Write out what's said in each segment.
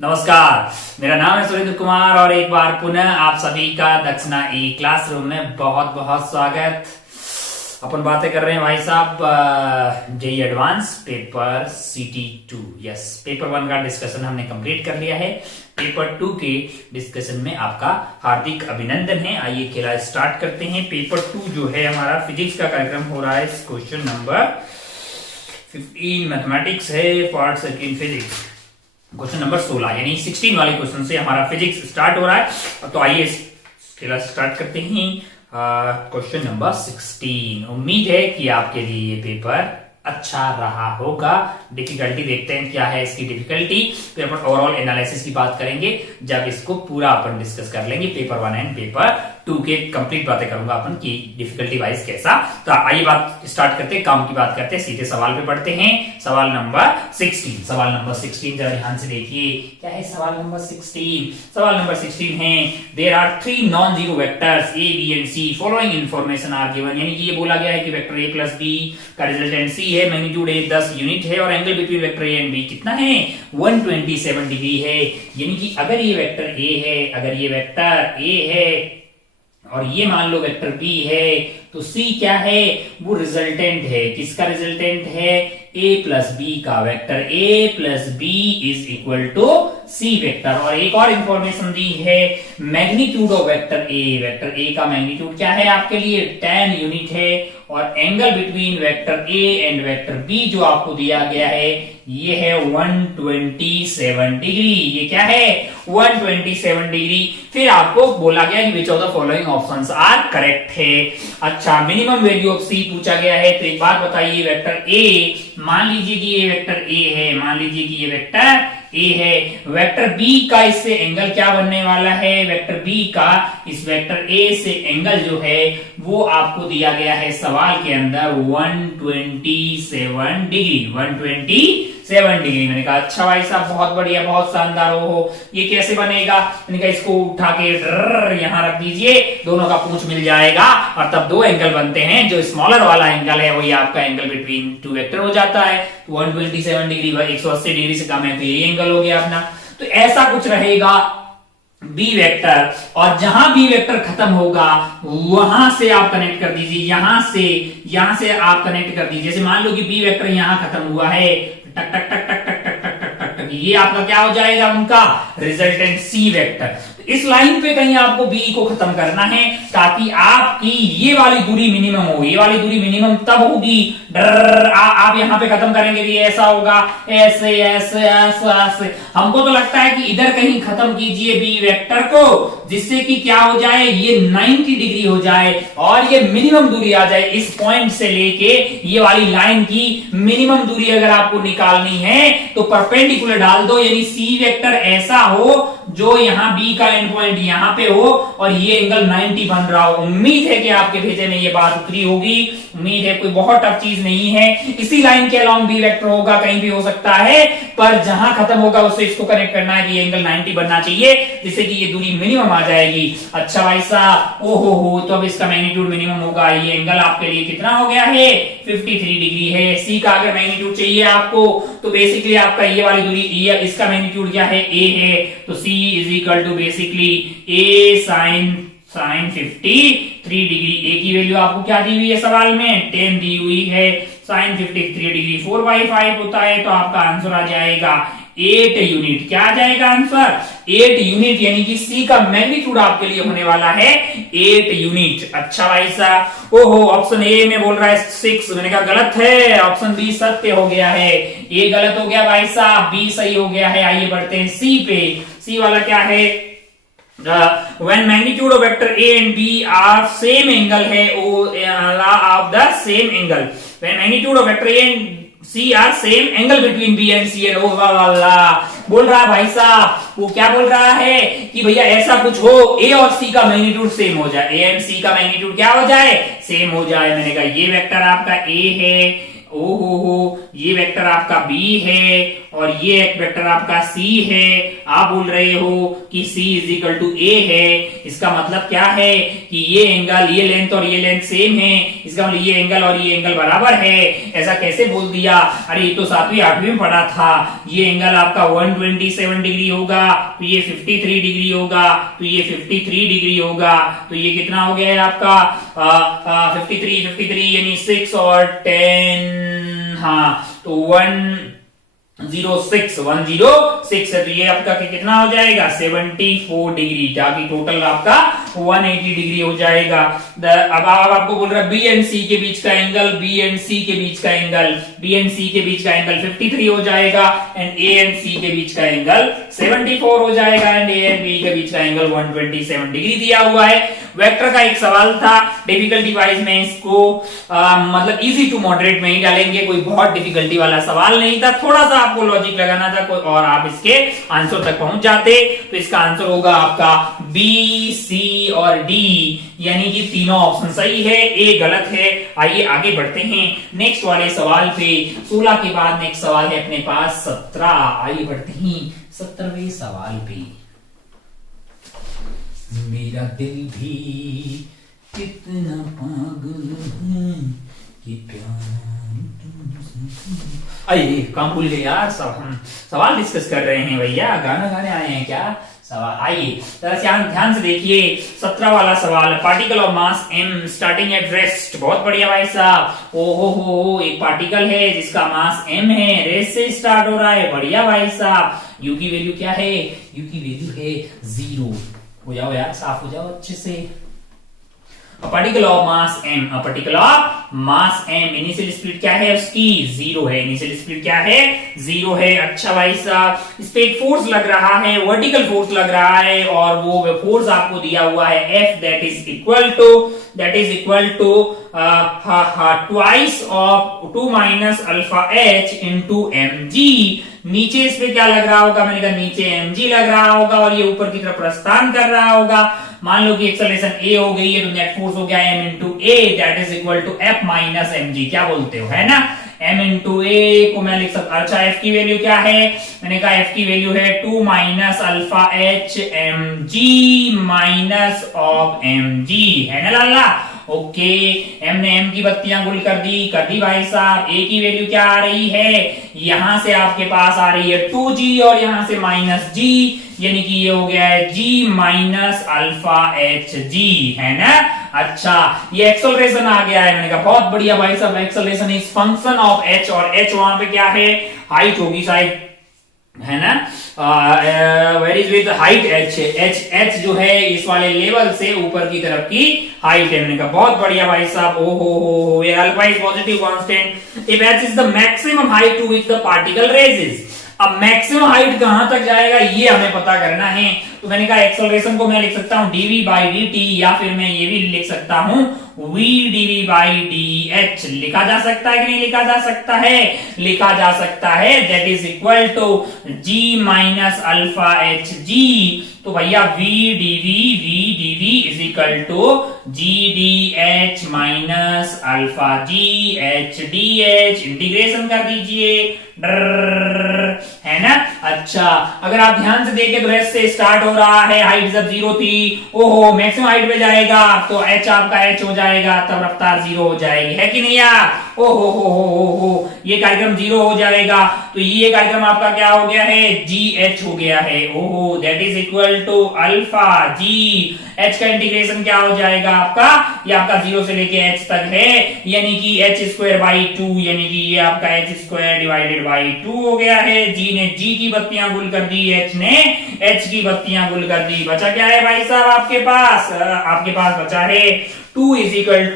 नमस्कार, मेरा नाम है सुरेंद्र कुमार और एक बार पुनः आप सभी का दक्षिणा ई क्लासरूम में बहुत बहुत स्वागत। अपन बातें कर रहे हैं भाई साहब JEE advance paper CT2। Yes, paper 1 का डिस्कशन हमने कंप्लीट कर लिया है। पेपर 2 के डिस्कशन में आपका हार्दिक अभिनंदन है। आइए खेला स्टार्ट करते हैं। पेपर 2 जो है हमारा फिजिक्स का कार्यक्रम हो रहा है। क्वेश्चन नंबर 15 मैथमेटिक्स है, part second physics. Question number 16 यानी 16 वाले क्वेश्चन से हमारा फिजिक्स स्टार्ट हो रहा है। तो आइए क्लास स्टार्ट करते हैं। Question number 16। उम्मीद है कि आपके लिए ये पेपर अच्छा रहा होगा। डिफिकल्टी देखते हैं क्या है इसकी डिफिकल्टी, फिर अपन ओवरऑल एनालिसिस की बात करेंगे जब इसको पूरा अपन डिस्कस कर लेंगे। पेपर 1 एंड पेपर 2 के कंप्लीट बातें करूंगा अपन की डिफिकल्टी वाइज कैसा। तो आइए बात स्टार्ट करते हैं, काम की बात करते हैं, सीधे सवाल पे पढ़ते हैं। सवाल नंबर 16। सवाल नंबर 16 जरा ध्यान से देखिए क्या है सवाल नंबर 16। सवाल नंबर 16 है, there are 3 non zero vectors A, B and C। Following information are given. यानी कि ये बोला गया है कि वेक्टर A प्लस B का रिजल्टेंट C है, मैग्नीट्यूड A 10 यूनिट है और angle between vector A and B कितना है 127 डिग्री है। यानी कि अगर ये वेक्टर A है, अगर ये वेक्टर A है और ये मान लो वेक्टर B है, तो C क्या है, वो रिजल्टेंट है। किसका रिजल्टेंट है, A प्लस B का। Vector A plus B is equal to C vector. और एक और इंफॉर्मेशन दी है, magnitude of vector A। Vector A का मैग्नीट्यूड क्या है आपके लिए 10 यूनिट है और angle between vector A and vector B जो आपको दिया गया है ये है 127 डिग्री। ये क्या है 127 डिग्री। फिर आपको बोला गया कि which of the following options are correct है। अच्छा, मिनिमम वैल्यू ऑफ C पूछा गया है। तो एक बात बताइए, वेक्टर A, मान लीजिए कि ये वेक्टर A है, मान लीजिए कि ये वेक्टर A है। वेक्टर B का इससे एंगल क्या बनने वाला है, वेक्टर B का इस वेक्टर A से एंगल जो है वो आपको दिया गया है सवाल के अंदर 127 डिग्री। 127 डिग्री। मैंने कहा अच्छा भाई साहब बहुत बढ़िया, बहुत शानदार। हो ये कैसे बनेगा, मैंने कहा इसको उठा के यहां रख दीजिए, दोनों का पूंछ मिल जाएगा और तब दो एंगल बनते हैं। जो स्मॉलर वाला एंगल है वही आपका एंगल बिटवीन टू वेक्टर हो जाता है। 127 डिग्री 180 डिग्री से कम है तो ये एंगल हो गया अपना। तो ऐसा कुछ रहेगा बी वेक्टर, और जहां बी वेक्टर खत्म होगा वहां से आप कनेक्ट कर दीजिए। यहां से आप कनेक्ट कर दीजिए। जैसे मान लो कि बी वेक्टर यहां खत्म हुआ है, टक टक टक टक टक टक टक टक टक, ये आपका क्या हो जाएगा, उनका रिजल्टेंट सी वेक्टर। इस लाइन पे कहीं आपको बी को खत्म करना है ताकि आपकी ये वाली दूरी मिनिमम हो। ये वाली दूरी मिनिमम तब होगी, आप यहां पे खत्म करेंगे भी ऐसा होगा, ऐसे ऐसे ऐसे ऐसे। हमको तो लगता है कि इधर कहीं खत्म कीजिए बी वेक्टर को, जिससे कि क्या हो जाए, ये 90 डिग्री हो जाए और ये मिनिमम दूरी आ जाए। इस पॉइंट से लेके ये वाली लाइन की मिनिमम दूरी अगर आपको निकालनी है तो परपेंडिकुलर डाल दो। यानी सी वेक्टर ऐसा हो जो यहां बी का एंड पॉइंट यहां पे हो और ये एंगल 90 बन रहा हो। उम्मीद है कि आपके भेजे में ये बात उतरी होगी। उम्मीद है कोई बहुत टफ चीज नहीं है। इसी लाइन के अलोंग बी वेक्टर होगा, कहीं भी हो सकता है, पर जहां खत्म होगा उससे इसको कनेक्ट करना है कि ये एंगल 90 बनना चाहिए, जिससे कि ये दूरी मिनिमम आ जाएगी। अच्छा भाई साहब, ओहो, तो अब इसका मैग्नीट्यूड मिनिमम होगा। ये एंगल आपके लिए कितना हो गया है 53 डिग्री है। सी का अगर मैग्नीट्यूड चाहिए आपको तो बेसिकली आपका ये वाली दूरी, इसका मैग्नीट्यूड क्या है A है, तो C is equal to basically A sine 53 degree. A की वैल्यू आपको क्या दी हुई है सवाल में 10 दी हुई है। साइन 53 डिग्री 4/5 होता है, तो आपका आंसर आ जाएगा 8 यूनिट। क्या आ जाएगा आंसर 8 यूनिट। यानी कि C का मैग्नीट्यूड आपके लिए होने वाला है 8 यूनिट। अच्छा भाई साहब, ओहो, ऑप्शन ए में बोल रहा है 6। मैंने कहा गलत है, ऑप्शन बी सत्य हो गया है। ए गलत हो गया भाई साहब, बी सही हो गया है। आइए बढ़ते हैं सी पे। सी वाला क्या है, when magnitude of vector A and B are same angle है, of the same angle, when magnitude of vector A and C are same angle between B and C and O। बोल रहा है भाई साहब, वो क्या बोल रहा है कि भैया ऐसा कुछ हो A और C का मैग्नीट्यूड सेम हो जाए, A एंड C का मैग्नीट्यूड क्या हो जाए, सेम हो जाए। मैंने कहा ये वेक्टर आपका A है ओ हो, ये वेक्टर आपका बी है और ये एक वेक्टर आपका सी है। आप बोल रहे हो कि C इज इक्वल टू ए है। इसका मतलब क्या है कि ये एंगल, ये लेंथ और ये लेंथ सेम है, इसका मतलब ये एंगल और ये एंगल बराबर है। ऐसा कैसे बोल दिया? अरे ये तो 7वीं 8वीं में पढ़ा था। ये एंगल आपका 127 डिग्री होगा, तो ये 53 डिग्री होगा, तो ये 53 डिग्री होगा, तो ये कितना हो गया है आपका 53 यानी 6 और 10, हाँ तो 106 है, तो ये आपका कितना हो जाएगा 74 डिग्री, ताकि टोटल आपका 180 डिग्री हो जाएगा। अब आपको बोल रहा है बी एंड सी के बीच का एंगल, बी एंड सी के बीच का एंगल, बी एंड सी के बीच का एंगल 53 हो जाएगा एंड ए एंड सी के बीच का एंगल 74 हो जाएगा एंड ए एंड बी के बीच का एंगल 127 डिग्री दिया हुआ है। वेक्टर का एक सवाल था, डिफिकल्टी वाइज में इसको मतलब इजी टू मॉडरेट में ही डालेंगे, कोई बहुत डिफिकल्टी वाला सवाल नहीं था, थोड़ा सा आपको लॉजिक लगाना था कोई और आप इसके आंसर तक पहुंच जाते। तो इसका आंसर होगा आपका बी, सी और डी, यानी कि तीनों ऑप्शन सही है, ए गलत है। आइए आगे बढ़ते हैं नेक्स्ट वाले सवाल पे। 16 के बाद नेक्स्ट सवाल है अपने पास 17। आइए बढ़ते हैं 17वें सवाल पे। मेरा दिल भी कितना पागल है कि प्यार तुमसे। अरे काम भूल गए यार, सब हम सवाल डिस्कस कर रहे हैं भैया, गाना गाने आए हैं क्या? सवाल आइए ध्यान से देखिए। 17 वाला सवाल, particle of mass m starting at rest. बहुत बढ़िया भाई साहब, ओ हो एक पार्टिकल है जिसका मास m है, रेस्ट से स्टार्ट हो रहा है। बढ़िया भाई साहब। यू की वैल्यू क्या है? यू की वैल्यू है 0। हो जाओ यार, साफ हो जाओ अच्छे से। Particle of mass m, particle of mass m, initial speed क्या है उसकी? 0 है। इनिशियल स्पीड क्या है? 0 है। अच्छा भाई साहब, इस पे एक फोर्स लग रहा है, वर्टिकल फोर्स लग रहा है, और वो फोर्स आपको दिया हुआ है F, that is equal to twice of 2 minus alpha h into mg। नीचे इस पे क्या लग रहा होगा? मैंने कहा नीचे mg लग रहा होगा और ये ऊपर की तरफ प्रस्थान कर रहा होगा। मान लो कि एक्सेलरेशन a हो गई है, तो नेट फोर्स हो गया m into a, that is equal to f minus mg। क्या बोलते हो, है ना? m इंटू a को मैं लिख सकता। अच्छा f की वैल्यू क्या है? मैंने कहा f की वैल्यू है 2 minus alpha h mg minus of mg, है ना लाला? ओके, m ने m की बत्तियां गुल कर दी भाई साहब। a की वैल्यू क्या आ रही है? यहां से आपके पास आ रही है 2g और यहां से माइनस g, यानी कि ये हो गया है g माइनस अल्फा एच जी, है ना? अच्छा, ये एक्सेलरेशन आ गया है। मैंने कहा बहुत बढ़िया भाई साहब, acceleration is function of h, और h वहां पे क्या है? हाइट होगी शायद, है ना? Where is with height h जो है इस वाले लेवल से ऊपर की तरफ की हाइट है। मैंने कहा बहुत बढ़िया भाई साहब। ओ हो, ये alpha is positive constant if h is the maximum height to which the particle rises. अब मैक्सिमम हाइट कहां तक जाएगा ये हमें पता करना है। तो मैंने कहा एक्सेलरेशन को मैं लिख सकता हूं dv बाई dt, या फिर मैं ये भी लिख सकता हूं v dv बाई dh। लिखा जा सकता है कि नहीं लिखा जा सकता है? लिखा जा सकता है। That is equal to g minus alpha h g. तो भैया v dv is equal to g dh minus alpha g h dh। Integration कर दीजिए, है ना? अच्छा, अगर आप ध्यान से देखें तो रेस्ट से स्टार्ट हो रहा है, हाइट जब 0 थी, ओहो मैक्सिमम हाइट पे जाएगा तो h आपका h हो जाएगा, तब रफ्तार 0 हो जाएगी, है कि नहीं यार? ओहो हो, ये कार्यक्रम 0 हो जाएगा, तो ये कार्यक्रम आपका क्या हो गया है? gh हो गया है। ओहो, that is equal to alpha g। h का इंटीग्रेशन क्या हो जाएगा आपका? ये आपका 0 से लेके h तक है, यानी कि h स्क्वायर बाई 2, यानी कि ये आपका h स्क्वायर डिवाइडेड बाई 2 हो गया है। g ने g की बत्तियां गुल कर दी, h ने h की बत्तियां गुल कर दी। बचा क्या है भाई साहब आपके पास? आपके पास बचा है 2 is equal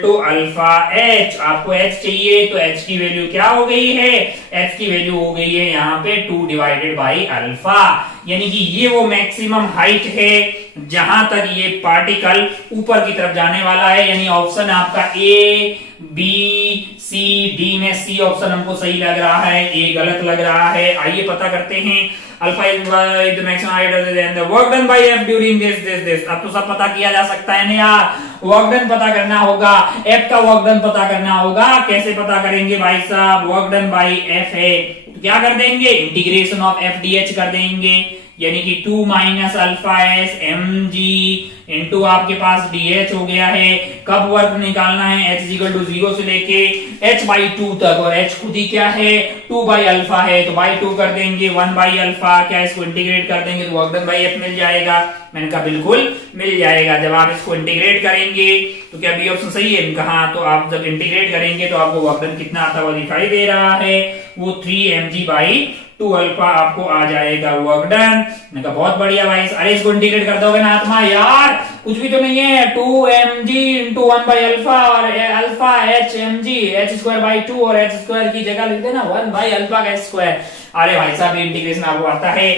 to alpha h। आपको h चाहिए तो h की वैल्यू क्या हो गई है? h की वैल्यू हो गई है यहाँ पे 2 डिवाइडेड बाई अल्फा, यानी कि ये वो मैक्सिमम हाइट है जहां तक ये पार्टिकल ऊपर की तरफ जाने वाला है, यानी ऑप्शन आपका ए बी सी डी में सी ऑप्शन हमको सही लग रहा है, ए गलत लग रहा है। आइए पता करते हैं। Alpha is the maximum height then the work done by F during this. अब तो सब पता किया जा सकता है ना यार। वर्क डन पता करना होगा, एफ का वर्क डन पता करना होगा। कैसे पता करेंगे भाई साहब? वर्क डन बाय एफ है तो क्या कर देंगे? Integration of F D H कर देंगे, यानी कि 2 minus alpha S M G into आपके पास डी एच हो गया है। कब वर्क निकालना है? एच इक्वल टू 0 से लेके एच बाई 2 तक, और एच खुद ही क्या है? 2 बाई अल्फा है, तो बाई 2 कर देंगे, 1 बाई अल्फा। क्या इसको इंटीग्रेट कर देंगे तो वर्क डन बाई एफ मिल जाएगा। मैंने कहा बिल्कुल मिल जाएगा। जब आप इसको इंटीग्रेट करेंगे तो क्या बी ऑप्शन सही है? कहा तो आप जब इंटीग्रेट करेंगे तो आपको वर्क डन कितना आता हुआ दिखाई दे रहा है? वो 3 mg बाई 2 अल्फा आपको आ जाएगा वर्क डन। मैंने कहा बहुत बढ़िया भाई। अरे इसको इंटीग्रेट कर दोगे ना आत्मा यार, कुछ भी तो नहीं है। 2 mg इंटू 1 बाई अल्फा, और alpha H mg H square by 2, और एच स्क्वायर की जगह लिख देना 1 बाई अल्फा का स्क्वायर। अरे भाई साहब इंटीग्रेशन आपको आता है,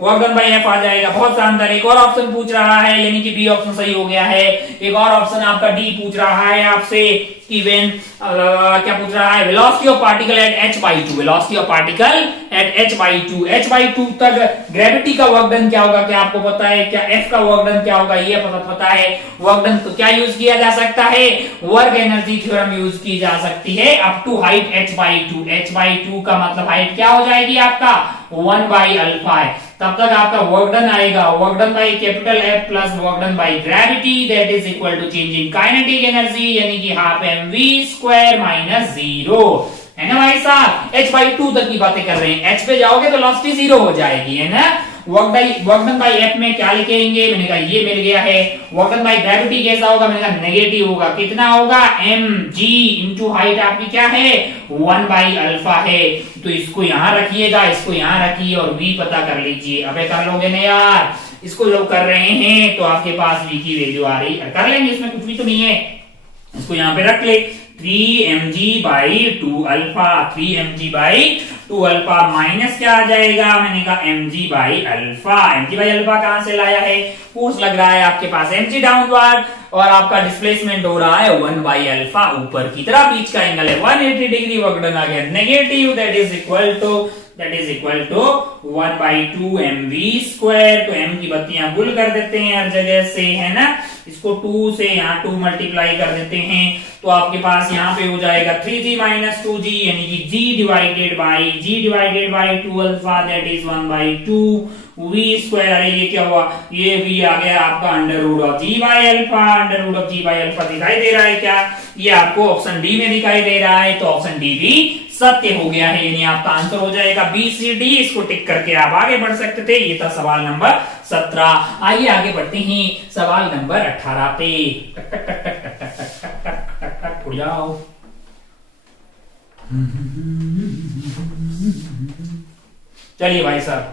वर्क डन बाई एफ आ जाएगा। बहुत शानदार। एक और ऑप्शन पूछ रहा है, यानी कि बी ऑप्शन सही हो गया है। एक और ऑप्शन आपका डी पूछ रहा है आपसे कि व्हेन क्या पूछ रहा है? Velocity of particle at h by 2। Velocity of particle at h by 2। h by 2 तक ग्रेविटी का वर्क डन क्या होगा? क्या आपको पता है? क्या f का वर्क डन क्या होगा? ये पता है। वर्क डन तो क्या यूज किया जा सकता है? वर्क एनर्जी थ्योरम यूज की जा सकती है up to height h by 2। h by 2 का मतलब हाइट क्या हो जाएगी आपका? 1 बाई अल्फा है। तब तक आपका वर्क डन आएगा, work done by capital F plus work done by gravity, that is equal to change in kinetic energy, यानी कि हाफ mv स्क्वायर माइनस 0, है ना भाई साहब? h बाई 2 तक की बातें कर रहे हैं। h पे जाओगे तो वेलोसिटी 0 हो जाएगी, है ना? वर्क डन बाई एफ में क्या लिखेंगे? मैंने कहा ये मिल गया है। वर्क डन बाई ग्रेविटी कैसा होगा? मैंने कहा नेगेटिव होगा। कितना होगा? mg इंटू हाइट आपकी क्या है? 1 बाई अल्फा है। तो इसको यहां रखिएगा, इसको यहां रखिए और v पता कर लीजिए। अबे कर लोगे ना यार? इसको जब कर रहे हैं तो आपके पास v की वैल्यू आ रही है, कर लेंगे, इसमें कुछ भी तो नहीं है। इसको यहां पे रख ले, 3 mg by 2 alpha. 3 mg by 2 alpha minus क्या आ जाएगा? मैंने कहा mg by alpha. mg by alpha कहां से लाया है? फोर्स लग रहा है आपके पास mg डाउनवर्ड, और आपका डिस्प्लेसमेंट हो रहा है 1 बाई अल्फा ऊपर की तरफ। बीच का एंगल है 180 डिग्री। वर्क डन आ गया negative, that is equal to 1 by 2 mv square. तो m की बत्तियां गुल कर देते हैं हर जगह से, है ना? इसको 2 से यहाँ 2 मल्टीप्लाई कर देते हैं तो आपके पास यहाँ पे हो जाएगा 3g माइनस 2g, यानी कि g डिवाइडेड बाई 2 अल्फा, that is 1 by 2 v square. अरे ये क्या हुआ? ये v आ गया आपका under root of g by alpha. Under root of g by alpha दिखाई दे रहा है क्या? ये आपको ऑप्शन डी में दिखाई दे रहा है, तो ऑप्शन डी भी सत्य हो गया है, यानी आपका आंसर हो जाएगा बी सी डी। इसको टिक करके आप आगे बढ़ सकते थे। ये था सवाल नंबर 17। आइए आगे बढ़ते हैं सवाल नंबर 18 पे। टक टक टक टक टक टक टक टक टक टक उड़ जाओ। चलिए भाई साहब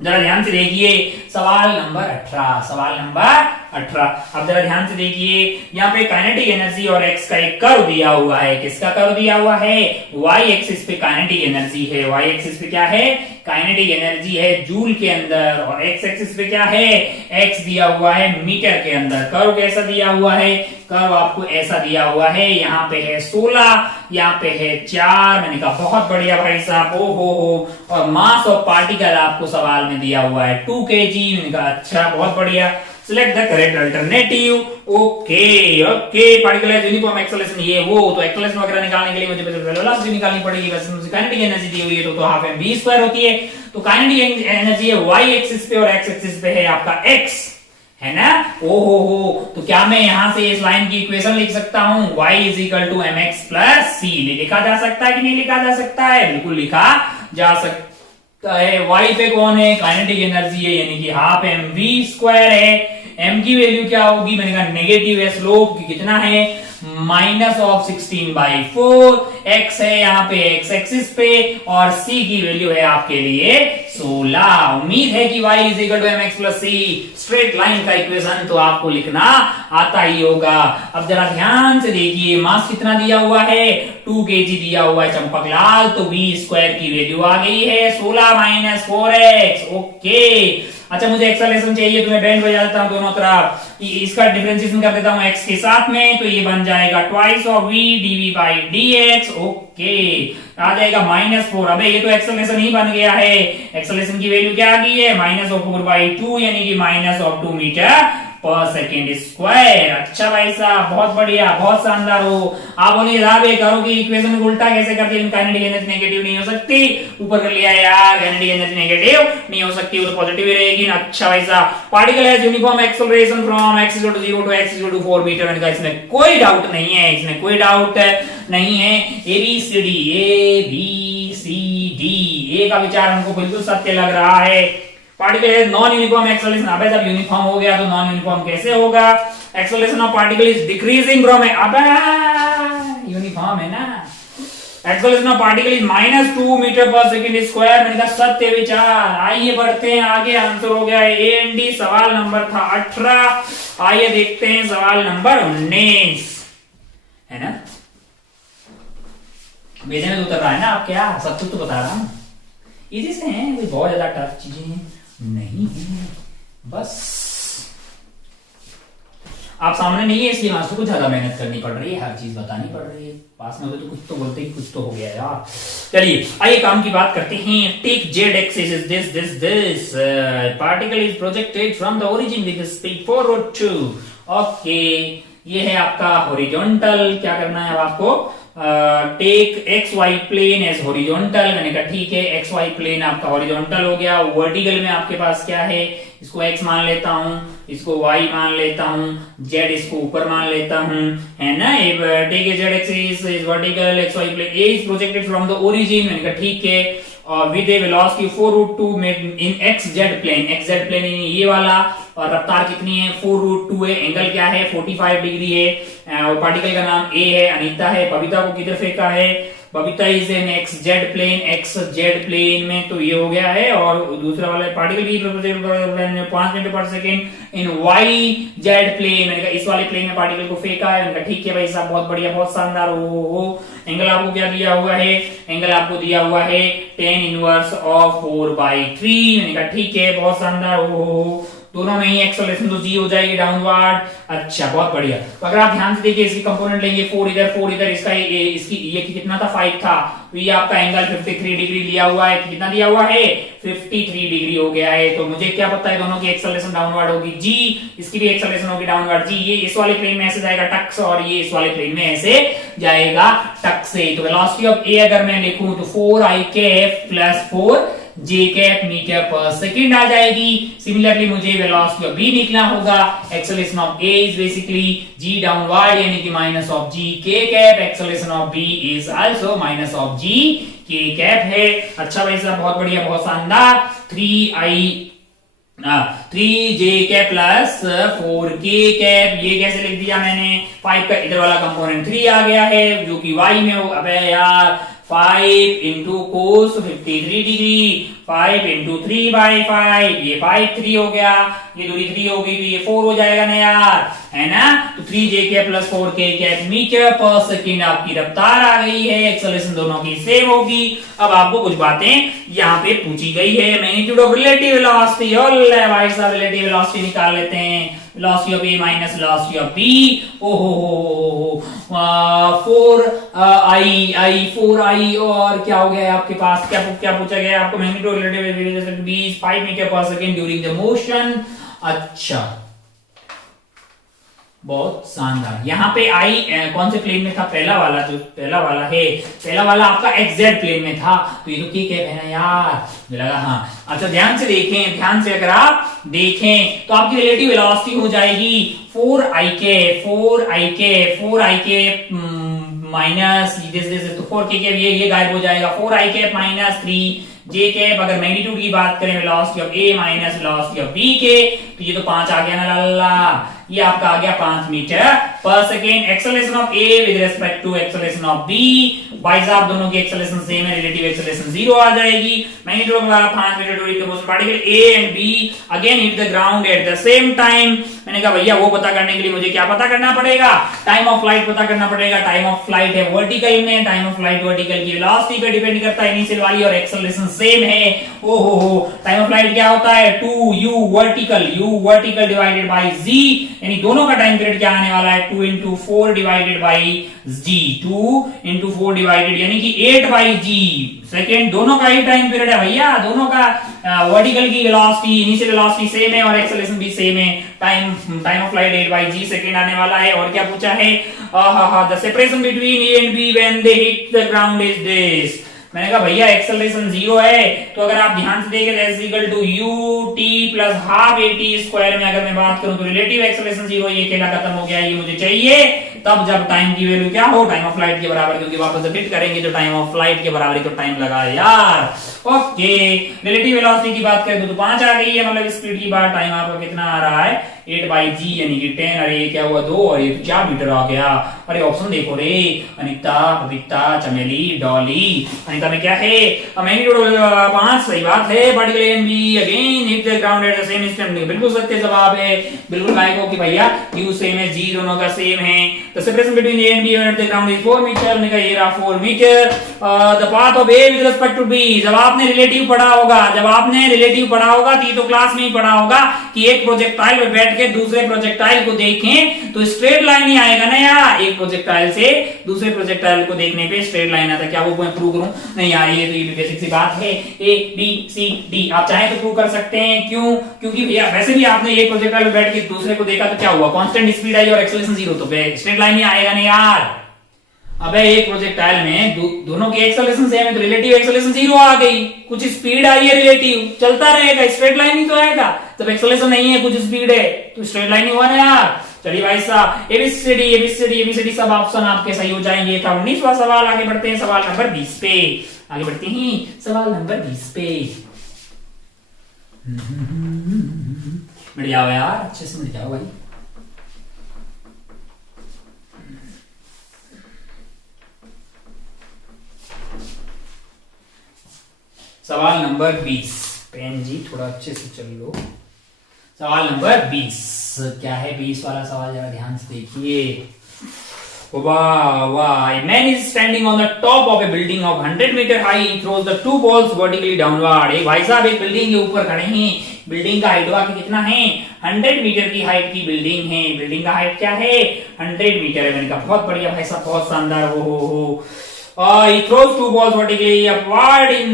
जरा ध्यान से देखिए सवाल नंबर 18। सवाल नंबर 18 अब जरा ध्यान से देखिए, यहाँ पे काइनेटिक एनर्जी और एक्स का एक कर्व दिया हुआ है। किसका कर्व दिया हुआ है? वाई एक्सिस पे काइनेटिक एनर्जी है। वाई एक्सिस पे क्या है? काइनेटिक एनर्जी है जूल के अंदर, और एक्स एक्सिस पे क्या है? एक्स दिया हुआ है मीटर के अंदर। कर्व कैसा दिया हुआ है? कर्व आपको ऐसा दिया हुआ है, यहाँ पे है 16, यहाँ पे है 4। मैंने कहा बहुत बढ़िया भाई साहब, ओ हो। और मास ऑफ पार्टिकल आपको सवाल में दिया हुआ है 2 kg। मैंने कहा अच्छा बहुत बढ़िया, select the correct alternative. Okay okay, particle है यूनिफॉर्म एक्सेलरेशन, ये वो। तो एक्सेलरेशन वगैरह निकालने के लिए मुझे वेलोसिटी निकालनी पड़ेगी। वैसे मुझे काइनेटिक एनर्जी दी हुई है तो हाफ mv स्क्वायर होती है। तो काइनेटिक एनर्जी है y एक्सिस पे और x एक्सिस पे है आपका x, है ना? ओ हो। तो क्या मैं यहां से इस लाइन की इक्वेशन लिख सकता हूं? y is equal to mx plus c। लिखा जा सकता है कि नहीं लिखा जा सकता है? बिल्कुल लिखा जा सकता है। y पे कौन है? काइनेटिक एनर्जी है, यानी कि हाफ mv स्क्वायर है। m की वैल्यू क्या होगी? मैंने कहा नेगेटिव है, स्लोप की कितना है? Minus of 16 by 4। x है यहाँ पे x एक्सिस पे, और c की वैल्यू है आपके लिए 16। उम्मीद है कि y is equal to mx plus c, straight line का इक्वेशन तो आपको लिखना आता ही होगा। अब जरा ध्यान से देखिए, मास कितना दिया हुआ है? 2 kg दिया हुआ है चंपक लाल। तो v स्क्वायर की वैल्यू आ गई है 16 माइनस 4x। ओके, अच्छा मुझे एक्सेलरेशन चाहिए तो मैं बैंड बजा देता हूं दोनों तरफ, इसका डिफरेंशिएशन कर देता हूं x के साथ में, तो ये बन जाएगा twice of v dv by dx। Okay आ जाएगा -4। अबे ये तो एक्सेलरेशन ही बन गया है। एक्सेलरेशन की वैल्यू क्या आ गई है -4/2 यानी कि -2 मीटर पर सेकेंड स्क्वायर। अच्छा भाई साहब बहुत बढ़िया बहुत शानदार हो। आप बोलिए साहब ये करो कि इक्वेशन को उल्टा कैसे कर दिया, काइनेटिक एनर्जी नेगेटिव नहीं हो सकती, ऊपर कर लिया यार, काइनेटिक एनर्जी नेगेटिव नहीं हो सकती, वो तो पॉजिटिव ही रहेगी ना। अच्छा भाई साहब particle has uniform acceleration from x = 0 to x = 4 metre, इसमें कोई डाउट नहीं है, इसमें कोई डाउट नहीं है। ए बी सी डी ए का विचार हमको बिल्कुल सत्य लग रहा है। पार्टिकल है नॉन यूनिफॉर्म एक्सेलरेशन। अबे जब यूनिफॉर्म हो गया तो नॉन यूनिफॉर्म कैसे होगा? Acceleration of particle is decreasing from अबे यूनिफॉर्म है ना। Acceleration of particle is -2 metre per second square. मैंने कहा सत्य विचार। आइए बढ़ते हैं आगे, आंसर हो गया ए एंड डी। सवाल नंबर था 18। आइए देखते हैं सवाल नंबर 19 है ना। मेरे में तो उतर रहा है ना, आप क्या सब कुछ तो बता रहा हूं, इजी से हैं, कोई बहुत ज्यादा टफ चीजें नहीं है। बस आप सामने नहीं है इसलिए मास्टर को ज्यादा मेहनत करनी पड़ रही है, हर चीज बतानी पड़ रही है। पास में होते तो कुछ तो बोलते ही कुछ तो हो गया यार। चलिए आइए काम की बात करते हैं। Take z axis is this particle is projected from the origin with speed 4/2। Okay ये है आपका हॉरिजॉन्टल। क्या करना है अब आपको? Take x y plane as horizontal. मैंने कहा ठीक है, एक्स वाई प्लेन आपका हॉरिजॉन्टल हो गया। वर्टिकल में आपके पास क्या है? इसको x मान लेता हूं, इसको y मान लेता हूं, z इसको ऊपर मान लेता हूं, है ना। Take z axis is vertical x y plane, a is projected from the origin. मैंने कहा ठीक है, और with a velocity 4/2 in xz plane, xz plane ये वाला, और रफ्तार कितनी है 4/2 है। एंगल क्या है 45 डिग्री है। पार्टिकल का नाम ए है, अनीता है। बबीता को किधर फेंका है? Babita is in xz plane में, तो ये हो गया है। और दूसरा वाला पार्टिकल की 5 metre per second in yz plane. मैंने कहा इस वाले प्लेन में पार्टिकल को फेंका है। मैंने कहा ठीक है भाई साहब बहुत बढ़िया बहुत शानदार हो। एंगल आपको क्या दिया हुआ है? एंगल आपको दिया हुआ है tan इनवर्स ऑफ 4/3। मैंने कहा ठीक है बहुत शानदार हो। दोनों में ही एक्सेलरेशन तो जी हो जाएगी डाउनवर्ड। अच्छा बहुत बढ़िया। तो अगर आप ध्यान से देखिए इसकी कंपोनेंट लेंगे 4 इधर 4 इधर, इसका इसकी ये कितना था 5 था, तो ये आपका एंगल 53 डिग्री लिया हुआ है। कितना दिया हुआ है 53 डिग्री हो गया है। तो मुझे क्या पता है दोनों की एक्सेलरेशन डाउनवर्ड होगी जी, इसकी भी एक्सेलरेशन होगी डाउनवर्ड जी। ये इस वाले प्लेन में ऐसे जाएगा टक से, और ये इस वाले प्लेन में ऐसे जाएगा टक से। तो वेलोसिटी ऑफ ए अगर मैं लिखूं तो 4i cap plus 4 j cap metre per second आ जाएगी। सिमिलरली मुझे वेलोसिटी ऑफ b निकलना होगा। Acceleration of a is basically g downward यानी कि minus of g k cap. Acceleration of b is also minus of g k cap है। अच्छा भाई साहब बहुत बढ़िया बहुत शानदार। 3j cap plus 4k cap. ये कैसे लिख दिया मैंने? 5 का इधर वाला कंपोनेंट 3 आ गया है जो कि y में हो। अबे यार 5 इंटू कोस 53 डिग्री, 5 इंटू 3/5, ये 5 3 हो गया, ये दूरी 3 हो गई तो ये 4 हो जाएगा ना यार, है ना। तो 3j cap plus 4k cap metre per second आपकी रफ्तार आ गई है। एक्सेलरेशन दोनों की सेम होगी। अब आपको कुछ बातें यहाँ पे पूछी गई है। मैग्नीट्यूड ऑफ रिलेटिव वेलोसिटी, भाई साहब रिलेटिव वेलोसिटी निकाल लेते हैं। Velocity of a minus velocity of b। ओहो 4i और क्या हो गया आपके पास? क्या पूछा गया आपको? Magnitude relative velocity b 5 metre per second during the motion. अच्छा बहुत शानदार। यहाँ पे आई कौन से प्लेन में था? पहला वाला, जो पहला वाला है, पहला वाला आपका xz प्लेन में था। तो ये तो क्या है ना यार, मुझे लगा हाँ। अच्छा ध्यान से देखें, ध्यान से अगर आप देखें तो आपकी रिलेटिव वेलोसिटी हो जाएगी 4i माइनस तो 4k ये गायब हो जाएगा। 4i cap minus 3j cap. अगर मैग्नीट्यूड की बात करें velocity of a minus velocity of b के, तो ये तो 5 आ गया ना लाला, ये आपका आ गया 5 metre per second. Acceleration of a with respect to acceleration of b, भाई साहब दोनों की एक्सेलरेशन सेम है, रिलेटिव एक्सेलरेशन 0 आ जाएगी। Magnitude of 5 metre during the motion particle a and b again hit the ground at the same time. मैंने कहा भैया वो पता करने के लिए मुझे क्या पता करना पड़ेगा, टाइम ऑफ फ्लाइट पता करना पड़ेगा। टाइम ऑफ फ्लाइट है वर्टिकल में, टाइम ऑफ फ्लाइट वर्टिकल की वेलोसिटी पे डिपेंड करता है, इनिशियल वाली और एक्सेलरेशन सेम है। ओहो, टाइम ऑफ फ्लाइट क्या होता है 2u vertical divided by z, यानी दोनों का टाइम पीरियड क्या आने वाला है 2 into 4 divided by g, 2 into 4 divided यानी कि 8 बाय g सेकेंड, दोनों का ही टाइम पीरियड है भैया, दोनों का वर्टिकल की वेलोसिटी इनिशियल वेलोसिटी सेम है और एक्सेलरेशन भी सेम है। Time of flight 8 by g second आने वाला है। और क्या पूछा है, the separation between A and B when they hit the ground is this. मैंने कहा भैया एक्सेलरेशन 0 है, तो अगर आप ध्यान से देखें that is equal to u t plus half at square में अगर मैं बात करूं तो रिलेटिव एक्सेलरेशन 0, ये खेला खत्म हो गया, ये मुझे चाहिए तब जब टाइम की वैल्यू क्या हो टाइम ऑफ फ्लाइट के बराबर, क्योंकि वापस जब हिट करेंगे तो टाइम ऑफ फ्लाइट के बराबर ही तो टाइम लगा यार। ओके, रिलेटिव वेलोसिटी की बात करें तो 5 आ गई है, मतलब स्पीड की बात, टाइम आपका कितना आ रहा है 8 by g यानी कि 10, अरे ये क्या हुआ 2 और ये 4 मीटर आ गया। अरे ऑप्शन देखो रे, अनिता, पविता, चमेली, डॉली। अनिता में क्या है, मैग्नीट्यूड 5, सही बात है। Particle A and B again hit the ground at the same instant, बिल्कुल सत्य जवाब है, बिल्कुल लाइक हो कि भैया u सेम है, g दोनों का सेम है। The separation between A and B at the ground is 4 metre, मैंने कहा ये रहा 4 metre. The path of A with respect to B, जब आपने रिलेटिव पढ़ा होगा तो ये तो क्लास में ही पढ़ा होगा कि एक प्रोजेक्टाइल में बैठ के दूसरे प्रोजेक्टाइल को देखें तो स्ट्रेट लाइन ही आएगा ना यार, एक प्रोजेक्टाइल से दूसरे प्रोजेक्टाइल को देखने पे स्ट्रेट लाइन आता है। क्या वो मैं प्रूव करूं, नहीं यार ये तो ये बेसिक सी बात है, ए बी सी डी आप चाहे तो प्रूव कर सकते हैं। क्यों, क्योंकि भैया वैसे भी आपने एक प्रोजेक्टाइल में बैठ के दूसरे को देखा तो क्या हुआ, कांस्टेंट स्पीड आई और एक्सेलरेशन 0, तो स्ट्रेट लाइन ही आएगा ना यार। अबे एक प्रोजेक्टाइल में दोनों की एक्सेलरेशन सेम है तो रिलेटिव एक्सेलरेशन 0 आ गई, कुछ स्पीड आई है रिलेटिव, चलता रहेगा, स्ट्रेट लाइन ही तो आएगा। जब एक्सेलरेशन नहीं है कुछ स्पीड है तो स्ट्रेट लाइन ही हुआ ना यार। चलिए भाई साहब, एबीसीडी सब ऑप्शन आपके सही हो जाएंगे। था 19वां सवाल, आगे बढ़ते हैं सवाल नंबर 20 पे, आगे बढ़ते हैं सवाल नंबर 20 पे। बढ़िया हो यार, अच्छे से बढ़िया हो भाई। सवाल नंबर 20, पेन जी थोड़ा अच्छे से चल लो। सवाल नंबर 20 क्या है, 20 वाला सवाल जरा ध्यान से देखिए। वाह वाह, a man is standing on the top of a building of 100 meter high, he throws the two balls vertically downward। एक भाई साहब एक बिल्डिंग के ऊपर खड़े हैं, बिल्डिंग का हाइट वाकई कितना है 100 मीटर की हाइट की बिल्डिंग है, बिल्डिंग का हाइट क्या है 100 मीटर है। मैंने कहा बहुत बढ़िया भाई साहब, बहुत शानदार। हो he throws two balls vertically upward in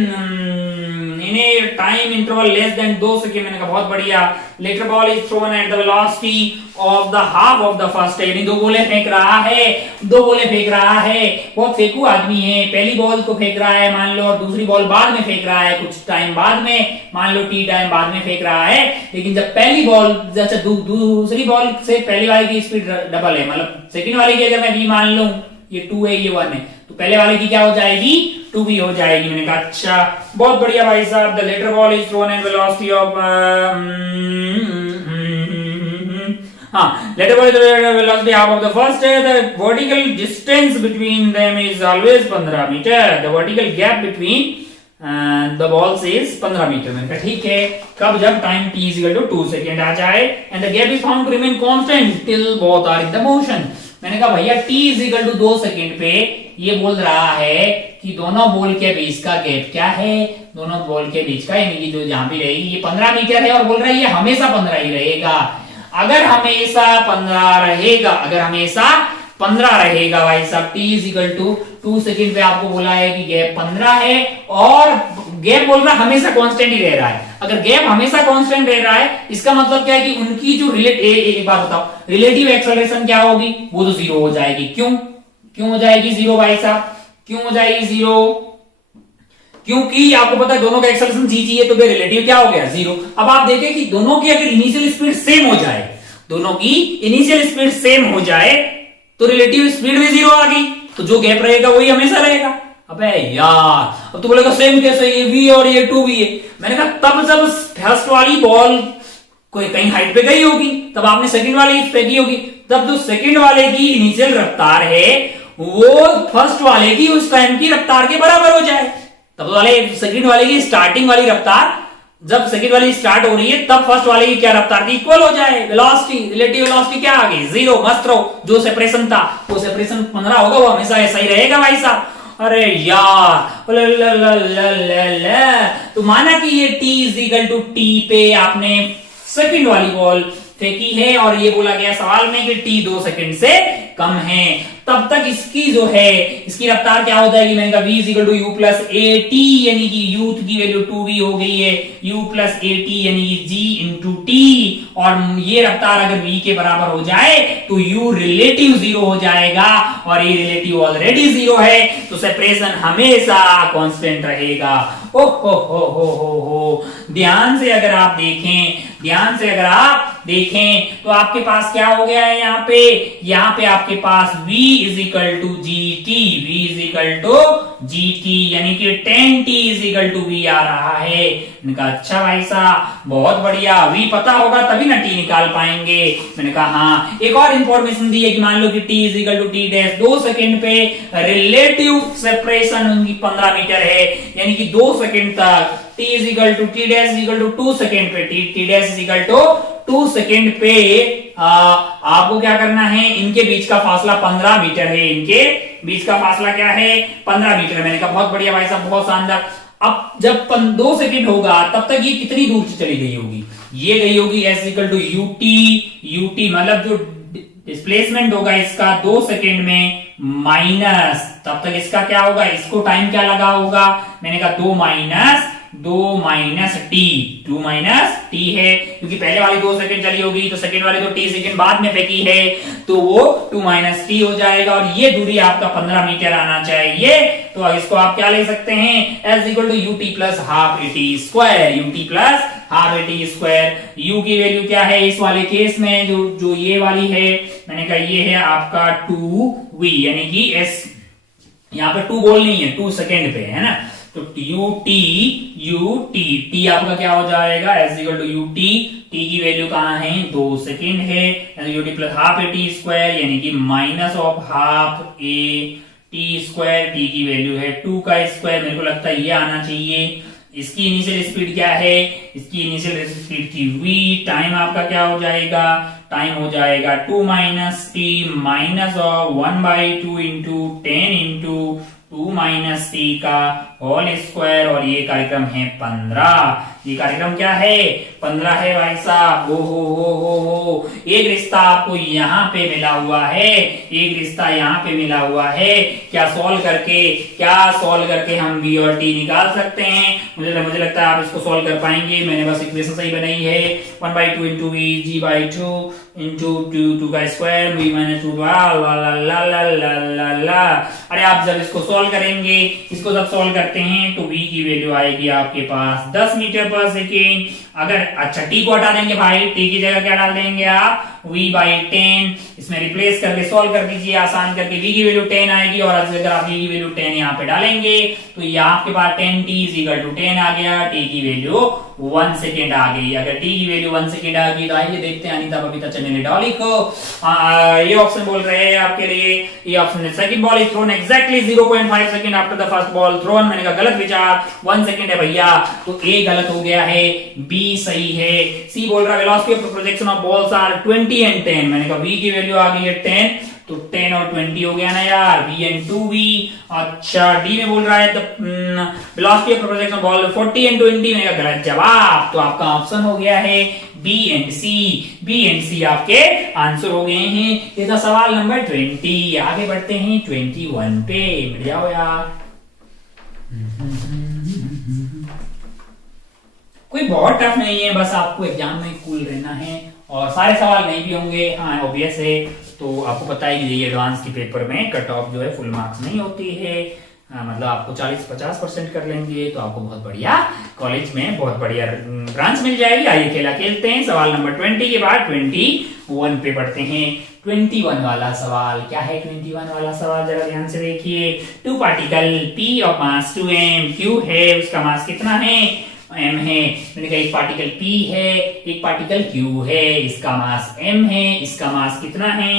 a time interval less than 2 second. मैंने कहा बहुत बढ़िया। later ball is thrown at the velocity of the half of the first, यानी दो बोले फेंक रहा है, बहुत फेंकू आदमी है। पहली बॉल को फेंक रहा है मान लो, और दूसरी बॉल बाद में फेंक रहा है, कुछ टाइम बाद में, मान लो टी टाइम बाद में फेंक रहा है। लेकिन जब पहली बॉल अच्छा दूसरी बॉल से पहली वाली की स्पीड डबल है, मतलब सेकंड वाले की अगर मैं v मान लूं, ये 2 है ये 1 है, तो पहले वाले की क्या हो जाएगी 2v हो जाएगी। मैंने कहा अच्छा बहुत बढ़िया भाई साहब। The latter ball is thrown at velocity of latter ball velocity half of the first है। The vertical distance between them is always 15 metre. The vertical gap between the balls is 15 metre. मैंने कहा ठीक है, कब जब time t is equal to 2 second आ जाए and the gap is found to remain constant till both are in the motion. मैंने कहा भैया t is equal to 2 second पे ये बोल रहा है कि दोनों बॉल के बीच का गैप क्या है, दोनों बॉल के बीच का, यानी कि जो जहां भी रहेगी ये 15 मीटर है, और बोल रहा है ये हमेशा 15 ही रहेगा। अगर हमेशा 15 रहेगा भाई साहब, t is equal to 2 second पे आपको बोला है कि गैप 15 है, और गैप बोल रहा है हमेशा कांस्टेंट ही रह रहा है। अगर गैप हमेशा कांस्टेंट रह रहा है, इसका मतलब क्या है कि उनकी जो एक बात बताओ, रिलेटिव एक्सेलरेशन क्या होगी, वो तो 0 हो जाएगी। क्यों हो जाएगी 0 भाई साहब, क्यों हो जाएगी 0? क्योंकि आपको पता है दोनों का एक्सेलरेशन g है, तो रिलेटिव क्या हो गया 0। अब आप देखें कि दोनों की अगर इनिशियल स्पीड सेम हो जाए, तो रिलेटिव स्पीड में 0 आ गई, तो जो गैप रहेगा वही हमेशा रहेगा। अबे यार, अब तो बोलेगा सेम कैसे, ये v और ये 2v है। मैंने कहा तब जब फर्स्ट वाली बॉल कोई कहीं हाइट पे गई होगी, तब आपने सेकंड वाली फेंकी होगी, तब जो सेकंड वाले की इनिशियल रफ्तार है वो फर्स्ट वाले की उस टाइम की रफ्तार के बराबर हो जाए, तब वाले सेकंड वाले की स्टार्टिंग वाली रफ्तार जब सेकंड वाली स्टार्ट हो रही है तब फर्स्ट वाले की क्या रफ्तार की इक्वल हो जाए। वेलोसिटी, रिलेटिव वेलोसिटी क्या आ गई, 0, मस्त रहो। जो सेपरेशन था वो सेपरेशन 15 होगा, वो हमेशा ऐसा ही रहेगा भाई साहब। अरे यार तो माना कि ये t is equal to T पे आपने सेकंड वाली बॉल फेंकी है और ये बोला गया सवाल में कि t 2 सेकंड से कम है, तब तक इसकी जो है इसकी रफ्तार क्या हो जाएगी, मैंने कहा v is equal to you plus a t, यानी कि u की वैल्यू 2v हो गई है, u प्लस ए टी यानी कि g इंटू टी, और ये रफ्तार अगर v के बराबर हो जाए तो u रिलेटिव 0 हो जाएगा और ये रिलेटिव ऑलरेडी 0 है, तो सेपरेशन हमेशा कांस्टेंट रहेगा। हो ध्यान से अगर आप देखें तो आपके पास क्या हो गया है, यहाँ पे आपके पास v is equal to g t, यानी कि 10t is equal to v आ रहा है। मैंने कहा अच्छा भाई साहब बहुत बढ़िया, v पता होगा तभी ना t निकाल पाएंगे। मैंने कहा हाँ, एक और इंफॉर्मेशन दी है कि मान लो कि t is equal to T dash 2 second पे रिलेटिव सेपरेशन उनकी 15 मीटर है, यानी कि 2 सेकंड तक t is equal to T dash is equal to 2 second पे t dash is equal to 2 second पे आपको क्या करना है, इनके बीच का फासला 15 मीटर है, इनके बीच का फासला क्या है 15 मीटर। मैंने कहा बहुत बढ़िया भाई साहब, बहुत शानदार। अब जब 2 सेकंड होगा तब तक ये कितनी दूर से चली गई होगी, ये गई होगी s इक्वल टू यूटी, मतलब जो डिस्प्लेसमेंट होगा इसका 2 सेकंड में माइनस, तब तक इसका क्या होगा, इसको टाइम क्या लगा होगा, मैंने कहा 2 माइनस टी है, क्योंकि पहले वाली 2 सेकंड चली होगी तो सेकंड वाली तो t सेकंड बाद में फेंकी है, तो वो 2 माइनस टी हो जाएगा, और ये दूरी आपका 15 मीटर आना चाहिए। तो इसको आप क्या ले सकते हैं, s equal to u t plus half a t square, u की वैल्यू क्या है इस वाले केस में, जो ये वाली है, मैंने कहा ये है आपका 2v, यानी कि s यहाँ पे 2 बोल नहीं है, 2 सेकंड पे है ना, तो टी आपका क्या हो जाएगा, s equal to u t, T की वैल्यू कहाँ है 2 सेकंड है, u t plus half a t square, यानी कि minus of half a t square, T की वैल्यू है 2 का स्क्वायर, मेरे को लगता है ये आना चाहिए। इसकी इनिशियल स्पीड क्या है, इसकी इनिशियल स्पीड थी v, टाइम आपका क्या हो जाएगा, टाइम हो जाएगा 2 minus T minus of 1/2 into 10 into 2 minus T का होल स्क्वायर, और ये कार्यक्रम है 15। ये कार्यक्रम क्या है 15 है भाई साहब। हो एक रिश्ता आपको यहाँ पे मिला हुआ है, एक रिश्ता यहाँ पे मिला हुआ है। क्या सॉल्व करके हम v और t निकाल सकते हैं। मुझे लगता है आप इसको सॉल्व कर पाएंगे। मैंने बस इक्वेशन सही बनाई है, 1/2 into we ji by 2 into 2 का स्क्वायर v माइनस 2 ला। अरे आप जब इसको सॉल्व करेंगे, इसको जब सॉल्व करते हैं तो v की वैल्यू आएगी आपके पास 10 मीटर पर सेकेंड। अगर अच्छा t को हटा देंगे भाई, t की जगह क्या डाल देंगे आप v/10, इसमें रिप्लेस करके सॉल्व कर दीजिए आसान करके। v की वैल्यू 10 आएगी, और अगर आप v की वैल्यू 10 यहाँ पे डालेंगे तो ये आपके पास 10t इज इक्वल टू 10 आ गया, t की वैल्यू 1 सेकेंड आ गई। अगर t की वैल्यू 1 सेकेंड आ गई तो आइए देखते हैं अनिता बबीता चंद्र डॉली को। ये ऑप्शन बोल रहे हैं आपके लिए, ये ऑप्शन है second ball is thrown exactly 0.5 second after the first ball thrown. मैंने कहा गलत विचार, 1 सेकंड है भैया, तो ए गलत हो गया है, बी सही है। सी बोल रहा velocity of projection of balls are 20 and 10। मैंने कहा v की वैल्यू आ गई है 10, तो 10 और 20 हो गया ना यार, v एंड 2v। अच्छा डी में बोल रहा है velocity of projection of ball 40 and 20। मैंने कहा गलत जवाब, तो आपका ऑप्शन हो गया है बी एंड सी आपके आंसर हो गए हैं। ये था सवाल नंबर 20। आगे बढ़ते हैं 21 पे, मिल जाओ यार। कोई बहुत टफ नहीं है, बस आपको एग्जाम में कूल रहना है, और सारे सवाल नहीं भी होंगे, हाँ ऑब्वियस है। तो आपको पता है कि ये एडवांस के पेपर में कट ऑफ जो है फुल मार्क्स नहीं होती है, मतलब आपको 40-50% कर लेंगे तो आपको बहुत बढ़िया कॉलेज में बहुत बढ़िया ब्रांच मिल जाएगी। आइए खेला खेलते हैं। सवाल नंबर 20 के बाद 21 पे पढ़ते हैं। 21 वाला सवाल क्या है, 21 वाला सवाल जरा ध्यान से देखिए। 2 particle p of mass 2m, q है, उसका मास कितना है m है। मैंने कहा एक पार्टिकल p है, एक पार्टिकल q है, इसका मास m है, इसका मास कितना है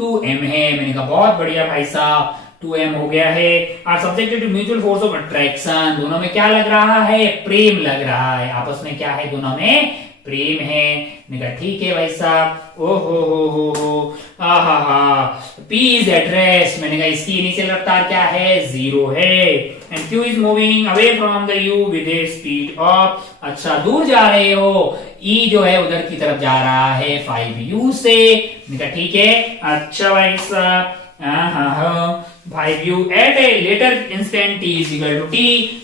2m है। मैंने कहा बहुत बढ़िया भाई साहब, 2m हो गया है। Are subjected to mutual force of attraction, दोनों में क्या लग रहा है, प्रेम लग रहा है, आपस में क्या है, दोनों में प्रेम है। मैंने कहा ठीक है भाई साहब। ओ हो हा P इज एट रेस्ट, मैंने कहा इसकी इनिशियल रफ्तार क्या है, 0 है। And Q is moving away from the U with A speed of, अच्छा दूर जा रहे हो, E जो है उधर की तरफ जा रहा है 5U से। मैंने कहा ठीक है, अच्छा भाई साहब। 5U at a later instant T is equal to T,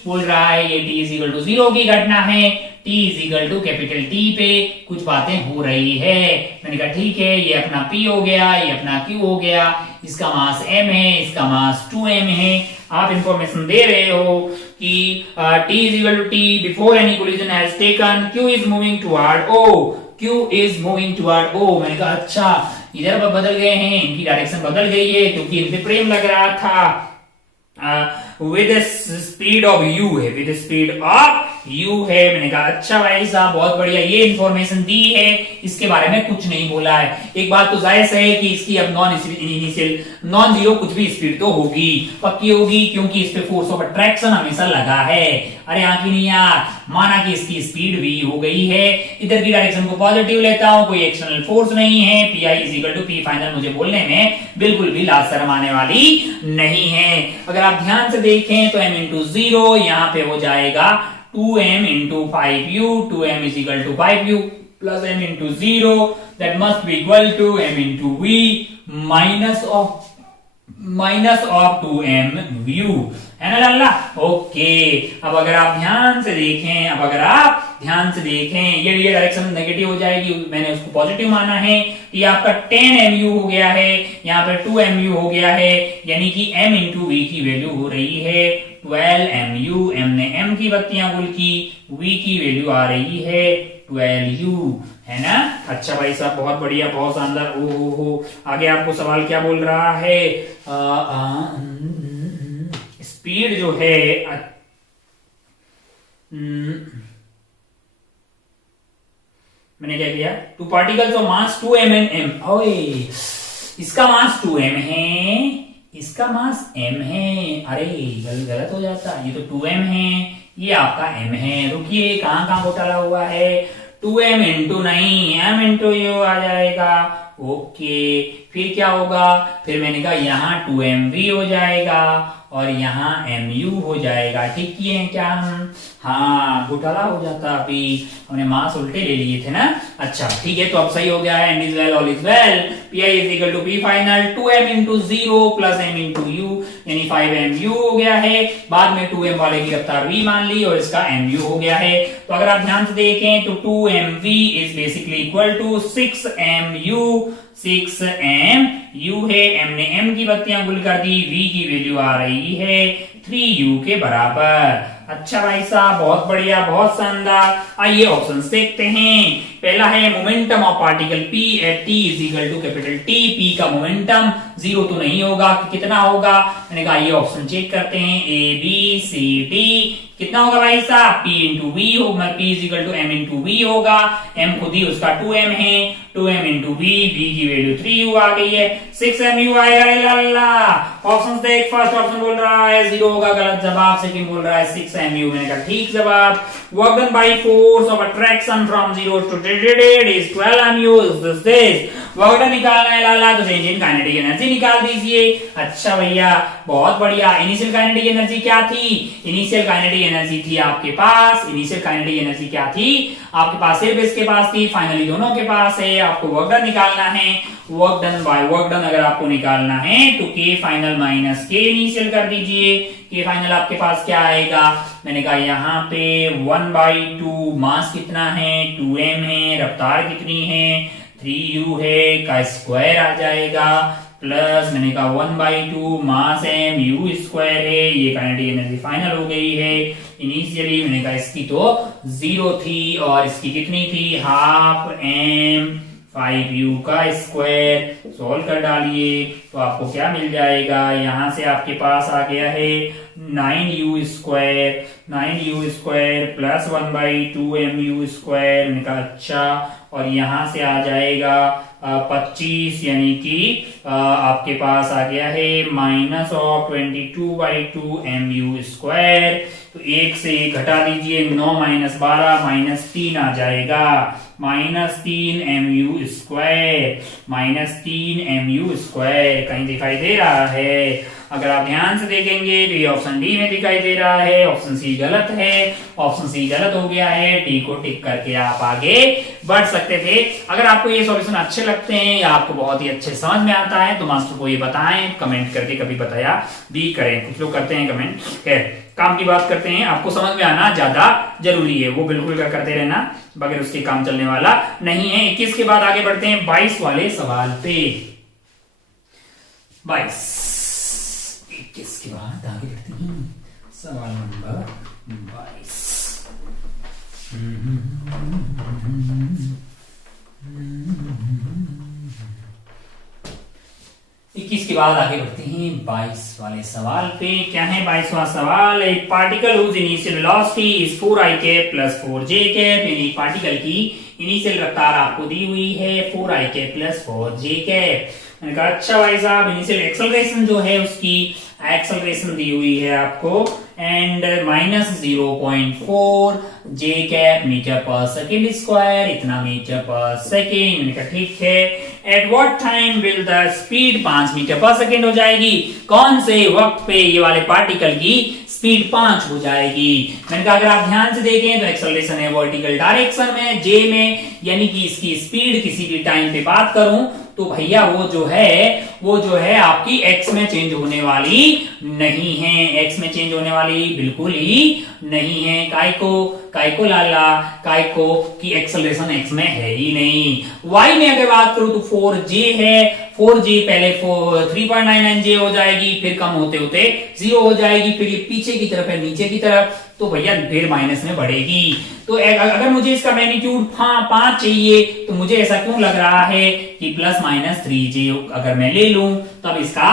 बोल रहा है ये T इज इक्वल टू 0 की घटना है। T is equal to capital T पे कुछ बातें हो रही है। मैंने कहा ठीक है, ये अपना P हो गया, ये अपना Q हो गया, इसका मास m है, इसका मास 2m है। आप इंफॉर्मेशन दे रहे हो कि T is equal to T before any collision has taken, Q is moving toward O, Q is moving toward O। मैंने कहा अच्छा इधर बदल गए हैं, इनकी डायरेक्शन बदल गई है क्योंकि इनसे प्रेम लग रहा था। विद स्पीड ऑफ U है, विद स्पीड ऑफ U है। मैंने कहा अच्छा भाई साहब बहुत बढ़िया, ये इंफॉर्मेशन दी है, इसके बारे में कुछ नहीं बोला है। एक बात तो जायज है कि इसकी अब नॉन जीरो कुछ भी स्पीड तो होगी, पक्की होगी, क्योंकि इस पे फोर्स ऑफ अट्रैक्शन हमेशा लगा है। अरे हाँ कि नहीं यार, माना कि इसकी स्पीड v हो गई है, इधर की डायरेक्शन को पॉजिटिव लेता हूं, कोई एक्सटर्नल फोर्स नहीं है, Pi is equal to P final मुझे बोलने में बिल्कुल भी लाज शर्म आने वाली नहीं है। अगर आप ध्यान से देखें तो m इंटू 0 यहाँ पे हो जाएगा 2m into 5u, 2m is equal to 5u plus m into 0, that must be equal to m into v minus of 2m u, है ना लाला। ओके, अब अगर आप ध्यान से देखें, ये डायरेक्शन नेगेटिव हो जाएगी, मैंने उसको पॉजिटिव माना है, ये आपका 10mu हो गया है, यहाँ पे 2mu हो गया है, यानी कि m इंटू v की वैल्यू हो रही है 12mu, m ने m की बत्तियां गुल की, v की वैल्यू आ रही है 12u, है ना। अच्छा भाई साहब बहुत बढ़िया, बहुत शानदार। ओ आगे आपको सवाल क्या बोल रहा है, स्पीड जो है मैंने क्या किया, two particles of mass 2m and m, ओए इसका मास 2m है, इसका मास m है, अरे गलत हो जाता, ये तो 2m है, ये आपका m है। रुकिए कहां घोटाला हुआ है, 2m इंटू नहीं m इंटू u आ जाएगा। ओके फिर क्या होगा, फिर मैंने कहा यहाँ 2mv हो जाएगा और यहाँ mu हो जाएगा। ठीक किए हैं क्या हम, हाँ घोटाला हो जाता, अभी हमने मास उल्टे ले लिए थे ना। अच्छा ठीक है, तो अब सही हो गया है, and is well all is well. Pi is equal to P final 2m into 0 plus m into u, यानी 5mu हो गया है। बाद में 2m वाले की रफ्तार v मान ली और इसका mu हो गया है। तो अगर आप ध्यान से देखें तो 2mv is basically equal to 6mu, 6mu है, m ने m की बत्तियां गुल कर दी, v की वैल्यू आ रही है 3u के बराबर। अच्छा भाई साहब बहुत बढ़िया, बहुत शानदार। आइए ऑप्शंस देखते हैं। पहला है momentum of particle P at T is equal to capital T, P का मोमेंटम 0 तो नहीं होगा, कितना होगा, मैंने कहा ये ऑप्शन चेक करते हैं, A B C D, कितना होगा भाई साहब, P इंटू V होगा, P is equal to M into V होगा, M खुद ही उसका 2M है, 2M इंटू V, V की वैल्यू 3U आ गई है, 6mu आएगा। ऑप्शन देख, फर्स्ट ऑप्शन बोल रहा है 0 होगा, गलत जवाब। सेकंड बोल रहा है 6mu, मैंने कहा ठीक जवाब। Work done by force of attraction from 0 two is 12mu, work done निकालना है लाला, तो चेंज इन काइनेटिक एनर्जी निकाल दीजिए। अच्छा भैया बहुत बढ़िया। इनिशियल काइनेटिक एनर्जी क्या थी, इनिशियल काइनेटिक एनर्जी थी आपके पास, इनिशियल काइनेटिक एनर्जी क्या थी आपके पास, सिर्फ इसके पास थी, फाइनली दोनों के पास है। आपको वर्क डन निकालना है, work done by work done अगर आपको निकालना है तो K final minus K initial कर दीजिए। K फाइनल आपके पास क्या आएगा, मैंने कहा यहाँ पे 1/2, मास कितना है 2m है, रफ्तार कितनी है 3u है, का स्क्वायर आ जाएगा, प्लस मैंने कहा 1/2 मास m u स्क्वायर है, ये काइनेटिक एनर्जी फाइनल हो गई है। इनिशियली मैंने कहा इसकी तो 0 थी और इसकी कितनी थी, हाफ m 5u का स्क्वायर। सोल्व कर डालिए तो आपको क्या मिल जाएगा, यहां से आपके पास आ गया है 9u square plus 1/2 mu square. मैंने कहा अच्छा, और यहां से आ जाएगा 25 यानी कि आपके पास आ गया है -22/2 तो 1 से 1 घटा दीजिए, 9 - 12 -3 आ जाएगा, -3 mu², कहीं दिखाई दे रहा है? अगर आप ध्यान से देखेंगे तो ये ऑप्शन डी में दिखाई दे रहा है, ऑप्शन सी गलत है, ऑप्शन सी गलत हो गया है। डी को टिक करके आप आगे बढ़ सकते थे। अगर आपको ये सॉल्यूशन अच्छे लगते हैं या आपको बहुत ही अच्छे समझ में आता है तो मास्टर को ये बताएं, कमेंट करके कभी बताया भी करें। कुछ लोग करते हैं कमेंट, खैर काम की बात करते हैं। आपको समझ में आना ज्यादा जरूरी है, वो बिल्कुल करते रहना, बगैर उसके काम चलने वाला नहीं है। 21 के बाद आगे बढ़ते हैं 22 वाले सवाल पे। 21 के बाद आगे बढ़ते हैं सवाल नंबर 22। 21 के बाद आगे बढ़ते हैं 22 वाले सवाल पे। क्या है 22वां सवाल? एक particle whose initial velocity is 4i plus 4j, यानी पार्टिकल की इनिशियल रफ्तार आपको दी हुई है 4i प्लस 4j। मैंने कहा अच्छा भाई साहब, इनिशियल एक्सेलरेशन जो है उसकी एक्सेलरेशन दी हुई है आपको and -0.4 j metre per second square, इतना मीटर पर सेकेंड। मैंने कहा ठीक है। At what time will the speed 5 metre per second हो जाएगी? कौन से वक्त पे ये वाले पार्टिकल की स्पीड 5 हो जाएगी? मैंने कहा अगर आप ध्यान से देखें तो एक्सेलरेशन है वर्टिकल डायरेक्शन में, जे में, यानी कि इसकी स्पीड किसी भी टाइम पे बात करूं तो भैया वो जो है आपकी एक्स में चेंज होने वाली नहीं है, एक्स में चेंज होने वाली बिल्कुल ही नहीं है। काय को लाला, काय को की एक्सेलरेशन एक्स में है ही नहीं। वाई में अगर बात करूं तो 4j है, 4j पहले 3.99j हो जाएगी, फिर कम होते होते 0 हो जाएगी, फिर ये पीछे की तरफ है नीचे की तरफ, तो भैया फिर माइनस में बढ़ेगी। तो अगर मुझे इसका मैग्नीट्यूड 5 चाहिए तो मुझे ऐसा क्यों लग रहा है कि +-3j अगर मैं ले लूं तब इसका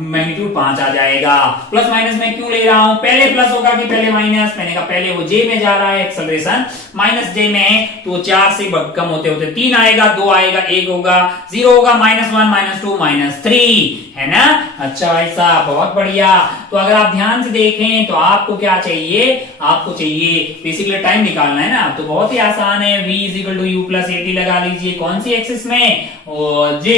मैग्नीट्यूड 5 आ जाएगा। प्लस माइनस में क्यों ले रहा हूं? पहले प्लस होगा कि पहले माइनस? मैंने कहा पहले वो j में जा रहा है एक्सेलरेशन, -j में है तो 4 से कम होते होते 3 आएगा, 2 आएगा, 1 होगा, 0 होगा, -1 -2 -3 है ना। अच्छा भाई साहब बहुत बढ़िया। तो अगर आप ध्यान से देखें तो आपको क्या चाहिए? आपको चाहिए बेसिकली टाइम निकालना है ना, तो बहुत ही आसान है। v = u + at लगा लीजिए। कौन सी एक्सिस में? और j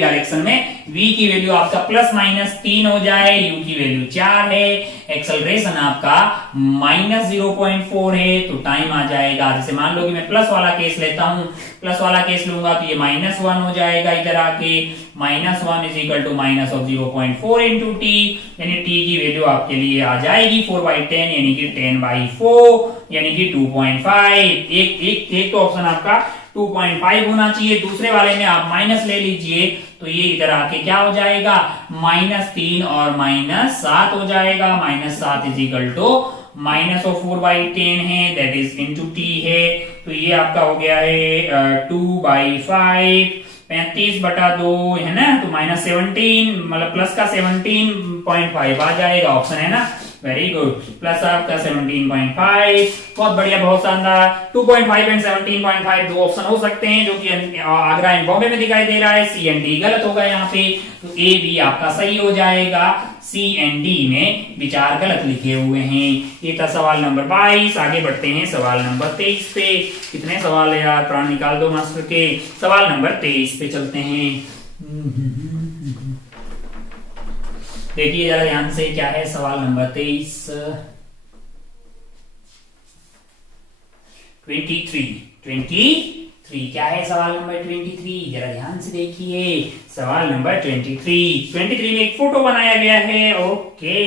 डायरेक्शन में। v की वैल्यू आपका +-3 हो जाए, u की वैल्यू 4 है, एक्सेलरेशन आपका -0.4 है, तो टाइम आ जाएगा। जैसे मान लो कि मैं प्लस वाला केस लेता हूं, प्लस वाला केस लूंगा तो ये -1 हो जाएगा इधर आके, -1 = -0.4 × t, यानी t की वैल्यू आपके लिए आ जाएगी 4/10 यानी कि 10/4 यानी कि 2.5। एक तो ऑप्शन आपका 2.5 होना चाहिए, दूसरे वाले में आप माइनस ले लीजिए तो ये इधर आके क्या हो जाएगा? -3 और -7 हो जाएगा। -7 = -4/10 है, दैट इज इनटू t है, तो ये आपका हो गया है 2/5, 35/2 है ना, तो -17 मतलब प्लस का 17.5 आ जाएगा, ऑप्शन है ना। वेरी गुड, प्लस आपका 17.5, बहुत बढ़िया, बहुत शानदार। 2.5 एंड 17.5 दो ऑप्शन हो सकते हैं, जो कि आगरा एंड बॉम्बे में दिखाई दे रहा है। सी एंड डी गलत होगा यहाँ पे, तो ए बी आपका सही हो जाएगा। सी एंड डी में विचार गलत लिखे हुए हैं। ये था सवाल नंबर 22। आगे बढ़ते हैं सवाल नंबर 23 पे। कितने सवाल है यार, प्राण निकाल दो मास्टर के। सवाल नंबर 23 पे चलते हैं। देखिए जरा ध्यान से, क्या है सवाल नंबर 23। 23 क्या है सवाल नंबर 23? जरा ध्यान से देखिए सवाल नंबर 23 में एक फोटो बनाया गया है। ओके,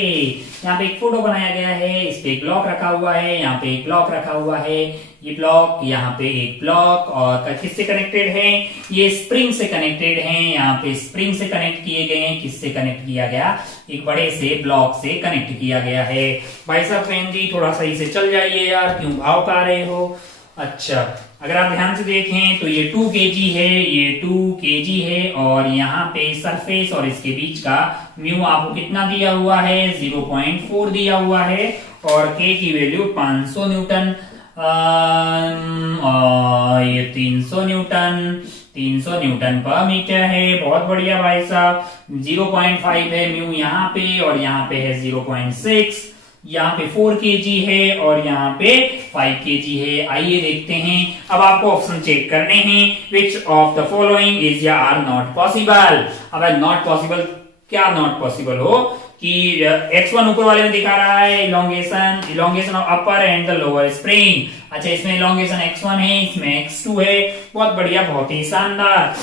यहाँ पे एक फोटो बनाया गया है, इस पे एक ब्लॉक रखा हुआ है, यहाँ पे एक ब्लॉक रखा हुआ है, ये ब्लॉक, यहाँ पे एक ब्लॉक, और किससे कनेक्टेड है? ये स्प्रिंग से कनेक्टेड है। यहाँ पे स्प्रिंग से कनेक्ट किए गए हैं। किससे कनेक्ट किया गया? एक बड़े से ब्लॉक से कनेक्ट किया गया है। भाई साहब बहन जी थोड़ा सही से चल जाइए यार, क्यों भाव पा रहे हो? अच्छा, अगर आप ध्यान से देखें तो ये 2 kg है, ये 2 kg है, और यहाँ पे सरफेस और इसके बीच का म्यू आपको कितना दिया हुआ है? 0.4 दिया हुआ है, और k की वैल्यू 500 न्यूटन, और ये 300 न्यूटन, 300 न्यूटन पर मीटर है। बहुत बढ़िया भाई साहब। 0.5 है म्यू यहाँ पे, और यहाँ पे है 0.6, यहाँ पे 4 kg है और यहाँ पे 5 kg है। आइए देखते हैं। अब आपको ऑप्शन चेक करने हैं। विच ऑफ द फॉलोइंग इज या आर नॉट पॉसिबल। अब नॉट पॉसिबल, क्या नॉट पॉसिबल हो कि x1 ऊपर वाले में दिखा रहा है elongation of upper and the lower spring. अच्छा, इसमें इलोंगेशन x1 है, इसमें x2 है। बहुत बढ़िया, बहुत ही शानदार।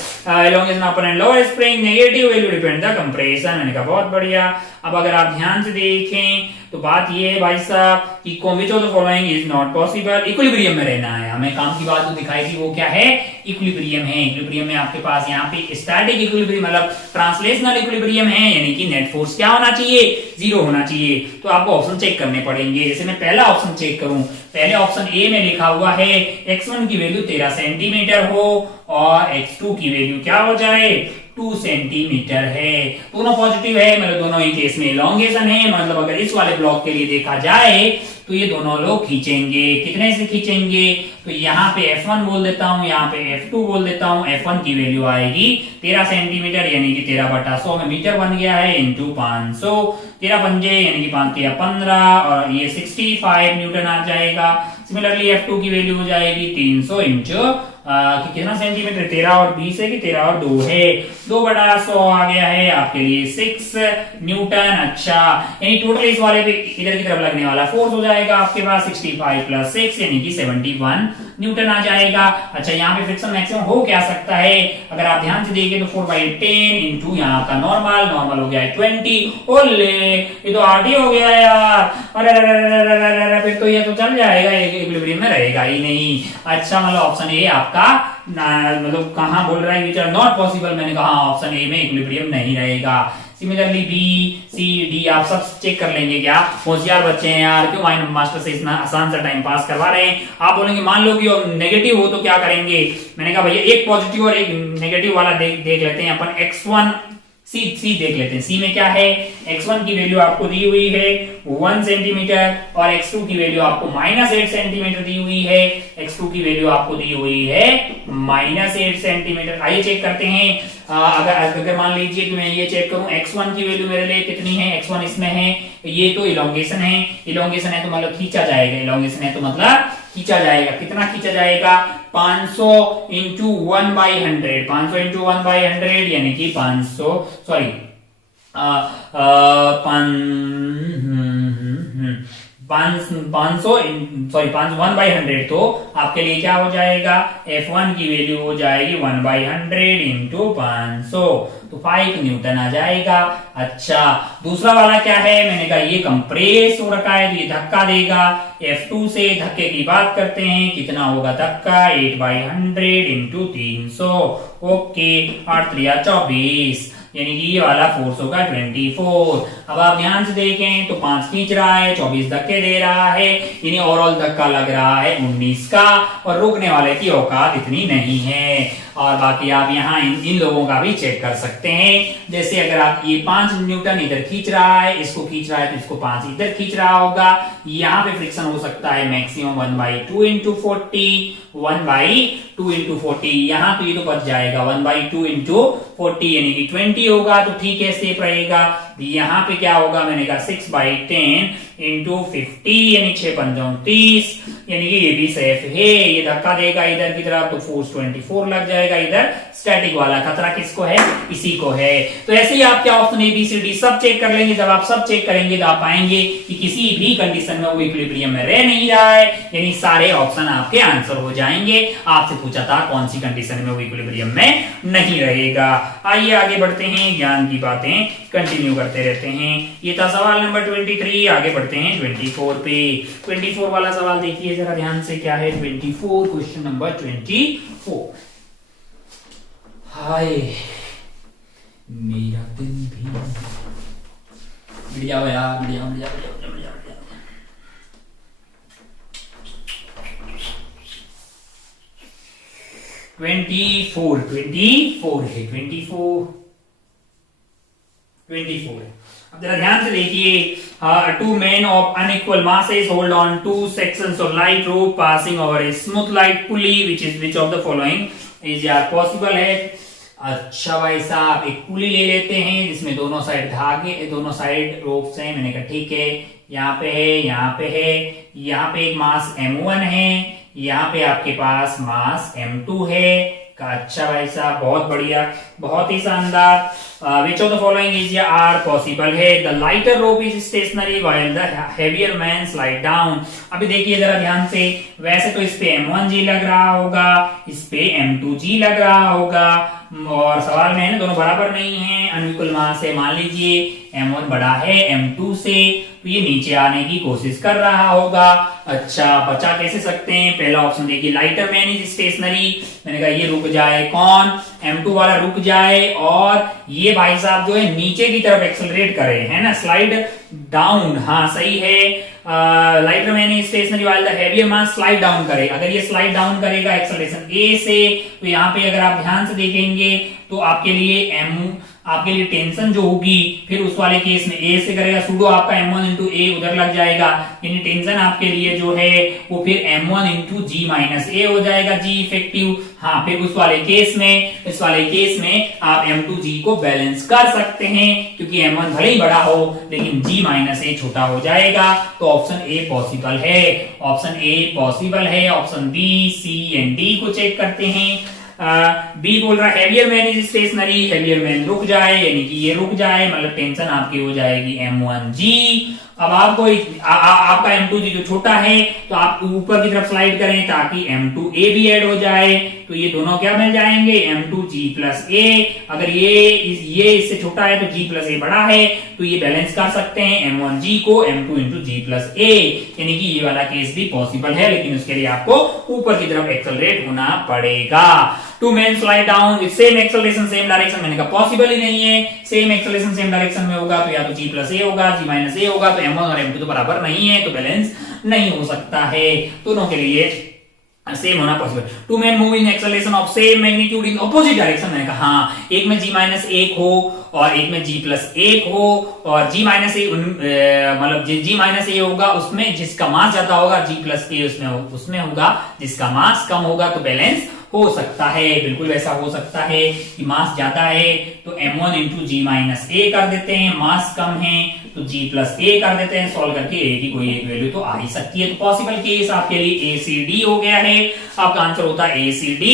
Elongation upper and lower spring, negative value depend the compression. मैंने कहा बहुत बढ़िया। अब अगर आप ध्यान से देखें तो बात ये है भाई साहब कि which of the following is not possible. Equilibrium में रहना है हमें। काम की बात जो दिखाई थी वो क्या है, इक्विलिब्रियम है। इक्विलिब्रियम में आपके पास यहाँ पे स्टैटिक इक्विलिब्रियम मतलब ट्रांसलेशनल इक्विलिब्रियम है, यानी कि नेट फोर्स क्या होना चाहिए, 0 होना चाहिए। तो आपको ऑप्शन चेक करने पड़ेंगे। जैसे मैं पहला ऑप्शन चेक करूं, पहले ऑप्शन ए में लिखा हुआ है x1 की वैल्यू 13 सेंटीमीटर हो और x2 की वैल्यू क्या हो जाए, 2 सेंटीमीटर है। दोनों पॉजिटिव है, मतलब दोनों ही केस में इलोंगेशन है। मतलब अगर इस वाले ब्लॉक के लिए देखा जाए तो ये दोनों लोग खींचेंगे। कितने से खींचेंगे, तो यहाँ पे F1 बोल देता हूँ, यहाँ पे F2 बोल देता हूँ। F1 की वैल्यू आएगी 13 सेंटीमीटर, यानी कि 13/100 में मीटर बन गया है, इंटू 500। 13 पंजे यानी कि 5 या 15, और ये 65 न्यूटन आ जाएगा। सिमिलरली F2 की वैल्यू हो जाएगी 300 इंटू कि कितना सेंटीमीटर, 13 और 20 है कि 13 और 2 है, 2/100 आ गया है आपके लिए 6 न्यूटन। अच्छा, यानी टोटल इस वाले पे इधर की तरफ लगने वाला फोर्स हो जाएगा आपके पास 65 + 6 यानी कि 71 न्यूटन आ जाएगा। अच्छा, यहाँ पे फ्रिक्शन मैक्सिमम हो क्या सकता है, अगर आप ध्यान से देखें तो 4/10 इंटू यहाँ का नॉर्मल हो गया है 20। ओले, ये तो आरटी हो गया यार। अरे फिर तो ये तो चल जाएगा, इक्विलिब्रियम में रहेगा ही नहीं। अच्छा, मतलब ऑप्शन ए आपका मतलब कहाँ बोल रहा है विच आर नॉट पॉसिबल। मैंने कहा ऑप्शन ए में इक्विलिब्रियम नहीं रहेगा। सिमिलरली बी सी डी आप सब चेक कर लेंगे क्या, होशियार बच्चे हैं यार, क्यों मास्टर से इतना आसान सा टाइम पास करवा रहे हैं। आप बोलेंगे मान लो कि नेगेटिव हो तो क्या करेंगे। मैंने कहा भैया एक पॉजिटिव और एक नेगेटिव वाला देख लेते हैं अपन। x1 सी देख लेते हैं। सी में क्या है, x1 की वैल्यू आपको दी हुई है 1 सेंटीमीटर और x2 की वैल्यू आपको -8 सेंटीमीटर दी हुई है। x2 की वैल्यू आपको दी हुई है -8 सेंटीमीटर। आइए चेक करते हैं। अगर मान लीजिए कि मैं ये चेक करूं, x1 की वैल्यू मेरे लिए कितनी है, x1 इसमें है, ये तो इलोंगेशन है। इलोंगेशन है तो मतलब खींचा जाएगा, इलोंगेशन है तो मतलब खींचा जाएगा। कितना खींचा जाएगा, 500 इंटू 1/100, 500 इंटू 1/100 यानी कि 500 सॉरी 1/100 तो आपके लिए क्या हो जाएगा, F1 की वैल्यू हो जाएगी 1/100 इंटू 500, तो 5 न्यूटन आ जाएगा। अच्छा, दूसरा वाला क्या है, मैंने कहा ये कंप्रेस हो रखा है तो ये धक्का देगा। F2 से धक्के की बात करते हैं, कितना होगा धक्का, 8/100 इंटू 300। ओके, 8 3 24 यानी कि ये वाला फोर्स होगा 24। अब आप ध्यान से देखें तो 5 खींच रहा है, 24 धक्के दे रहा है, यानी ओवरऑल धक्का लग रहा है 19 का, और रुकने वाले की औकात इतनी नहीं है। और बाकी आप यहाँ इन लोगों का भी चेक कर सकते हैं। जैसे अगर आप ये 5 न्यूटन इधर खींच रहा है, इसको खींच रहा है तो इसको 5 इधर खींच रहा होगा। यहाँ पे फ्रिक्शन हो सकता है मैक्सिमम 1/2 इंटू 40, 1/2 इंटू 40। यहाँ तो ये तो बच जाएगा 1/2 इंटू 40 यानी कि 20 होगा, तो ठीक है, सेफ रहेगा। यहाँ पे क्या होगा, मैंने कहा 6/10 इंटू 50 यानी 6 पंजों 30, यानी कि ये भी सेफ है। ये धक्का देगा इधर की तरफ तो फोर्स 24 लग जाएगा। इधर स्टैटिक वाला खतरा किसको है, इसी को है। तो ऐसे ही आप क्या option A B C D सब चेक कर लेंगे। जब आप सब चेक करेंगे तो आप पाएंगे कि किसी भी कंडीशन में वो इक्विलिब्रियम में रह नहीं रहा है, यानी सारे ऑप्शन आपके आंसर हो जाएंगे। आपसे पूछा था कौन सी कंडीशन में वो इक्विलिब्रियम में नहीं रहेगा। आइए आगे बढ़ते हैं, ज्ञान की बातें कंटिन्यू करते रहते हैं। ये था सवाल नंबर 23। आगे बढ़ते हैं 24 पे। 24 वाला सवाल देखिए जरा ध्यान से, क्या है 24, क्वेश्चन नंबर 24। हाय मेरा दिन भी बढ़िया हो यार, बढ़िया बढ़िया बढ़िया बढ़िया बढ़िया। 24 है, 24 है। अब जरा ध्यान से देखिए, two men of unequal masses hold on two sections of light rope passing over a smooth light pulley, which of the following is are possible है। अच्छा भाई साहब, एक पुली ले लेते हैं जिसमें दोनों साइड धागे, दोनों साइड रोप्स हैं। मैंने कहा ठीक है, यहाँ पे है, यहाँ पे है, यहाँ पे एक मास m1 है, यहाँ पे आपके पास मास m2 है। अच्छा भाई साहब, बहुत बढ़िया, बहुत ही शानदार। Which of the following is are possible है? The lighter rope is stationary while the heavier man slide down. अभी देखिए जरा ध्यान से, वैसे तो इस पे m1g लग रहा होगा, इस पे m2g लग रहा होगा, और सवाल में है ना दोनों बराबर नहीं है, अनइक्वल मास है। मान लीजिए m1 बड़ा है m2 से, तो ये नीचे आने की कोशिश कर रहा होगा। अच्छा, बचा कैसे सकते हैं? पहला ऑप्शन देखिए, लाइटर मैन इज स्टेशनरी। मैंने कहा ये रुक जाए, कौन? m2 वाला रुक जाए, और ये भाई साहब जो है नीचे की तरफ एक्सेलरेट करे, है ना, स्लाइड डाउन। हाँ सही है, lighter man is stationery while the heavier mass slide down करे। अगर ये स्लाइड डाउन करेगा एक्सेलरेशन a से, तो यहाँ पे अगर आप ध्यान से देखेंगे तो आपके लिए टेंशन जो होगी, फिर उस वाले केस में a से करेगा, सुडो आपका m1 इंटू ए उधर लग जाएगा, यानी टेंशन आपके लिए जो है वो फिर m1 इंटू जी माइनस ए हो जाएगा, g इफेक्टिव। हाँ, फिर इस वाले केस में आप m2g को बैलेंस कर सकते हैं, क्योंकि m1 भले ही बड़ा हो लेकिन g माइनस ए छोटा हो जाएगा। तो ऑप्शन ए पॉसिबल है, ऑप्शन ए पॉसिबल है। Option B, C and D को चेक करते हैं। बी बोल रहा है heavier man is stationary, heavier man रुक जाए, यानी कि ये रुक जाए, मतलब टेंशन आपकी हो जाएगी m1g। अब आपको आपका m2g जो छोटा है, तो आप ऊपर की तरफ स्लाइड करें ताकि m2a भी ऐड हो जाए, तो ये दोनों क्या मिल जाएंगे? m2g plus a। अगर ये इससे छोटा है तो g प्लस a बड़ा है, तो ये बैलेंस कर सकते हैं m1g को m2 into ji plus a, यानी कि ये वाला केस भी पॉसिबल है, लेकिन उसके लिए आपको ऊपर की तरफ एक्सेलरेट होना पड़ेगा। Two man slide down with same acceleration same direction, मैंने कहा पॉसिबल ही नहीं है। सेम एक्सेलरेशन सेम डायरेक्शन में होगा तो या तो g प्लस a होगा, g माइनस a होगा, तो m1 और m2 तो बराबर नहीं है, तो बैलेंस नहीं हो सकता है। दोनों के लिए सेम होना possible. Two man moving acceleration of same magnitude in opposite direction, मैंने कहा हाँ, एक में g माइनस 1 हो और एक में g प्लस 1 हो, और g माइनस ए मतलब g माइनस ए होगा उसमें जिसका मास ज्यादा होगा, g प्लस ए उसमें होगा जिसका मास कम होगा, तो बैलेंस हो सकता है। बिल्कुल वैसा हो सकता है कि मास ज्यादा है तो m1 इंटू जी माइनस ए कर देते हैं, मास कम है तो g प्लस ए कर देते हैं, सॉल्व करके a की कोई एक वैल्यू तो आ ही सकती है। तो पॉसिबल केस आपके लिए ACD हो गया है, आपका आंसर होता है ACD।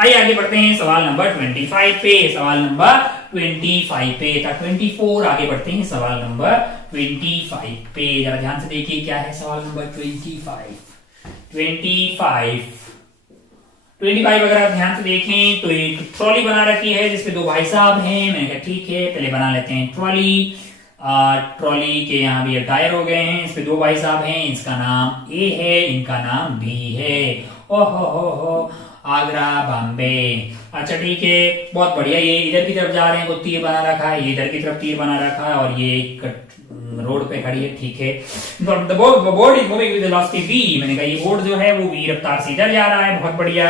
आइए आगे बढ़ते हैं सवाल नंबर 25 पे, सवाल नंबर 25 पे था 24, आगे बढ़ते हैं सवाल नंबर 25 पे। जरा ध्यान से देखिए क्या है सवाल नंबर 25 अगर आप ध्यान से देखें तो एक ट्रॉली बना रखी है जिसपे दो भाई साहब हैं। मैंने कहा ठीक है, पहले बना लेते हैं ट्रॉली। ट्रॉली के यहाँ भी टायर हो गए हैं, इस पे दो भाई साहब हैं, इसका नाम ए है, इनका नाम बी है। ओहो आगरा बॉम्बे। अच्छा ठीक है, बहुत बढ़िया। ये इधर की तरफ जा रहे हैं तो तीर बना रखा है, ये इधर की तरफ तीर बना रखा है, और ये रोड पे खड़ी है। ठीक है, the board is moving with velocity v। मैंने कहा ये बोर्ड जो है वो v रफ्तार से इधर जा रहा है, बहुत बढ़िया।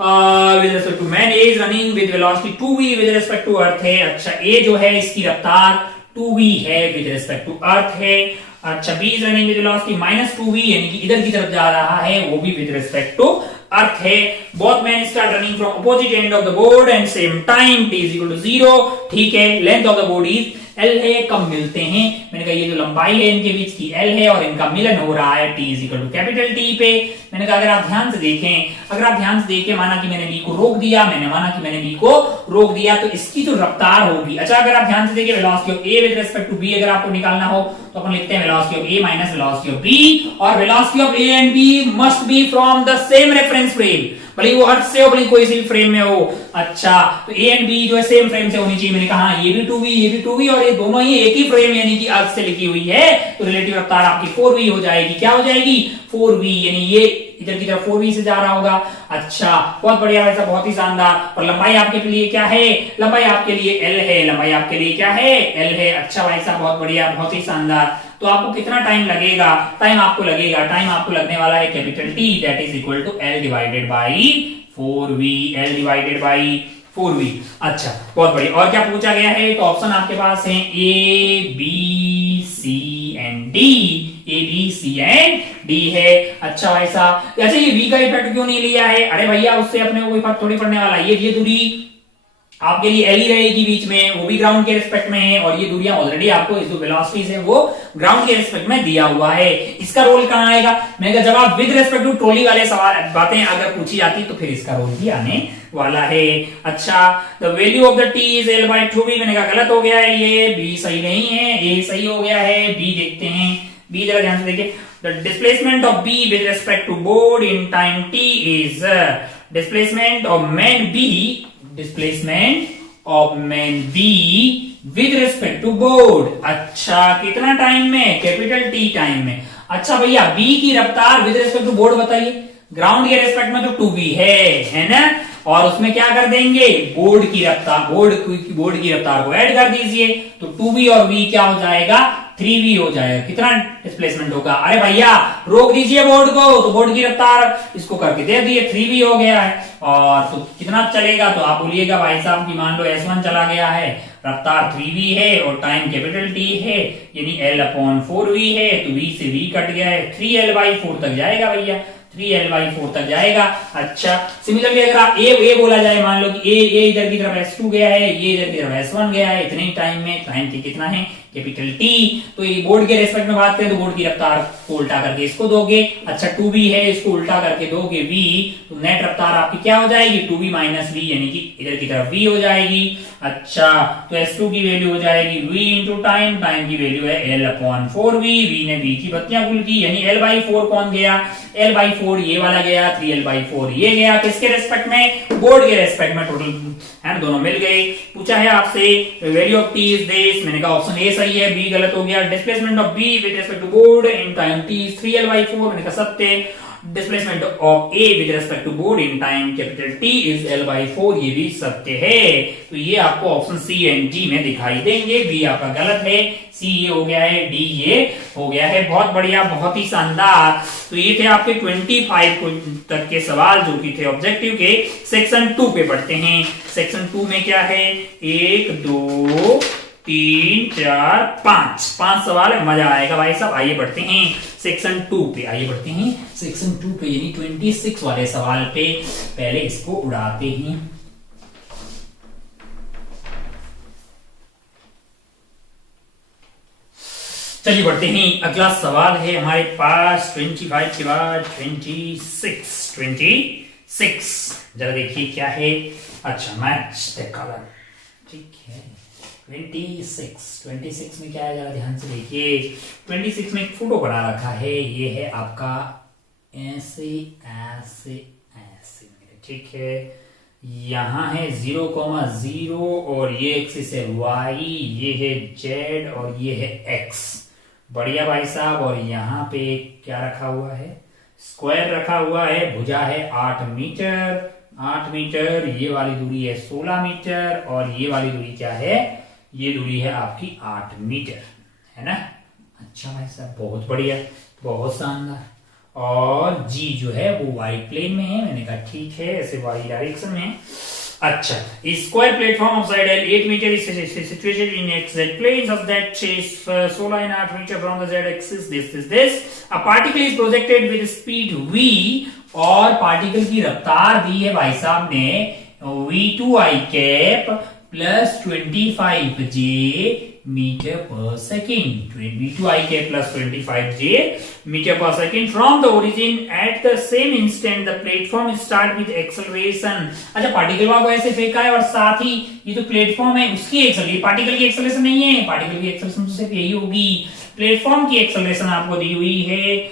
With respect to man A is running with velocity 2v with respect to earth है। अच्छा ए जो है इसकी रफ्तार 2v है विद रिस्पेक्ट टू अर्थ है। अच्छा B is running with velocity -2v, यानी कि इधर की तरफ जा रहा है, वो भी विद रिस्पेक्ट टू अर्थ है। Both man start running from opposite end of the board and same time, t is equal to 0। ठीक है, length of the board is L है, कब मिलते हैं? मैंने कहा ये जो लंबाई है इनके बीच की L है और इनका मिलन हो रहा है t is equal to capital T पे। मैंने कहा अगर आप ध्यान से देखें, माना कि मैंने b को रोक दिया, तो इसकी जो रफ्तार होगी। अच्छा अगर आप ध्यान से देखिए, velocity of a with respect to b अगर आपको निकालना हो तो अपन लिखते हैं velocity of a minus velocity of b, और velocity of a and b must be from the same reference frame, भले वो अर्थ से हो भले कोई सी भी फ्रेम में हो। अच्छा तो ए एंड बी जो है सेम फ्रेम से होनी चाहिए। मैंने कहा ये भी 2v और ये दोनों ही एक ही फ्रेम यानी कि अर्थ से लिखी हुई है, तो रिलेटिव रफ्तार आपकी 4v हो जाएगी। क्या हो जाएगी? 4v, यानी ये इधर की तरफ 4v से जा रहा होगा। अच्छा बहुत बढ़िया, वैसा बहुत ही शानदार। और लंबाई आपके लिए क्या है? लंबाई आपके लिए L है, लंबाई आपके लिए क्या है? L है। अच्छा भाई साहब बहुत बढ़िया, बहुत ही शानदार। तो आपको कितना टाइम लगेगा? टाइम आपको लगने वाला है capital T, that is equal to L divided by 4v। अच्छा बहुत बढ़िया। और क्या पूछा गया है? तो ऑप्शन आपके पास है A, B, C and D। D है। अच्छा भाई साहब, अच्छा ये v का इफेक्ट क्यों नहीं लिया है? अरे भैया उससे अपने को कोई फर्क थोड़ी पड़ने वाला। ये दूरी आपके लिए एल ही रहेगी बीच में, वो भी ग्राउंड के रिस्पेक्ट में है, और ये दूरियां ऑलरेडी आपको जो वेलोसिटीज है वो ग्राउंड के रिस्पेक्ट में दिया हुआ है। इसका रोल कहां आएगा? मैंने कहा जब आप विद रिस्पेक्ट टू ट्रॉली वाले सवाल बातें अगर पूछी जाती तो फिर इसका रोल भी आने वाला है। अच्छा, the value of the T is L by two B, मैंने कहा गलत हो गया है, ये बी सही नहीं है, ए सही हो गया है, बी देखते हैं। बी जरा ध्यान से देखिए, the displacement of B with respect to board in time T is displacement of man B, displacement of man B with respect to board. अच्छा, कितना टाइम में? कैपिटल टी टाइम में। अच्छा भैया, बी की रफ्तार विद रिस्पेक्ट टू बोर्ड बताइए। Ground के रिस्पेक्ट में तो 2v है ना, और उसमें क्या कर देंगे? बोर्ड की रफ्तार, बोर्ड की रफ्तार को ऐड कर दीजिए, तो 2v और v क्या हो जाएगा? 3v हो जाएगा। कितना डिस्प्लेसमेंट होगा? अरे भैया रोक दीजिए बोर्ड को, तो बोर्ड की रफ्तार इसको करके दे दिए, 3v हो गया है। और तो कितना चलेगा? तो आप बोलिएगा भाई साहब की मान लो S1 चला गया है, रफ्तार 3v है और टाइम कैपिटल T है, यानी L/4v है, तो v से v कट गया है, 3L/4 तक जाएगा भैया, 3L/4 तक जाएगा। अच्छा, सिमिलरली अगर आप ए बोला जाए, मान लो कि ए इधर की तरफ S2 गया है, ये इधर की तरफ S1 गया है, इतने ही टाइम में, टाइम T कितना है? Capital T। तो ये बोर्ड के रेस्पेक्ट में बात करें तो बोर्ड की रफ्तार को उल्टा करके इसको दोगे। अच्छा, 2v है, इसको उल्टा करके दोगे v, तो नेट रफ्तार आपकी क्या हो जाएगी? 2v माइनस v, यानी कि इधर की तरफ v हो जाएगी। अच्छा, तो S2 की वैल्यू हो जाएगी v इंटू टाइम, टाइम की वैल्यू है L/4v, v ने v की बत्तियां गुल की, यानी L/4 कौन गया? L/4 ये वाला गया, 3L/4 ये गया। किसके रेस्पेक्ट में? बोर्ड के रेस्पेक्ट में। टोटल है ना, दोनों मिल गए। पूछा है आपसे value of T is this, मैंने कहा ऑप्शन ए सही है, बी गलत हो गया। Displacement of B with respect to board in time T is 3L/4, मैंने कहा सत्य। Displacement of A with respect to board in time capital T is L/4, ये भी सत्य है। तो ये आपको ऑप्शन सी एंड डी में दिखाई देंगे। बी आपका गलत है, सी ये हो गया है, डी ये हो गया है। बहुत बढ़िया, बहुत ही शानदार। तो ये थे आपके 25 तक के सवाल जो कि थे ऑब्जेक्टिव के। सेक्शन 2 पे पढ़ते हैं। सेक्शन 2 में क्या है? 1 2 3 4 5 सवाल है, मजा आएगा भाई साहब। आइए बढ़ते हैं सेक्शन 2 पे, आइए बढ़ते हैं सेक्शन 2 पे, यानी 26 वाले सवाल पे। पहले इसको उड़ाते हैं। चलिए बढ़ते हैं, अगला सवाल है हमारे पास 25 के बाद 26। जरा देखिए क्या है। अच्छा, मैच द कलर, ठीक है। 26 में क्या है, जरा ध्यान से देखिए। 26 में एक फोटो बना रखा है, ये है आपका ऐसे ऐसे ऐसे, ठीक है। यहाँ है 0,0 और ये एक्सिस है y, ये है z और ये है x। बढ़िया भाई साहब। और यहाँ पे क्या रखा हुआ है? स्क्वायर रखा हुआ है, भुजा है 8 मीटर, ये वाली दूरी है 16 मीटर और ये वाली दूरी क्या है? ये दूरी है आपकी 8 मीटर, है ना। अच्छा भाई साहब, बहुत बढ़िया, बहुत शानदार। और जी जो है वो y प्लेन में है, मैंने कहा ठीक है, ऐसे y डायरेक्शन में। अच्छा, square platform of side L 8 metre is situated in xz plane such that is 16.5 meter from the z axis. This a particle is projected with speed v, और पार्टिकल की रफ्तार दी है भाई साहब ने v2i cap plus 25j metre per second, v2i cap plus 25j metre per second from the origin at the same instant the platform start with acceleration. अच्छा, particle को ऐसे फेंका है और साथ ही ये जो प्लेटफॉर्म है उसकी एक्सेलरेशन, पार्टिकल की एक्सेलरेशन नहीं है, पार्टिकल की एक्सेलरेशन तो सिर्फ यही होगी। प्लेटफॉर्म की एक्सेलरेशन आपको दी हुई है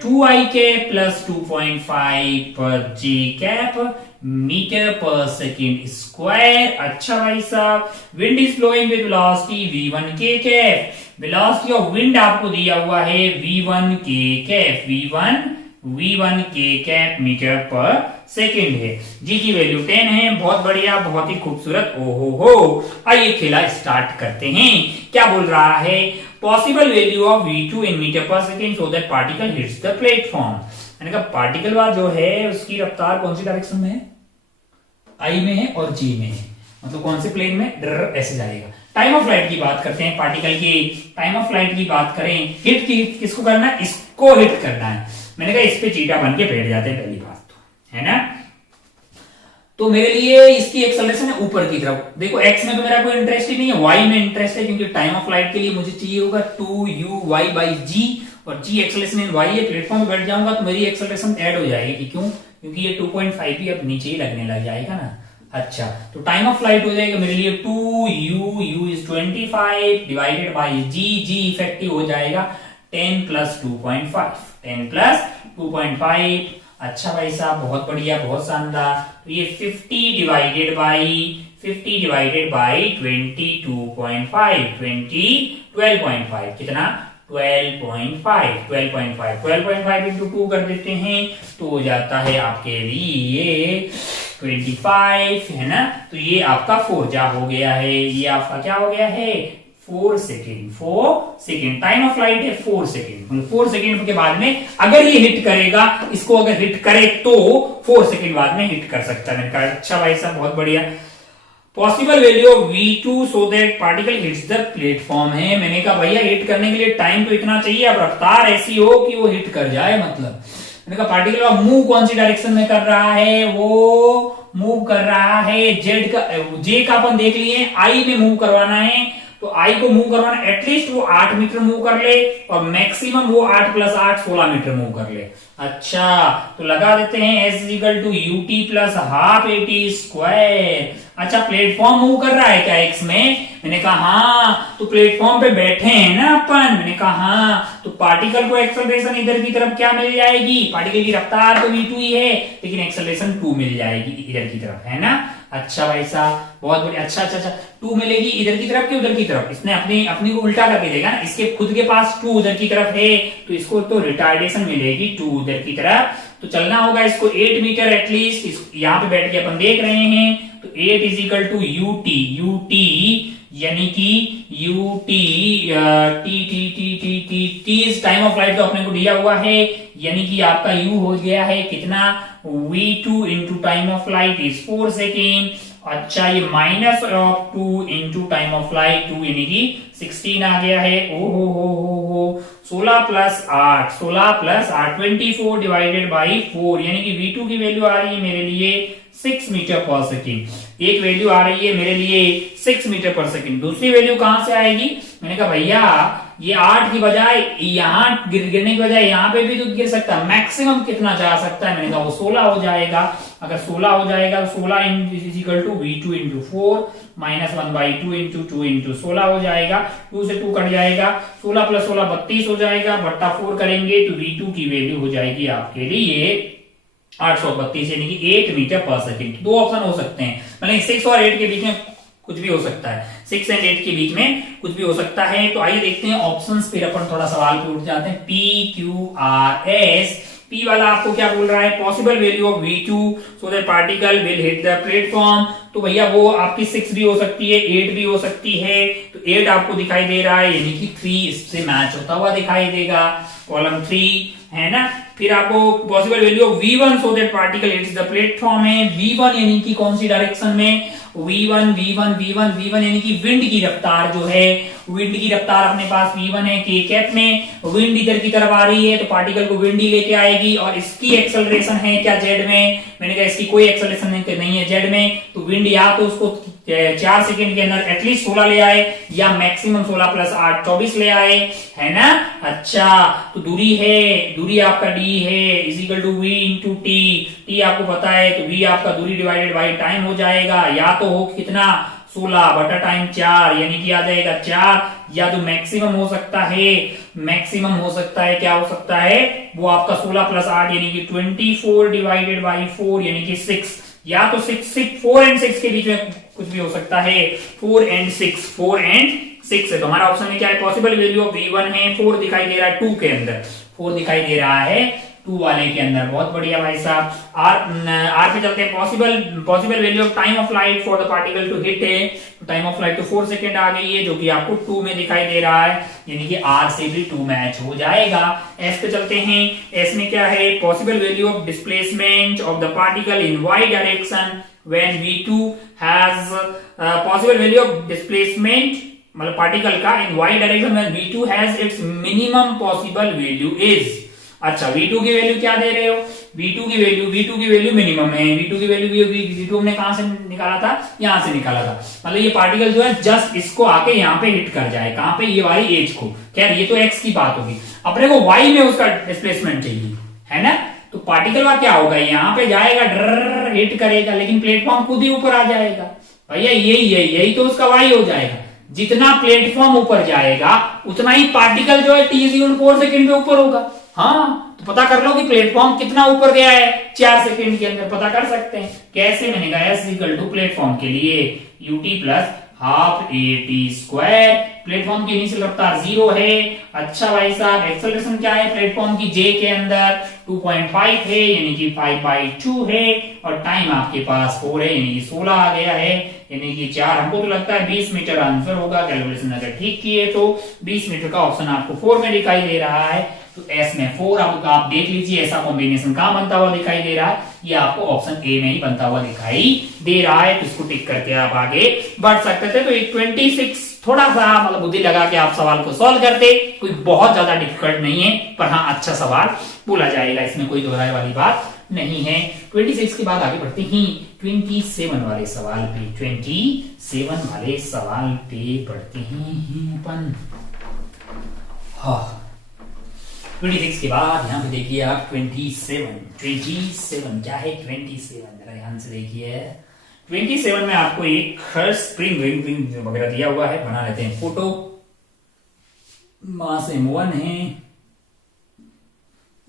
2i cap plus 2.5 j cap metre per second square. अच्छा भाई साहब, wind is blowing with velocity v1 k cap, velocity of wind आपको दिया हुआ है v1 k cap, v1 k cap metre per second है। जी की वैल्यू 10 है। बहुत बढ़िया, बहुत ही खूबसूरत। ओहो हो, आइए खेला स्टार्ट करते हैं। क्या बोल रहा है? Possible value of v2 in metre per second so that particle hits the platform. मैंने कहा पार्टिकल वार जो है उसकी रफ्तार कौन सी डायरेक्शन में है? I में है और G में है, मतलब कौन से प्लेन में? ऐसे जाएगा, टाइम ऑफ फ्लाइट की बात करते हैं, पार्टिकल की टाइम ऑफ फ्लाइट की बात करें, हिट की किसको करना है, इसको हिट करना है। मैंने कहा इस पे चीटा बन के बैठ जाते हैं, पहली बात तो है ना। तो मेरे लिए इसकी एक्सेलरेशन है ऊपर की तरफ। देखो एक्स में तो मेरा कोई इंटरेस्ट ही नहीं है, वाई में इंटरेस्ट है, क्योंकि टाइम ऑफ फ्लाइट के लिए मुझे चाहिए होगा 2u(y/g) और g एक्सेलरेशन इन y है। प्लेटफॉर्म पे बैठ जाऊंगा तो मेरी एक्सेलरेशन ऐड हो जाएगी, क्यों, क्योंकि ये 2.5 भी अब नीचे ही लगने लग जाएगा ना। अच्छा, तो टाइम ऑफ फ्लाइट हो जाएगा मेरे लिए 2u is 25 divided by g effective हो जाएगा 10 + 2.5 10 + 2.5। अच्छा भाई साहब, बहुत बढ़िया, बहुत शानदार। तो ये 50 डिवाइडेड बाई 22.5 12.5 कितना 12.5 इंटू 2 कर देते हैं तो हो जाता है आपके लिए 25, है ना। तो ये आपका 4 हो गया है, ये आपका क्या हो गया है 4 सेकेंड। टाइम ऑफ फ्लाइट है 4 सेकेंड। 4 सेकेंड के बाद में अगर ये हिट करेगा, इसको अगर हिट करे तो 4 सेकेंड बाद में हिट कर सकता है। मैंने कहा अच्छा भाई साहब, बहुत बढ़िया। Possible value of v2 so that particle hits the platform है। मैंने कहा भैया हिट करने के लिए टाइम तो इतना चाहिए, अब रफ्तार ऐसी हो कि वो हिट कर जाए। मतलब मैंने कहा पार्टिकल का मूव कौन सी डायरेक्शन में कर रहा है, वो मूव कर रहा है जेड का, जे का अपन देख लिए, आई में मूव करवाना है। तो आई को मूव करवाना एटलीस्ट वो 8 मीटर मूव कर ले, और मैक्सिमम वो 8 + 8 16 मीटर मूव कर ले। अच्छा, तो लगा देते हैं s = ut + ½ at²। अच्छा, प्लेटफॉर्म मूव कर रहा है क्या x में? मैंने कहा हाँ। तो प्लेटफॉर्म पे बैठे हैं ना अपन, मैंने कहा हाँ। तो पार्टिकल को एक्सेलरेशन इधर की तरफ क्या मिल जाएगी, पार्टिकल की रफ्तार तो v2 ही है, लेकिन एक्सेलरेशन 2 मिल जाएगी इधर की तरफ, है ना। अच्छा भाई साहब, बहुत बढ़िया। अच्छा 2 मिलेगी इधर की तरफ कि उधर की तरफ? इसने अपनी को उल्टा करके देगा ना, इसके खुद के पास 2 उधर की तरफ है, तो इसको तो रिटार्डेशन मिलेगी 2 उधर की तरफ। तो चलना होगा इसको 8 मीटर एटलीस्ट। यहाँ पे बैठ के अपन देख रहे हैं, तो 8 = ut यानी कि ut t time of flight तो अपने को दिया हुआ है, यानी कि आपका u हो गया है कितना v2 into time of flight is 4 second. अच्छा, ये -2 इंटू टाइम ऑफ फ्लाइट 2 यानी कि 16 आ गया है। ओ हो 16 + 8 24 डिवाइडेड बाई 4 यानी कि v2 की वैल्यू आ रही है मेरे लिए 6 मीटर पर सेकेंड। एक वैल्यू आ रही है मेरे लिए 6 मीटर पर सेकेंड। दूसरी वैल्यू कहां से आएगी? मैंने कहा भैया ये 8 की बजाय यहाँ गिरने की बजाय यहाँ पे भी तो गिर सकता है, मैक्सिमम कितना जा सकता है? मैंने कहा वो 16 हो जाएगा। अगर 16 हो जाएगा तो 16 = v2 × 4 -1/2 × 2 × 16 हो जाएगा। 2 से 2 कट जाएगा, 16 + 16 32 हो जाएगा, बट्टा 4 करेंगे तो v2 की वैल्यू हो जाएगी आपके लिए 832 यानी कि 8 मीटर पर सेकेंड। 2 ऑप्शन हो सकते हैं, मतलब 6 और 8 के बीच में कुछ भी हो सकता है, 6 और 8 के बीच में कुछ भी हो सकता है। तो आइए देखते हैं ऑप्शंस, फिर अपन थोड़ा सवाल पे उठ जाते हैं। PQRS, P वाला आपको क्या बोल रहा है? Possible value of v2 so that particle will hit the platform. तो भैया वो आपकी 6 भी हो सकती है, 8 भी हो सकती है। तो 8 आपको दिखाई दे रहा है, यानी कि 3 इससे मैच होता हुआ दिखाई देगा, कॉलम 3 है ना। फिर आपको possible value of v1 so that particle hits the platform है। v1 यानी कि कौन सी डायरेक्शन में? v1 यानी कि विंड की रफ्तार जो है, विंड की रफ्तार अपने पास v1 है k कैप में। विंड इधर की तरफ आ रही है तो पार्टिकल को विंड ही लेके आएगी, और इसकी एक्सेलरेशन है क्या z में? मैंने कहा इसकी कोई एक्सेलरेशन नहीं है z में। तो विंड या तो उसको 4 सेकंड के अंदर एटलीस्ट 16 ले आए, या मैक्सिमम 16 + 8 24 ले आए, है ना। अच्छा, तो दूरी आपका d है = v × t आपको पता है, तो v आपका दूरी डिवाइडेड बाई टाइम हो जाएगा। या तो हो कितना 16 बटा टाइम 4 यानी कि आ जाएगा 4, या तो मैक्सिमम हो सकता है क्या हो सकता है वो आपका 16 + 8 यानी कि 24 डिवाइडेड बाई 4 यानी कि 6, या तो 4 और 6 के बीच में कुछ भी हो सकता है। 4 और 6 है। तो हमारा ऑप्शन में क्या है? पॉसिबल वैल्यू ऑफ v1 है 4 दिखाई दे रहा है 2 के अंदर, 4 दिखाई दे रहा है 2 वाले के अंदर। बहुत बढ़िया भाई साहब। आर पे चलते हैं। Possible value of time of flight for the particle to hit है। टाइम ऑफ फ्लाइट तो 4 सेकेंड आ गई है, जो कि आपको 2 में दिखाई दे रहा है, यानी कि आर से भी 2 मैच हो जाएगा। एस पे चलते हैं। एस में क्या है? Possible value of displacement of the particle in Y direction when V2 has possible value of displacement मतलब पार्टिकल का in y direction when V2 has its minimum possible value is. अच्छा V2 की वैल्यू क्या दे रहे हो, V2 की value minimum है। V2 की वैल्यू V2 हमने कहां से निकाला था, यहां से निकाला था। मतलब ये पार्टिकल जो है जस्ट इसको आके यहाँ पे हिट कर जाए, कहां पे, ये वाली एज को। खैर ये तो x की बात होगी, अपने को y में उसका डिस्प्लेसमेंट चाहिए, है ना। तो पार्टिकल का क्या होगा, यहाँ पे जाएगा, ड्रर हिट करेगा, लेकिन प्लेटफॉर्म खुद ही ऊपर आ जाएगा। भैया यही तो उसका y हो जाएगा। जितना प्लेटफॉर्म ऊपर जाएगा उतना ही पार्टिकल जो है t/4 सेकंड पे ऊपर होगा। हाँ, तो पता कर लो कि प्लेटफॉर्म कितना ऊपर गया है 4 सेकंड के अंदर, पता कर सकते हैं कैसे। मैंने कहा s इक्वल टू प्लेटफॉर्म के लिए ut plus half at²। Platform की इनिशियल रफ्तार 0 है। अच्छा भाई साहब, एक्सेलरेशन क्या है प्लेटफॉर्म की j के अंदर 2.5 है, यानी कि 5/2 है, और टाइम आपके पास 4 है, यानी कि 16 आ गया है, यानी कि 4। हमको तो लगता है 20 मीटर आंसर होगा, कैलकुलेशन अगर ठीक किए तो 20 मीटर का ऑप्शन आपको 4 में दिखाई दे रहा है। तो S में 4 आप देख लीजिए, ऐसा कॉम्बिनेशन कहां बनता हुआ दिखाई दे रहा है, ये आपको ऑप्शन ए में ही बनता हुआ दिखाई दे रहा है। तो इसको टिक करके आप आगे बढ़ सकते थे। तो 26 थोड़ा सा मतलब बुद्धि लगा के आप सवाल को सॉल्व करते, कोई बहुत ज्यादा डिफिकल्ट नहीं है, पर हाँ अच्छा सवाल बोला जाएगा, इसमें कोई दोहराए वाली बात नहीं है। 26 के बाद आगे बढ़ते हैं 27 वाले सवाल पे। 27 वाले सवाल पे बढ़ते हैं अपन। हाँ, 26 के बाद यहाँ पे देखिए आप 27 क्या है 27, जरा ध्यान से देखिए। 27 में आपको एक स्प्रिंग रिंग वगैरह दिया हुआ है, बना लेते हैं फोटो। मास M1 है,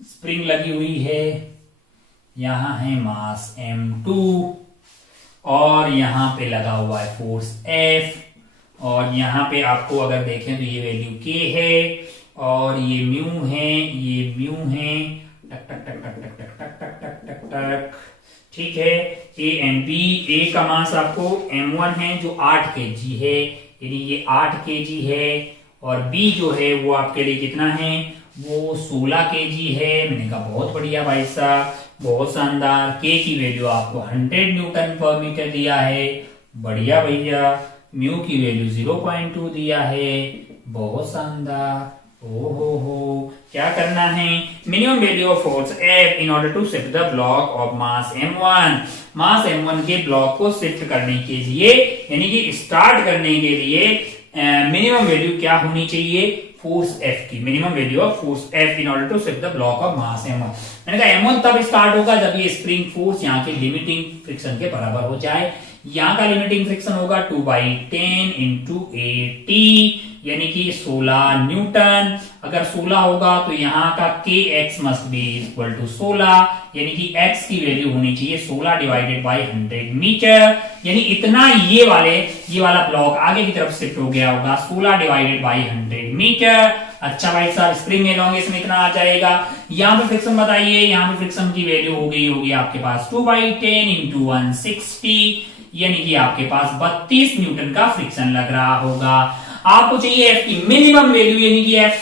स्प्रिंग लगी हुई है, यहां है मास M2, और यहां पे लगा हुआ है फोर्स F, और यहां पे आपको अगर देखें तो ये वैल्यू K है, और ये म्यू है, ये म्यू है। टक टक टक टक टक टक टक टक टक टक टक, ठीक है। A एंड B, A का मास आपको M1 है जो 8 kg है, यानी ये 8 kg है, और B जो है वो आपके लिए कितना है, वो 16 kg है। मैंने कहा बहुत बढ़िया भाई साहब, बहुत शानदार। K की वैल्यू आपको 100 न्यूटन पर मीटर दिया है, बढ़िया भैया। म्यू की वैल्यू 0.2 दिया है, बहुत शानदार। हो क्या करना है, minimum value of force F in order to shift the block of mass M1। Mass M1 के ब्लॉक को शिफ्ट करने के लिए, यानी कि स्टार्ट करने के लिए मिनिमम वैल्यू क्या होनी चाहिए, फोर्स F की। Minimum value of force F in order to shift the block of mass M1। मैंने कहा M1 तब स्टार्ट होगा जब ये स्प्रिंग फोर्स यहाँ के लिमिटिंग फ्रिक्शन के बराबर हो जाए। यहाँ का लिमिटिंग फ्रिक्शन होगा 2/10 × 80, यानी कि 16 न्यूटन। अगर 16 होगा तो यहाँ का kx must be equal to 16, यानी कि x की वैल्यू होनी चाहिए 16 डिवाइडेड बाई 100 मीटर, यानी इतना ये वाला ब्लॉक आगे की तरफ शिफ्ट हो गया होगा 16 डिवाइडेड बाई 100 मीटर। अच्छा भाई साहब, स्प्रिंग एलोंगेशन इतना आ जाएगा। यहाँ पे फ्रिक्शन बताइए, यहाँ पे फ्रिक्शन की वैल्यू हो गई होगी आपके पास 2/10 × 160, यानी कि आपके पास 32 न्यूटन का फ्रिक्शन लग रहा होगा। आपको चाहिए F की मिनिमम वैल्यू, यानी कि F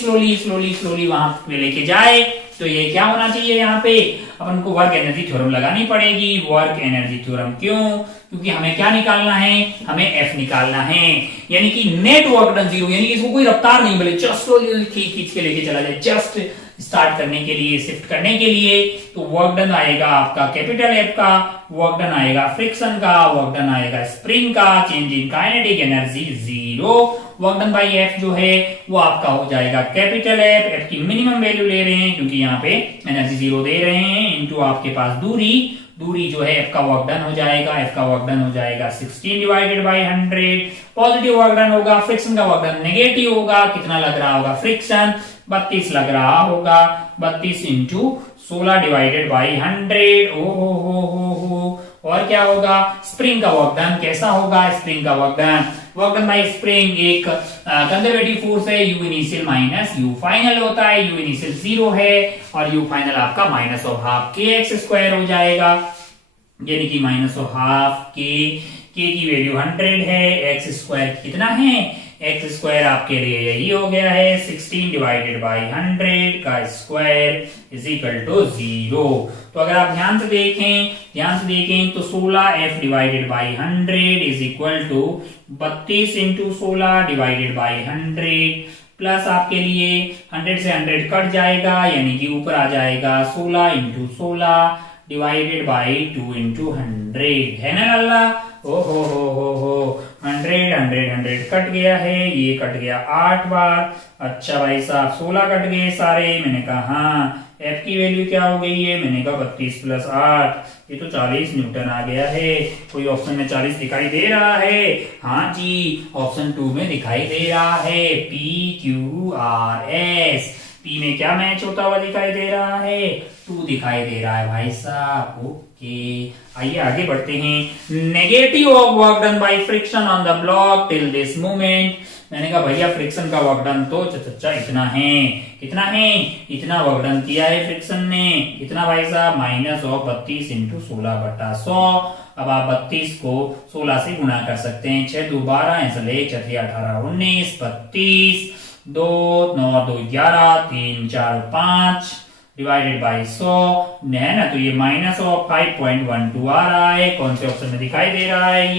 स्लोली वहां पे लेके जाए। तो ये क्या होना चाहिए, यहाँ पे अपन को वर्क एनर्जी थ्योरम लगानी पड़ेगी। वर्क एनर्जी थ्योरम क्यों, क्योंकि हमें क्या निकालना है, हमें F निकालना है, यानी कि नेट वर्क डन 0, यानी कि इसको कोई रफ्तार नहीं मिले, जस्ट खींच के लेके चला जाए, जस्ट स्टार्ट करने के लिए, शिफ्ट करने के लिए। तो वर्क डन आएगा आपका कैपिटल F का, वर्क डन आएगा फ्रिक्शन का, वर्क डन आएगा स्प्रिंग का, change in kinetic energy 0। Work done by F जो है वो आपका हो जाएगा कैपिटल F। F की मिनिमम वैल्यू ले रहे हैं क्योंकि यहाँ पे एनर्जी 0 दे रहे हैं, इनटू आपके पास दूरी जो है F का वर्क डन हो जाएगा, F का वर्क डन हो जाएगा 16 divided by 100। Positive work done होगा, फ्रिक्शन का वर्क डन नेगेटिव होगा, कितना लग रहा होगा फ्रिक्शन, 32 लग रहा होगा, 32 × 16 डिवाइडेड बाई 100। हो। और क्या होगा, स्प्रिंग का वर्क डन कैसा होगा, स्प्रिंग का वर्क डन बाई स्प्रिंग एक कंजर्वेटिव फोर्स है, you initial minus you final होता है, यू इनिशियल 0 है, और यू फाइनल आपका माइनस ऑफ हाफ kx² हो जाएगा, यानी कि माइनस ऑफ हाफ k की वैल्यू 100 है, x² कितना है, एक्स स्क्वायर आपके लिए यही हो गया है 16 डिवाइडेड बाई 100 का स्क्वायर इज इक्वल टू 0। तो अगर आप ध्यान से देखें तो 16f divided by 100 is equal to 32 into 16 divided by 100 plus आपके लिए 100 से 100 कट जाएगा यानी कि ऊपर आ जाएगा 16 इंटू 16 डिवाइडेड बाई 2 इंटू 100 है ना लल्ला। ओ हो 100 कट गया है, ये कट गया 8 बार। अच्छा भाई साहब 16 कट गए सारे। मैंने कहा हाँ एफ की वैल्यू क्या हो गई है, मैंने कहा 32 प्लस 8 ये तो 40 न्यूटन आ गया है। कोई ऑप्शन में 40 दिखाई दे रहा है? हाँ जी ऑप्शन 2 में दिखाई दे रहा है PQRS। पी में क्या मैच होता हुआ दिखाई दे रहा है? 2 दिखाई दे रहा है भाई साहब। ओके आइए आगे बढ़ते हैं। Negative of work done by friction on the block till this moment. मैंने कहा भैया फ्रिक्शन का वर्क डन तो चचा इतना है। कितना है? इतना वर्क डन किया है फ्रिक्शन ने। कितना भाई साहब? माइनस ऑफ 32 इंटू 16 बटा 100। अब आप 32 को 16 से गुणा कर सकते हैं। 6 2 12 ऐसा 1 4 18 19 32 2 9 2 11 3 4 5 डिवाइडेड बाई 100 है ना। तो ये माइनस ऑफ 5.12 आ रहा है। कौन से ऑप्शन में दिखाई दे रहा है?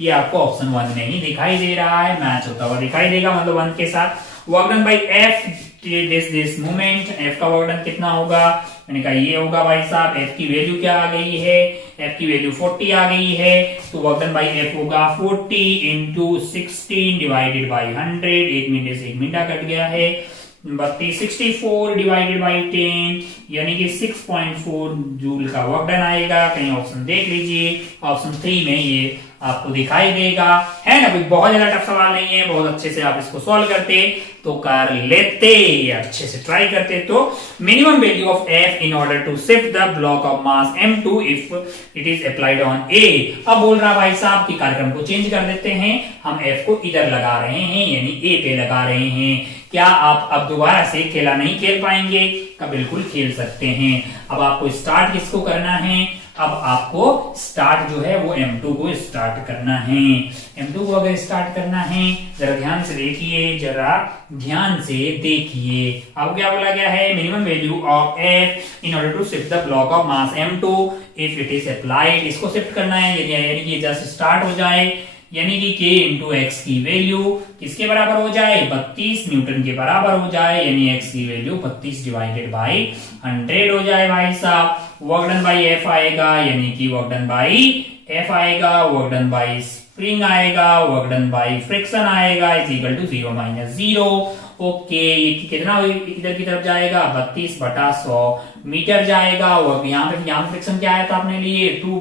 ये आपको ऑप्शन 1 में ही दिखाई दे रहा है। मैच होता हुआ दिखाई देगा मतलब 1 के साथ। Work done by F this moment. F का वर्क डन कितना होगा? मैंने कहा ये होगा भाई साहब। एफ की वैल्यू क्या आ गई है? एफ की वैल्यू 40 आ गई है। तो वर्क डन बाई एफ होगा 40 इंटू 16 डिवाइडेड बाई 100। 1 मिनट से 1 मिनट कट गया है। 64 डिवाइडेड बाई 10 यानी कि 6.4 जूल का वर्क डन आएगा। कहीं ऑप्शन देख लीजिए, ऑप्शन 3 में ये आपको दिखाई देगा। है ना, कोई बहुत ज्यादा टफ सवाल नहीं है। बहुत अच्छे से आप इसको सॉल्व करते तो कर लेते, अच्छे से ट्राई करते तो minimum value of F in order to shift the block of mass m2 if it is applied on a. अब बोल रहा भाई साहब कि कार्यक्रम को चेंज कर देते हैं, हम एफ को इधर लगा रहे हैं यानी ए पे लगा रहे हैं। क्या आप अब दोबारा से खेला नहीं खेल पाएंगे? का बिल्कुल खेल सकते हैं। अब आपको स्टार्ट किसको करना है? अब आपको स्टार्ट जो है वो M2 को स्टार्ट करना है। M2 को अगर स्टार्ट करना है जरा ध्यान से देखिए, जरा ध्यान से देखिए। अब क्या बोला गया है? Minimum value of F in order to shift the block of mass M2 if it is applied. इसको शिफ्ट करना है यानी कि जस्ट स्टार्ट हो जाए यानी कि K इंटू एक्स की वैल्यू किसके बराबर हो जाए? 32 न्यूटन के बराबर हो जाए यानी x की वैल्यू 32 डिवाइडेड बाई 100 हो जाए भाई साहब। वर्क डन बाई F आएगा यानी कि वर्क डन बाई F आएगा, वर्क डन बाई स्प्रिंग आएगा, वर्क डन बाई फ्रिक्शन आएगा is equal to 0 minus 0। Okay ये कितना इधर की तरफ जाएगा? 32 बटा 100 मीटर जाएगा। और यहाँ पे फ्रिक्शन क्या आया था अपने लिए? 2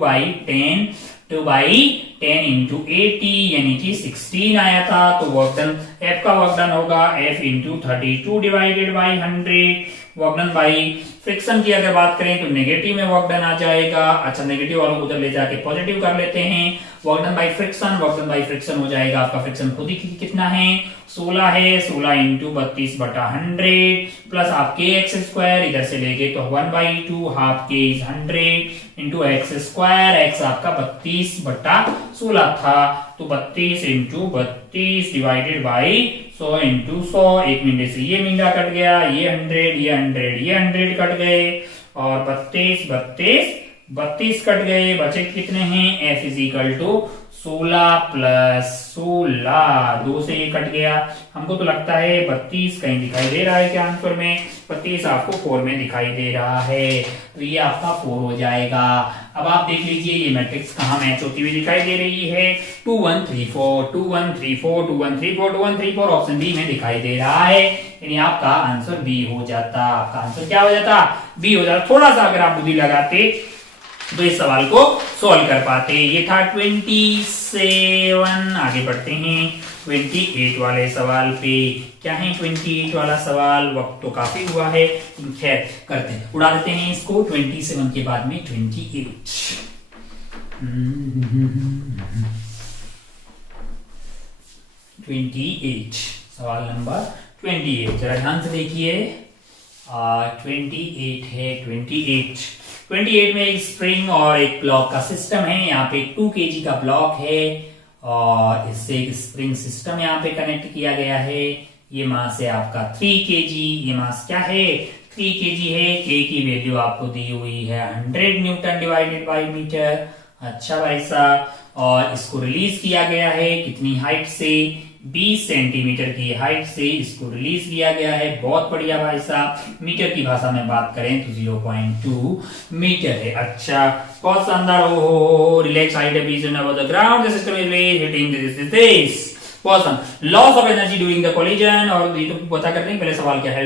बाई 10 इंटू 80 यानी कि 16 आया था। तो वर्क डन F का वर्क डन होगा F into 32 divided by 100। Work done by friction की अगर बात करें तो नेगेटिव में वर्क डन आ जाएगा। अच्छा नेगेटिव वालों को उधर ले जाके पॉजिटिव कर लेते हैं। Work done by friction, work done by friction हो जाएगा आपका फ्रिक्शन खुद ही कितना है? 16 है। 16 इंटू 32 बटा 100 प्लस आपके एक्स स्क्वायर इधर से लेके तो 1/2 हाफ के is 100 into x square. X आपका 32 बटा 16 था तो 32 into 32 divided by 100 into 100। 1 minute से ये मिनटा कट गया, ये 100 ये 100 ये 100 कट गए और 32 कट गए। बचे कितने हैं? F is equal to 16 plus 16 2 से ये कट गया। हमको तो लगता है 32 कहीं दिखाई दे रहा है क्या आंसर में? 32 आपको 4 में दिखाई दे रहा है तो ये आपका 4 हो जाएगा। अब आप देख लीजिए ये मैट्रिक्स कहाँ मैच होती हुई दिखाई दे रही है? 2 1 3 4 2 1 3 4 2 1 3 4 2 1 3 4 ऑप्शन बी में दिखाई दे रहा है यानी आपका आंसर बी हो जाता। आपका आंसर क्या हो जाता? बी हो जाता। थोड़ा सा अगर आप बुद्धि लगाते तो इस सवाल को सॉल्व कर पाते। ये था 27। आगे बढ़ते हैं 28 वाले सवाल पे। क्या है 28 वाला सवाल? वक्त तो काफी हुआ है, खैर करते हैं, उड़ा देते हैं इसको। 27 के बाद में 28। 28 सवाल नंबर 28 जरा ध्यान से देखिए। 28 है 28 में एक स्प्रिंग और एक ब्लॉक का सिस्टम है। यहाँ पे 2 kg का ब्लॉक है और इससे एक स्प्रिंग सिस्टम यहाँ पे कनेक्ट किया गया है। ये मास है आपका 3 kg। ये मास क्या है? 3 kg है। के की वैल्यू आपको दी हुई है 100 न्यूटन डिवाइडेड बाई मीटर। अच्छा भाई साहब, और इसको रिलीज किया गया है कितनी हाइट से? 20 सेंटीमीटर की हाइट से इसको रिलीज किया गया है। बहुत बढ़िया भाई साहब। मीटर की भाषा में बात करें तो 0.2 मीटर है। अच्छा, बहुत शानदार। हो relax height above the ground, the system is hitting this बहुत loss of energy during the collision. और ये तो पता कर रहे हैं, पहले सवाल क्या है?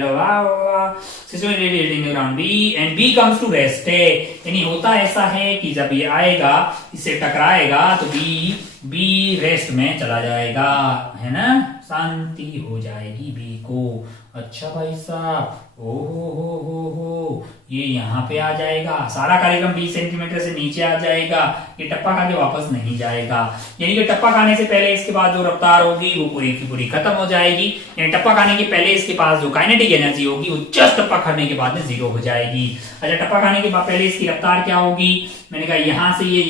System is hitting the ground B and B comes to rest है। यानी होता ऐसा है कि जब ये आएगा, इससे टकराएगा तो बी रेस्ट में चला जाएगा, है ना? शांति हो जाएगी बी को। अच्छा भाई साहब, हो ये यहाँ पे आ जाएगा। सारा कार्यक्रम 20 सेंटीमीटर से नीचे आ जाएगा। ये टप्पा खा के वापस नहीं जाएगा। यानी कि टप्पा खाने से पहले इसके बाद जो रफ्तार होगी वो पूरी की पूरी खत्म हो जाएगी। यानी टप्पा खाने के पहले इसके पास जो काइनेटिक एनर्जी होगी वो जस्ट टप्पा खाने के बाद में 0 हो जाएगी। अच्छा, टप्पा खाने के बाद पहले इसकी रफ्तार क्या होगी? मैंने कहा यहाँ से ये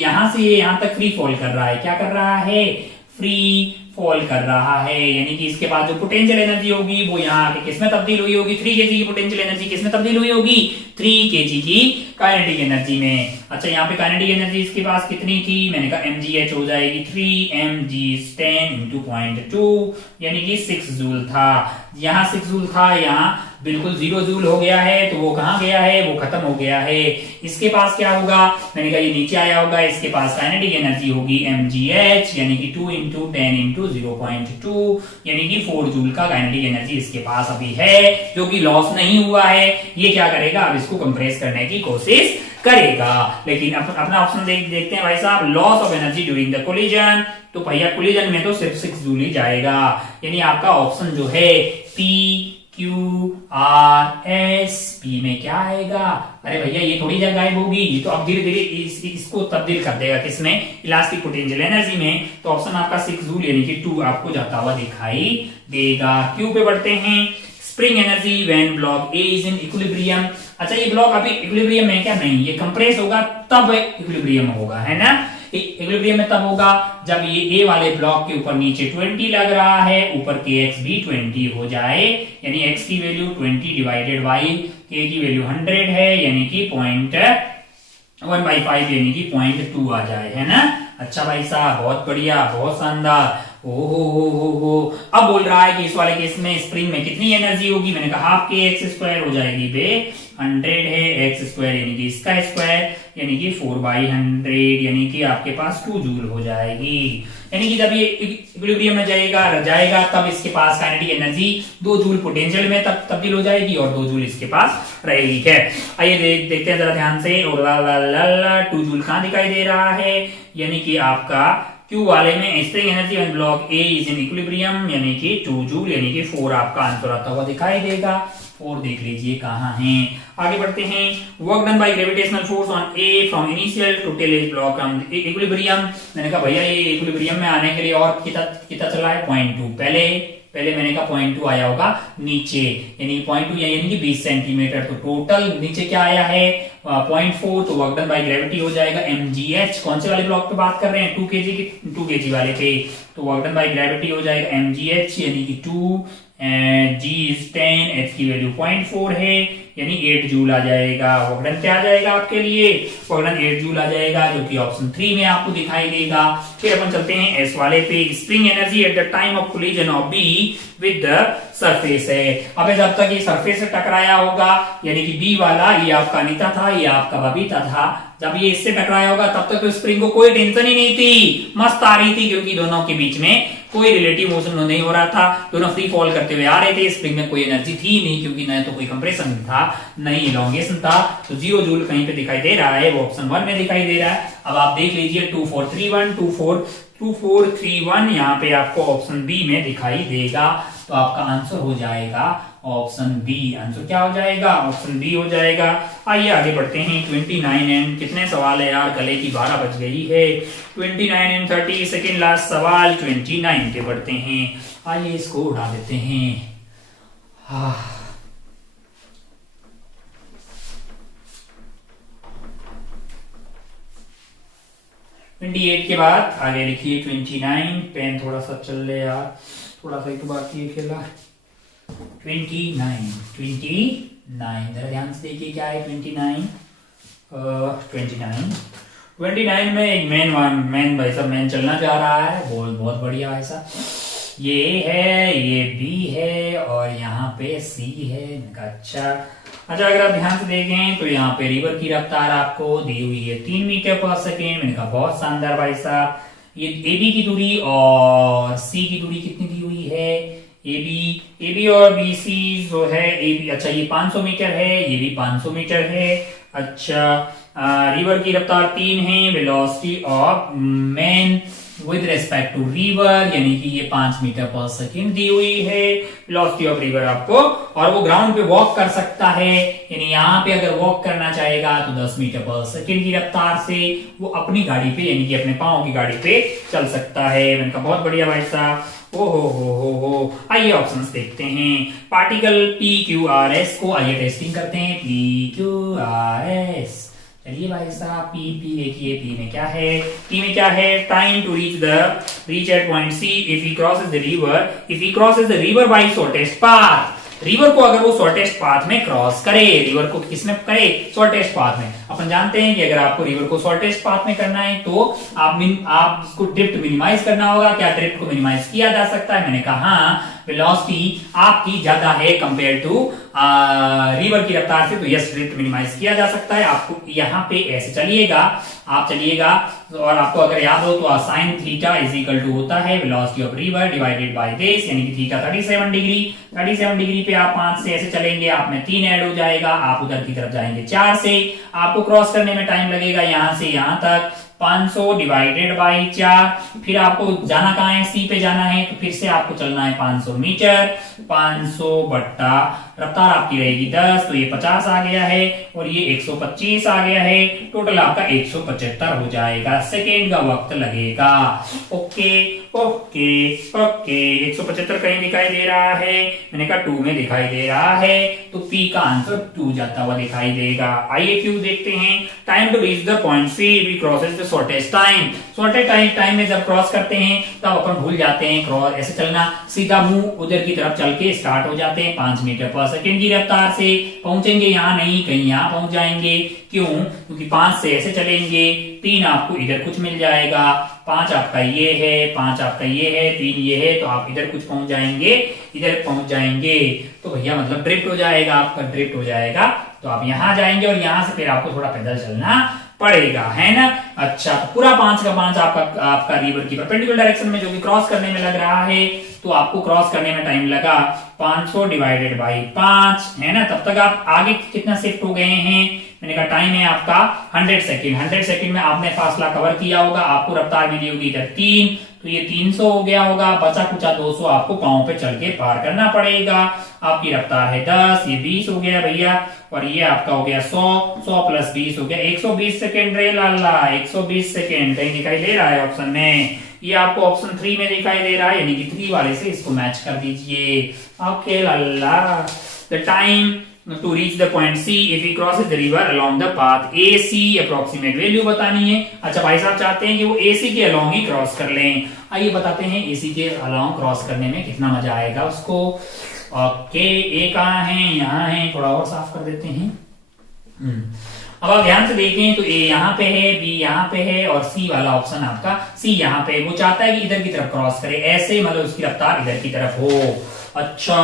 यहाँ तक फ्री फॉल कर रहा है। क्या कर रहा है? फ्री फॉल कर रहा है। यानी कि इसके बाद जो पोटेंशियल एनर्जी होगी वो यहाँ आके किसमें तब्दील हुई होगी? 3 kg की पोटेंशियल एनर्जी किसमें तब्दील हुई होगी? 3 kg की काइनेटिक एनर्जी में। अच्छा, यहाँ पे काइनेटिक एनर्जी इसके पास कितनी थी? मैंने कहा mgh हो जाएगी 3 mg10 into 0.2 यानी कि 6 जूल था। यहाँ 6 जूल था, यहाँ बिल्कुल 0 जूल हो गया है। तो वो कहाँ गया है? वो खत्म हो गया है। इसके पास क्या होगा? मैंने कहा ये नीचे आया होगा। इसके पास काइनेटिक एनर्जी होगी mgh यानी कि 2 into 10 into 0.2 यानी कि 4 जूल का काइनेटिक एनर्जी इसके पास अभी है, जो कि लॉस नहीं हुआ है। ये क्या करेगा? अब इसको कंप्रेस करने की कोशिश करेगा। लेकिन अपना ऑप्शन देखते हैं भाई साहब। Loss of energy during the collision, तो भैया कोलिजन में तो सिर्फ 6 जूल ही जाएगा। यानी आपका ऑप्शन जो है P Q R S P में क्या आएगा? अरे भैया ये थोड़ी जगह गायब होगी, ये तो अब धीरे धीरे इसको तब्दील कर देगा किसमें? इलास्टिक पोटेंशियल एनर्जी में। तो ऑप्शन आपका 6 जूल यानी कि 2 आपको जाता हुआ दिखाई देगा। Q पे बढ़ते हैं। Spring energy when block A is in equilibrium. अच्छा, ये ब्लॉक अभी इक्विलिब्रियम में क्या? नहीं, ये कंप्रेस होगा तब इक्विलिब्रियम होगा, है ना? इक्विलिब्रियम में तब होगा जब ये ए वाले ब्लॉक के ऊपर नीचे 20 लग रहा है, ऊपर के एक्स भी 20 हो जाए। यानी एक्स की वैल्यू 20 डिवाइडेड बाई के की वैल्यू 100 है, यानी कि 0.1/5 यानी कि 0.2 आ जाए, है ना? अच्छा भाई साहब, बहुत बढ़िया, बहुत शानदार। हो अब बोल रहा है कि इस वाले केस में स्प्रिंग में कितनी एनर्जी होगी? मैंने कहा हाफ के एक्स स्क्वायर हो जाएगी बे 100 है, एक्स स्क्वायर यानी कि इसका स्क्वायर यानी कि 4/100 यानी कि आपके पास 2 जूल हो जाएगी। यानी कि जब ये इक्विलिब्रियम में जाएगा तब इसके पास काइनेटिक एनर्जी 2 जूल पोटेंशियल में तब तब्दील हो जाएगी और 2 जूल इसके पास रहेगी। है, आइए देखते हैं जरा ध्यान से। और 2 जूल कहां दिखाई दे रहा है? यानी कि आपका Q वाले में spring energy when block A is in equilibrium यानी कि 2 जूल यानी कि 4 आपका आंसर आता हुआ दिखाई देगा। 4 देख लीजिए कहां है। आगे बढ़ते हैं। Work done by gravitational force on A from initial to till it block equilibrium. मैंने कहा भैया ये इक्विलिब्रियम में आने के लिए और कितना चला है? 0.2। पहले मैंने कहा 0.2 आया होगा नीचे, यानी 0.2 यानी कि 20 सेंटीमीटर। तो टोटल नीचे क्या आया है? 0.4। तो वर्क डन बाय ग्रेविटी हो जाएगा mgh। कौन से वाले ब्लॉक पे बात कर रहे हैं? 2 kg वाले पे। तो वर्क डन बाय ग्रेविटी हो जाएगा mgh यानी कि 2 G is 10, H की वैल्यू 0.4 है यानी 8 जूल आ जाएगा। वर्कडन क्या आ जाएगा आपके लिए? वर्कडन 8 जूल आ जाएगा, जो कि ऑप्शन 3 में आपको दिखाई देगा। फिर अपन चलते हैं S वाले पे। Spring energy at the time of collision of B with the surface है। अब जब तक ये सरफेस से टकराया होगा यानी कि B वाला, ये आपका अनिता था, ये आपका बबीता था, जब ये इससे टकराया होगा तब तक तो स्प्रिंग को कोई टेंशन ही नहीं थी, मस्त आ रही थी, क्योंकि दोनों के बीच में कोई रिलेटिव मोशन नहीं हो रहा था, दोनों फ्री फॉल करते हुए आ रहे थे। स्प्रिंग में कोई एनर्जी थी नहीं, क्योंकि न तो कोई कंप्रेशन था न ही इलॉन्गेशन था। तो 0 जूल कहीं पे दिखाई दे रहा है, वो ऑप्शन 1 में दिखाई दे रहा है। अब आप देख लीजिए 2431 यहाँ पे आपको ऑप्शन बी में दिखाई देगा। तो आपका आंसर हो जाएगा ऑप्शन बी। आंसर क्या हो जाएगा? ऑप्शन बी हो जाएगा। आइए आगे बढ़ते हैं। 29 एंड कितने सवाल है यार, गले की 12 बज गई है। 29 एंड 30 सेकेंड लास्ट सवाल 29 पे बढ़ते हैं। आइए इसको उड़ा देते हैं। 28 के बाद आगे लिखिए 29। पेन थोड़ा सा चल ले यार, थोड़ा सा ही तो बाकी है खेला। 29 जरा ध्यान से देखिए क्या है 29। 29 में एक मैन भाई साहब मैन चलना जा रहा है, बहुत बढ़िया भाई साहब। ये है, ये बी है और यहाँ पे सी है। अच्छा अगर आप ध्यान से देखें तो यहाँ पे रिवर की रफ्तार आपको दी हुई है 3 मीटर पर सेकेंड। मैंने कहा बहुत शानदार भाई साहब। ये ए बी की दूरी और सी की दूरी कितनी दी हुई है? ए बी और बी सी जो है ए बी, अच्छा ये 500 मीटर है, ये भी 500 मीटर है। अच्छा रिवर की रफ्तार 3 है, velocity of man with respect to river यानी कि ये 5 मीटर पर सेकेंड दी हुई है वेलोसिटी ऑफ रिवर आपको। और वो ग्राउंड पे वॉक कर सकता है, यानी यहाँ पे अगर वॉक करना चाहेगा तो 10 मीटर पर सेकेंड की रफ्तार से वो अपनी गाड़ी पे यानी कि अपने पाँव की गाड़ी पे चल सकता है। मैंने कहा बहुत बढ़िया भाई साहब। ओ हो। आइए ऑप्शंस देखते हैं। Particle P Q R S को आइए टेस्टिंग करते हैं। पी क्यू आर एस, चलिए भाई साहब पी देखिए पी में क्या है? पी में क्या है? Time to reach at point C if he crosses the river by shortest path. River को अगर वो शॉर्टेस्ट पाथ में क्रॉस करे, रिवर को किसमें करे? शॉर्टेस्ट पाथ में। अपन जानते हैं कि अगर आपको रिवर को शॉर्टेस्ट पाथ में करना है तो आप उसको ड्रिफ्ट मिनिमाइज करना होगा। क्या ड्रिफ्ट को मिनिमाइज किया जा सकता है? मैंने कहा हाँ, वेलोसिटी आपकी ज्यादा है कंपेयर टू रिवर की रफ्तार से, तो यस ड्रिफ्ट मिनिमाइज किया जा सकता है। आपको यहाँ पे ऐसे चलिएगा, आप चलिएगा और आपको अगर याद हो तो sine theta is equal to होता है velocity of river divided by this, यानी कि थीटा 37 डिग्री। 37 डिग्री पे आप 5 से ऐसे चलेंगे, आप में 3 ऐड हो जाएगा, आप उधर की तरफ जाएंगे 4 से। आपको क्रॉस करने में टाइम लगेगा यहां से यहां तक 500 डिवाइडेड बाई 4। फिर आपको जाना कहाँ है? सी पे जाना है, तो फिर से आपको चलना है 500 मीटर। 500 बट्टा रफ्तार आपकी रहेगी 10, तो ये 50 आ गया है और ये 125 आ गया है। टोटल आपका 175 हो जाएगा, सेकेंड का वक्त लगेगा। ओके 175 कहीं दिखाई दे रहा है? मैंने कहा 2 में दिखाई दे रहा है, तो पी का आंसर 2 जाता हुआ दिखाई देगा। आइए क्यू देखते हैं। Time to reach the point C we crosses the shortest time. Shortest time में जब क्रॉस करते हैं तब अपन भूल जाते हैं क्रॉस ऐसे चलना, सीधा मुंह उधर की तरफ चल के स्टार्ट हो जाते हैं 5 मीटर पर सेकेंड की रफ्तार से। पहुंचेंगे यहाँ नहीं, कहीं यहाँ पहुंच जाएंगे। क्यों? क्योंकि 5 से ऐसे चलेंगे, 3 आपको इधर कुछ मिल जाएगा, 5 आपका ये है, 5 आपका ये है, 3 ये है, तो आप इधर कुछ पहुंच जाएंगे, इधर पहुंच जाएंगे। तो भैया मतलब ड्रिफ्ट हो जाएगा, आपका ड्रिफ्ट हो जाएगा। तो आप यहाँ जाएंगे और यहाँ से फिर आपको थोड़ा पैदल चलना पड़ेगा, है ना? अच्छा तो पूरा 5 का 5 आपका रिवर की परपेंडिकुलर डायरेक्शन में जो कि क्रॉस करने में लग रहा है, तो आपको क्रॉस करने में टाइम लगा 500 डिवाइडेड बाई 5, है ना? तब तक आप आगे कितना शिफ्ट हो गए हैं? मैंने कहा टाइम है आपका 100 सेकेंड। 100 सेकेंड में आपने फासला कवर किया होगा, आपको रफ्तार मिली होगी इधर 3, तो ये 300 हो गया होगा। बचा कुचा 200 आपको पांव पे चल के पार करना पड़ेगा। आपकी रफ्तार है 10, ये 20 हो गया भैया, और ये आपका हो गया 100 प्लस 20 हो गया 120 सेकेंड। रे लाला 120 सेकेंड कहीं दिखाई दे रहा है ऑप्शन में? ये आपको ऑप्शन 3 में दिखाई दे रहा है, यानी कि 3 वाले से इसको मैच कर दीजिए। ओके लाला। The time to reach the point C if he crosses the river along the path A C, approximate value बतानी है। अच्छा भाई साहब चाहते हैं कि वो ए सी के अलोंग ही क्रॉस कर लें। आइए बताते हैं ए सी के अलोंग क्रॉस करने में कितना मजा आएगा उसको। ओके ए कहाँ है? यहाँ है, थोड़ा और साफ कर देते हैं। अब आप ध्यान से देखें तो ए यहाँ पे है, बी यहाँ पे है और सी वाला ऑप्शन आपका सी यहाँ पे। वो चाहता है कि इधर की तरफ क्रॉस करे, ऐसे मतलब उसकी रफ्तार इधर की तरफ हो। अच्छा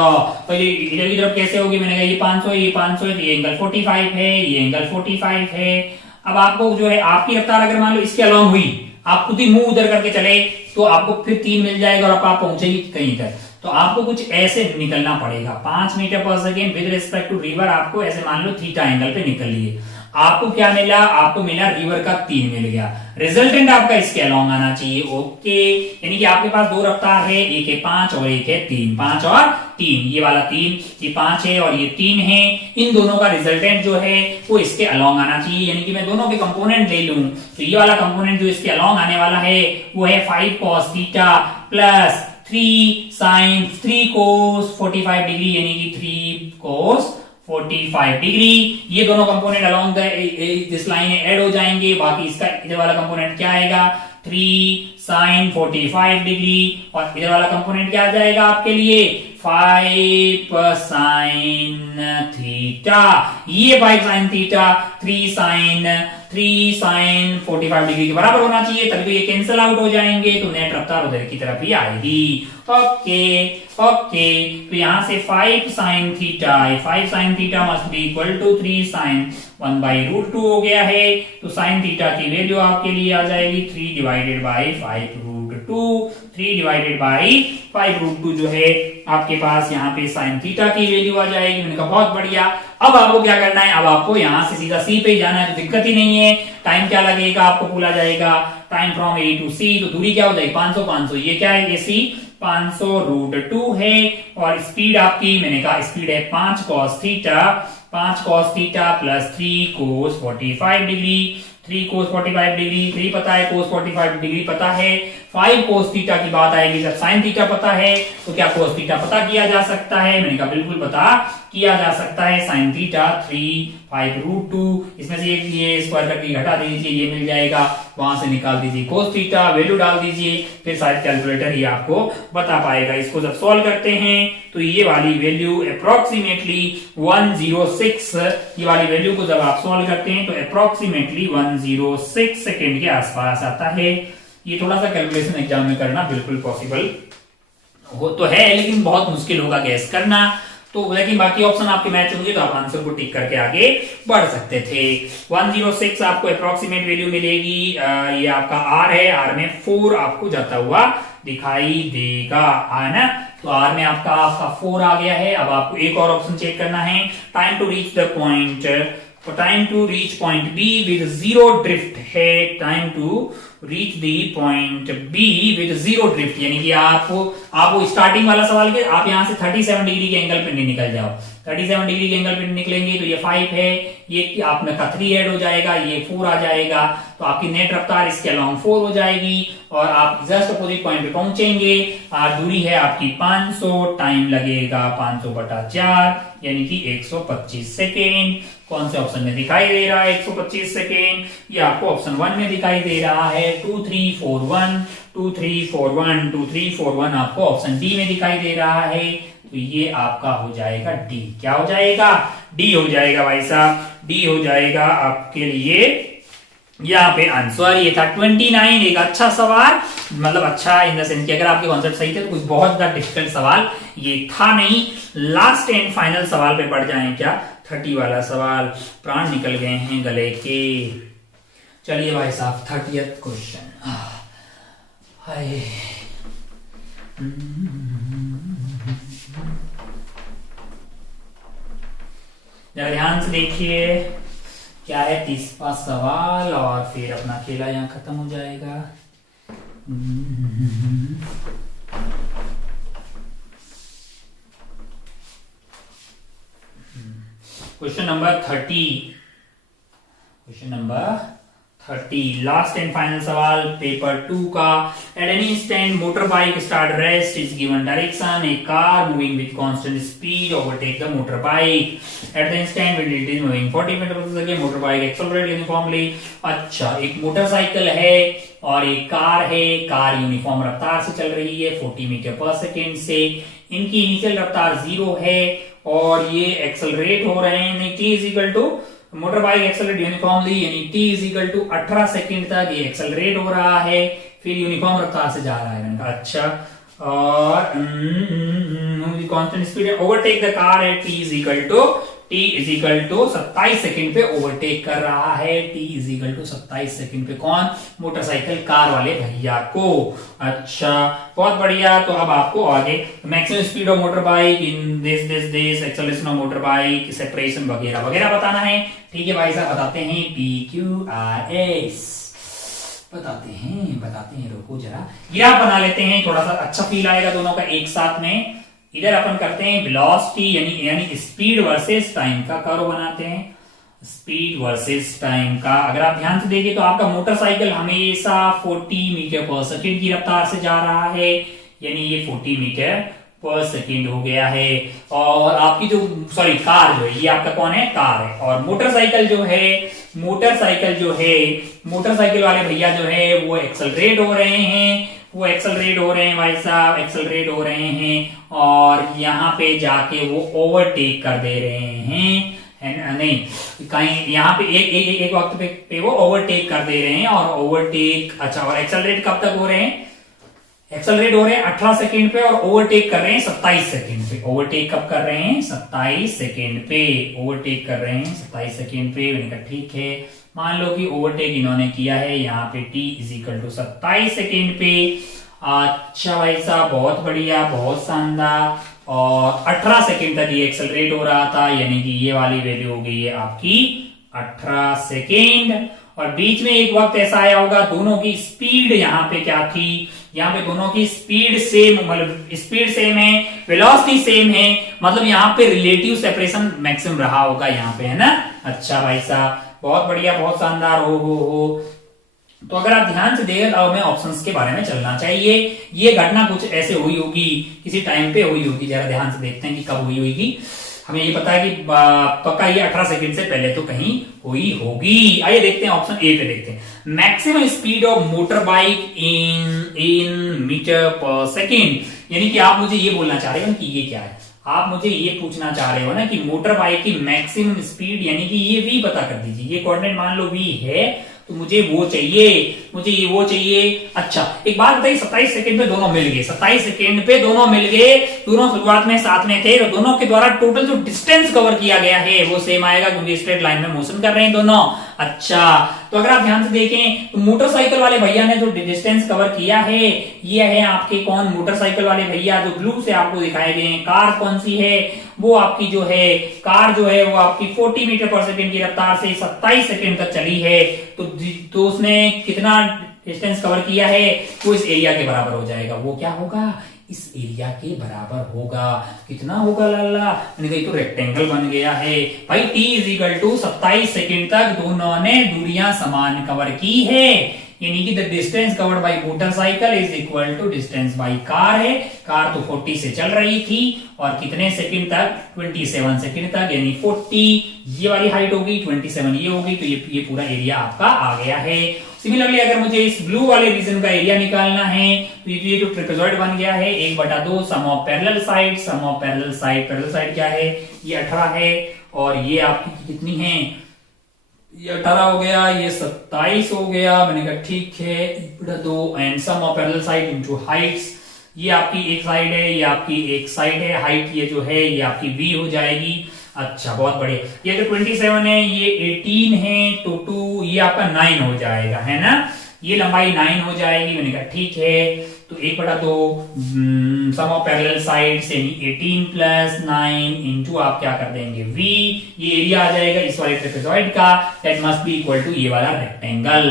तो ये इधर की तरफ कैसे होगी? मैंने कहा ये 500 ये 500 है, तो ये एंगल 45 है, ये एंगल 45 है। अब आपको जो है आपकी रफ्तार अगर मान लो इसके अलोंग हुई, आप खुद ही मुंह उधर करके चले तो आपको फिर 3 मिल जाएगा और आप पहुंचेगी कहीं तक। तो आपको कुछ ऐसे निकलना पड़ेगा 5 metre per second with respect to river. आपको ऐसे मान लो थीटा एंगल पे निकल लिए। आपको क्या मिला? आपको मिला रिवर का 3 मिल गया। रिजल्टेंट आपका इसके अलोंग आना चाहिए। ओके यानी कि आपके पास 2 रफ्तार है, एक है 5 और एक है 3। 5 और 3, ये वाला 3, ये 5 है और ये 3 है। इन दोनों का रिजल्टेंट जो है वो इसके अलोंग आना चाहिए। यानी कि मैं दोनों के कंपोनेंट ले लूं तो ये वाला कंपोनेंट जो इसके अलोंग आने वाला है वो है 5 cos theta plus 3 sin 3 cos 45 degree, यानी कि 3 cos 45 डिग्री। ये दोनों component along this line add हो जाएंगे। बाकी इसका इधर वाला कंपोनेंट क्या आएगा 3 sin 45 डिग्री, और इधर वाला कंपोनेंट क्या आ जाएगा आपके लिए 5 sin थीटा। ये 5 sin थीटा 3 sin 45 डिग्री के बराबर होना चाहिए, तभी तो ये कैंसिल आउट हो जाएंगे, तो नेट रफ्तार उधर की तरफ ही आएगी। ओके ओके, तो यहां से 5 sin theta, 5 sin theta must be equal to 3 sin 1/√2 हो गया है। तो sin थीटा की वैल्यू आपके लिए आ जाएगी 3 डिवाइडेड बाई 5√2। 3 डिवाइडेड बाई 5√2 जो है आपके पास यहाँ पे sin थीटा की वैल्यू आ जाएगी। मैंने कहा बहुत बढ़िया। अब आपको क्या करना है, अब आपको यहाँ से सीधा सी पे जाना है, तो दिक्कत ही नहीं है। टाइम क्या लगेगा आपको बोला जाएगा, टाइम फ्रॉम ए टू सी, तो दूरी क्या हो जाएगी 500 500, ये क्या है ये सी 500√2 है। और स्पीड आपकी मैंने कहा स्पीड है 5 cos theta, 5 cos theta plus 3 cos 45 degree. 3 cos 45 degree 3 पता है, cos 45 डिग्री पता है। 5 cos थीटा की बात आएगी जब sin थीटा पता है, तो क्या cos थीटा पता किया जा सकता है, मैंने कहा बिल्कुल पता किया जा सकता है। sin थीटा 3 5√2, इसमें से ये स्क्वायर करके घटा दीजिए, ये मिल जाएगा, वहां से निकाल दीजिए cos थीटा, वैल्यू डाल दीजिए, फिर शायद कैलकुलेटर ही आपको बता पाएगा। इसको जब सॉल्व करते हैं तो ये वाली वैल्यू अप्रोक्सीमेटली 106, ये वाली वैल्यू को जब आप सॉल्व करते हैं तो अप्रोक्सीमेटली 106 सेकेंड के आसपास आता है। ये थोड़ा सा कैलकुलेशन एग्जाम में करना बिल्कुल पॉसिबल हो तो है, लेकिन बहुत मुश्किल होगा गैस करना। तो लेकिन बाकी ऑप्शन आपके मैच होंगे तो आप आंसर को टिक करके आगे बढ़ सकते थे। 106 आपको अप्रोक्सीमेट वैल्यू मिलेगी। ये आपका आर है, आर में 4 आपको जाता हुआ दिखाई देगा, है ना। तो आर में आपका 4 आ गया है। अब आपको एक और ऑप्शन चेक करना है, time to reach the point, time to reach point B with 0 drift है। Time to reach the point B with 0 drift, यानी कि आपको स्टार्टिंग वाला सवाल के आप यहां से 37 डिग्री के एंगल पे नहीं निकल जाओ। 37 डिग्री के एंगल पे निकलेंगे तो ये 5 है, ये आपने का 3 ऐड हो जाएगा, ये 4 आ जाएगा, तो आपकी नेट रफ्तार इसके अलोंग 4 हो जाएगी और आप जस्ट अपोजिट पॉइंट पे पहुंचेंगे। दूरी है आपकी 500, टाइम लगेगा 500/4 यानी कि 125 सेकेंड। कौन से ऑप्शन में दिखाई दे रहा है 125 सेकेंड? ये आपको ऑप्शन 1 में दिखाई दे रहा है। 2341 2341 2341 आपको ऑप्शन डी में दिखाई दे रहा है। तो ये आपका हो जाएगा डी। क्या हो जाएगा? डी हो जाएगा भाई साहब, डी हो जाएगा आपके लिए यहाँ पे आंसर। ये था 29। एक अच्छा सवाल, मतलब अच्छा इन द सेंस कि अगर आपके कॉन्सेप्ट सही थे तो कुछ बहुत ज्यादा डिफिकल्ट सवाल ये था नहीं। लास्ट एंड फाइनल सवाल पे पड़ जाए क्या, 30 वाला सवाल। प्राण निकल गए हैं गले के। चलिए भाई साहब 30th क्वेश्चन। हाय जरा ध्यान से देखिए क्या है 30वां सवाल, और फिर अपना खेला यहां खत्म हो जाएगा। Question number 30, question number 30 last and final सवाल पेपर 2 का। At any instant motor bike start rest is given direction, a car moving with constant speed overtake the motor bike. At the instant when it is moving 40 meter per second motor bike accelerate uniformly. अच्छा, एक motorcycle है और एक car है, car uniform रफ्तार से चल रही है 40 मीटर पर सेकेंड से। इनकी इनिशियल रफ्तार 0 है और ये एक्सेलरेट हो रहे हैं। t is equal to motor bike accelerate uniformly, यानी t is equal to 18 second तक ये एक्सेलरेट हो रहा है, फिर यूनिफॉर्म रफ्तार से जा रहा है। मैंने कहा अच्छा, और constant speed overtake the car है, t is equal to 27 second पे ओवरटेक कर रहा है। t is equal to 27 second पे कौन? मोटरसाइकिल कार वाले भैया को। अच्छा बहुत बढ़िया। तो अब आपको आगे maximum speed of motor bike in this acceleration of motor bike, separation वगैरह वगैरह बताना है। ठीक है भाई साहब, बताते हैं PQRS, बताते हैं रुको जरा, ग्राफ बना लेते हैं, थोड़ा सा अच्छा फील आएगा दोनों का एक साथ में। इधर अपन करते हैं वेलोसिटी यानी स्पीड वर्सेस टाइम का कर्व बनाते हैं, स्पीड वर्सेस टाइम का। अगर आप ध्यान से देखिए तो आपका मोटरसाइकिल हमेशा 40 मीटर पर सेकेंड की रफ्तार से जा रहा है, यानी ये 40 मीटर पर सेकेंड हो गया है। और आपकी जो सॉरी कार जो है ये आपका कौन है, कार है। और मोटरसाइकिल जो है, मोटरसाइकिल वाले भैया जो है वो एक्सेलरेट हो रहे हैं, भाई साहब एक्सेलरेट हो रहे हैं और यहाँ पे जाके वो ओवरटेक कर दे रहे हैं, है ना, नहीं कहीं यहाँ पे एक वक्त पे वो ओवरटेक कर दे रहे हैं और ओवरटेक, अच्छा, और एक्सेलरेट कब तक हो रहे हैं, एक्सेलरेट हो रहे हैं 18 सेकंड पे और ओवरटेक कर रहे हैं 27 सेकंड पे। ओवरटेक कब कर रहे हैं, 27 सेकंड पे ओवरटेक कर रहे हैं 27 सेकंड पे। मैंने कहा ठीक है, मान लो कि ओवरटेक इन्होंने किया है यहाँ पे t इजिकल टू 27 सेकंड पे। अच्छा भाई साहब बहुत बढ़िया, बहुत शानदार। और 18 सेकंड तक ये एक्सेलरेट हो रहा था, यानी कि ये वाली वैल्यू हो गई है आपकी 18 सेकेंड। और बीच में एक वक्त ऐसा आया होगा, दोनों की स्पीड यहाँ पे क्या थी, यहाँ पे दोनों की स्पीड सेम, मतलब स्पीड सेम है, वेलोसिटी सेम है, मतलब यहाँ पे रिलेटिव सेपरेशन मैक्सिमम रहा होगा यहाँ पे, है ना। अच्छा भाई साहब बहुत बढ़िया, बहुत शानदार। हो तो अगर आप ध्यान से देखें तो हमें ऑप्शंस के बारे में चलना चाहिए। ये घटना कुछ ऐसे हुई होगी, किसी टाइम पे हुई होगी, जरा ध्यान से देखते हैं कि कब हुई होगी। हमें ये पता है कि पक्का ये 18 सेकंड से पहले तो कहीं हुई होगी। आइए देखते हैं ऑप्शन ए पे, देखते हैं maximum speed of motor bike in metre per second. यानी कि आप मुझे ये बोलना चाह रहे हो कि ये क्या है, आप मुझे ये पूछना चाह रहे हो ना कि मोटर बाइक की मैक्सिमम स्पीड, यानी कि ये v पता कर दीजिए। ये कोऑर्डिनेट मान लो v है तो मुझे वो चाहिए, मुझे ये वो चाहिए। अच्छा एक बात बताइए, 27 सेकंड पे दोनों मिल गए, 27 सेकंड पे दोनों मिल गए, दोनों शुरुआत में साथ में थे, तो दोनों के द्वारा टोटल जो डिस्टेंस कवर किया गया है वो सेम आएगा क्योंकि स्ट्रेट लाइन में मोशन कर रहे हैं दोनों। अच्छा तो अगर आप ध्यान से देखें तो मोटरसाइकिल वाले भैया ने जो डिस्टेंस कवर किया है ये है आपके कौन, मोटरसाइकिल वाले भैया जो ब्लू से आपको दिखाए गए हैं। कार कौन सी है, वो आपकी जो है कार जो है वो आपकी 40 मीटर पर सेकंड की रफ्तार से 27 सेकंड तक चली है। तो उसने कितना डिस्टेंस कवर किया है, वो इस एरिया के बराबर हो जाएगा। वो क्या होगा, इस एरिया के बराबर होगा। कितना होगा लाला, मैंने कहा तो रेक्टेंगल बन गया है भाई। t इजिकल टू 27 सेकंड तक दोनों ने दूरियां समान कवर की है, यानी कि the distance covered by motorcycle is equal to distance by car है। कार तो 40 से चल रही थी और कितने सेकंड तक, 27 सेकंड तक, यानी 40 ये वाली हाइट होगी, 27 ये होगी, तो ये पूरा एरिया आपका आ गया है। सिमिलरली अगर मुझे इस ब्लू वाले रीजन का एरिया निकालना है तो ये जो ट्रेपेजॉइड बन गया है 1/2 sum of parallel side, sum of parallel side, parallel side क्या है, ये 18 है और ये आपकी कितनी है, ये 18 हो गया, ये 27 हो गया। मैंने कहा ठीक है, 1/2 and sum of parallel side into heights, ये आपकी एक साइड है, ये आपकी एक साइड है, हाइट ये जो है ये आपकी v हो जाएगी। अच्छा बहुत बढ़िया, ये तो 27 है, ये 18 है, तो 2 ये आपका 9 हो जाएगा, है ना, ये लंबाई 9 हो जाएगी। मैंने कहा ठीक है, तो 1/2 सम ऑफ पैरेलल साइड्स यानी 18 प्लस 9 इंटू आप क्या कर देंगे v, ये एरिया आ जाएगा इस वाले ट्रेपेजॉइड का, that must be equal to ये वाला रेक्टेंगल,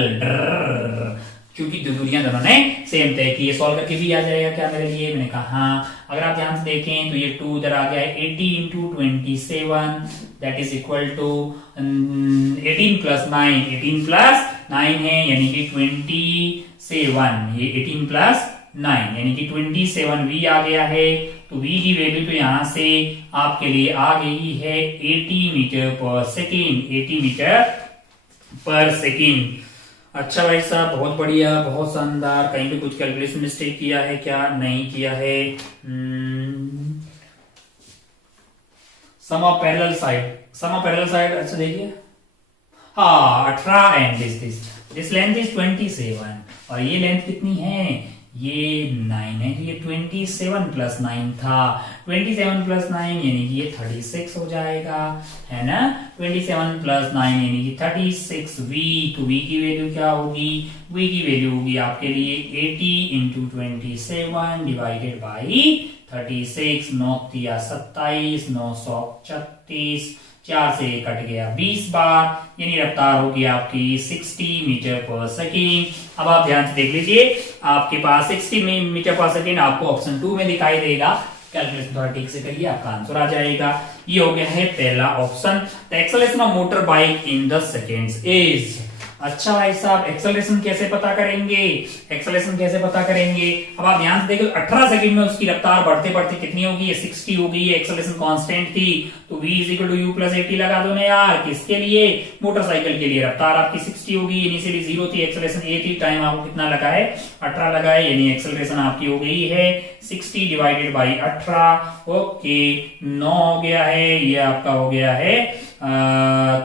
क्योंकि जो दूरियां दोनों ने सेम तय की। ये सॉल्व करके भी आ जाएगा क्या मेरे लिए, मैंने कहा हाँ। अगर आप ध्यान से देखें तो ये 2 इधर आ गया है, 80 into 27 that is equal to 18 plus 9, 18 plus 9 है यानी कि 27, ये 18 प्लस 9 यानी कि 27v आ गया है। तो v की वैल्यू तो यहां से आपके लिए आ गई है 80 metre per second, 80 metre per second. अच्छा भाई साहब बहुत बढ़िया, बहुत शानदार। कहीं पे कुछ कैलकुलेशन मिस्टेक किया है क्या, नहीं किया है। Sum of parallel side, sum of parallel side, अच्छा देखिए हाँ 18 एंड दिस लेंथ इज 27 और ये लेंथ कितनी है, ये 9 है, ये 27 प्लस 9 था, 27 प्लस 9 यानी कि ये 36 हो जाएगा, है ना, 27 प्लस 9 यानी कि 36v। तो v की वैल्यू क्या होगी, v की वैल्यू होगी आपके लिए 80 इंटू 27 डिवाइडेड बाई 36, 9 या 27, 936, 4 से कट गया 20 बार, यानी रफ्तार होगी आपकी 60 मीटर पर सेकेंड। अब आप ध्यान से देख लीजिए, आपके पास 60 मीटर पर सेकेंड आपको ऑप्शन 2 में दिखाई देगा। कैलकुलेशन थोड़ा ठीक से करिए, आपका आंसर आ जाएगा। ये हो गया है पहला option. The acceleration of motor bike in 10 seconds is, अच्छा भाई साहब, एक्सेलरेशन कैसे पता करेंगे? एक्सेलरेशन कैसे पता करेंगे? अब आप ध्यान से देखो, 18 सेकंड में उसकी रफ्तार बढ़ते बढ़ते कितनी होगी? 60 हो गई है। एक्सेलरेशन कांस्टेंट थी, तो v is equal to you plus 80 लगा दो ना यार। किसके लिए? मोटरसाइकिल के लिए। रफ्तार आपकी 60 होगी, इनिशियली 0 थी, एक्सेलरेशन a थी, टाइम आपको कितना लगा है? 18 लगा है, यानी एक्सेलरेशन आपकी हो गई है 60 डिवाइडेड बाई 18। ओके, 9 हो गया है, ये आपका हो गया है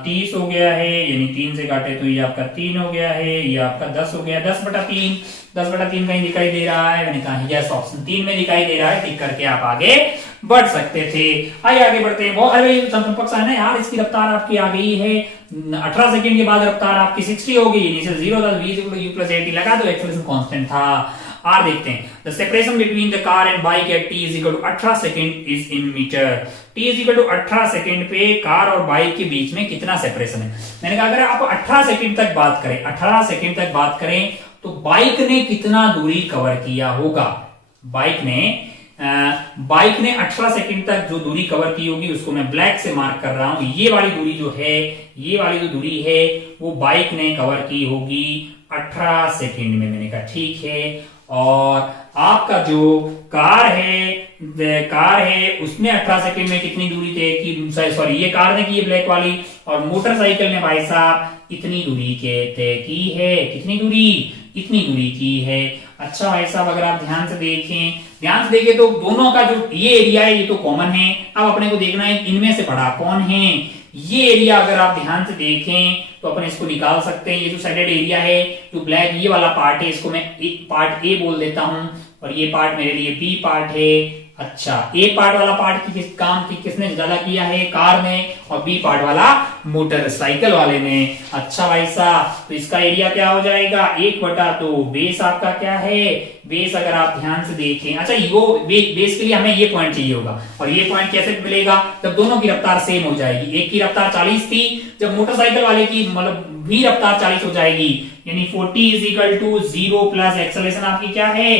30 हो गया है, यानी 3 से काटे तो ये आपका 3 हो गया है, ये आपका 10 हो गया, 10/3। 10/3 कहीं दिखाई दे रहा है? मैंने कहा यस, ऑप्शन 3 में दिखाई दे रहा है। टिक करके आप आगे बढ़ सकते थे। आइए आगे बढ़ते हैं। बहुत अरे समकक्ष है ना यार, इसकी रफ्तार आपकी आ गई है 18 सेकंड के बाद रफ्तार आपकी 60 होगी, इनिशियल 0 था, v equal to u plus 80 लगा दो, एक्सेलरेशन कांस्टेंट था। आर देखते हैं, the separation between the car and bike at t is equal to 18 second is in metre. t is equal to 18 second पे कार और बाइक के बीच में कितना सेपरेशन है? मैंने कहा अगर आप 18 सेकंड तक बात करें, 18 सेकंड तक बात करें तो बाइक ने कितना दूरी कवर किया होगा? बाइक ने 18 सेकंड तक जो दूरी कवर की होगी उसको मैं ब्लैक से मार्क कर रहा हूं। ये वाली दूरी जो है, ये वाली जो दूरी है वो बाइक ने कवर की होगी 18 सेकंड में। मैंने कहा ठीक है। और आपका जो कार है उसने 18 सेकंड में कितनी दूरी तय की? सॉरी, ये कार ने की है ब्लैक वाली, और मोटरसाइकिल ने भाई साहब इतनी दूरी के तय की है। कितनी दूरी? इतनी दूरी की है। अच्छा भाई साहब, अगर आप ध्यान से देखें तो दोनों का जो ये एरिया है ये तो कॉमन है। अब अपने को देखना है इनमें से बड़ा कौन है। ये एरिया अगर आप ध्यान से देखें तो अपन इसको निकाल सकते हैं। ये जो साइडेड एरिया है, जो ब्लैक ये वाला पार्ट है, इसको मैं एक पार्ट ए बोल देता हूं, और ये पार्ट मेरे लिए बी पार्ट है। अच्छा, ए पार्ट वाला पार्ट की किसने ज्यादा किया है? कार ने। और बी पार्ट वाला मोटरसाइकिल वाले ने। अच्छा भाई साहब, तो इसका एरिया क्या हो जाएगा? 1/2। बेस आपका क्या है? बेस अगर आप ध्यान से देखें, अच्छा वो बेस के लिए हमें ये पॉइंट चाहिए होगा, और ये पॉइंट कैसे मिलेगा? जब दोनों की रफ्तार सेम हो जाएगी। एक की रफ्तार 40 थी, जब मोटरसाइकिल वाले की मतलब भी रफ्तार 40 हो जाएगी, यानी 40 is equal to 0 plus acceleration आपकी क्या है?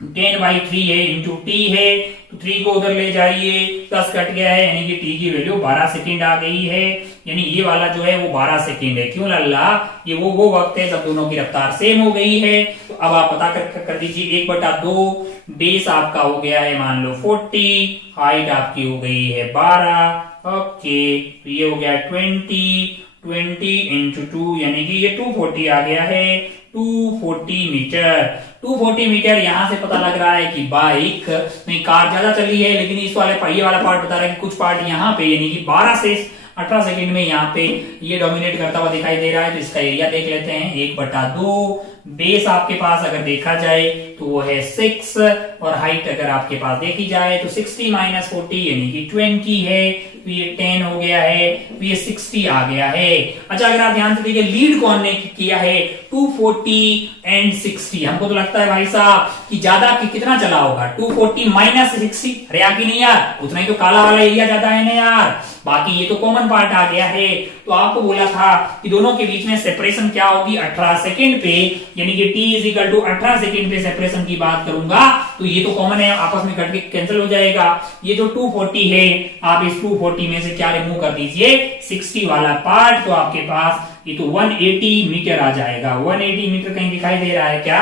10/3 है, इंटू टी है, तो 3 को उधर ले जाइए, 10 कट गया है, यानी कि टी की वैल्यू 12 सेकेंड आ गई है। यानी ये वाला जो है वो 12 सेकेंड है। क्यों लल्ला? ये वो वक्त है जब दोनों की रफ्तार सेम हो गई है। तो अब आप पता कर दीजिए, 1/2, बेस आपका हो गया है मान लो 40, हाइट आपकी हो गई है 12। ओके, तो ये हो गया 20 इंटू 2, यानी कि ये 240 आ गया है। 240 मीटर। 240 मीटर यहां से पता लग रहा है कि बाइक नहीं, कार ज्यादा चली है, लेकिन इस वाले पहिए वाला पार्ट बता रहा है कि कुछ पार्ट यहाँ पे, यानी कि 12 से 18 सेकंड में यहाँ पे ये डोमिनेट करता हुआ दिखाई दे रहा है। तो इसका एरिया देख लेते हैं, 1/2। बेस आपके पास अगर देखा जाए तो वो है 6, और हाइट अगर आपके पास देखी जाए तो 60 माइनस 40 यानी कि 20 है। तो ये 10 हो गया है, तो ये 60 आ गया है। अच्छा, अगर आप ध्यान से देखिए लीड कौन ने किया है? 240 एंड 60। हमको तो लगता है भाई साहब कि ज्यादा कितना चला होगा? 240 माइनस 60। अरे आगे नहीं यार, उतना ही तो काला वाला एरिया ज्यादा है ना यार, बाकी ये तो कॉमन पार्ट आ गया है। तो आपको बोला था कि दोनों के बीच में सेपरेशन क्या होगी? 18 सेकंड पे, यानी कि t is equal to 18 second पे सेपरेशन की बात करूंगा तो ये तो कॉमन है, आपस में कट के कैंसिल हो जाएगा। ये जो 240 है, आप इस 240 में से क्या रिमूव कर दीजिए? 60 वाला पार्ट। तो आपके पास ये तो 180 मीटर आ जाएगा। 180 मीटर कहीं दिखाई दे रहा है क्या?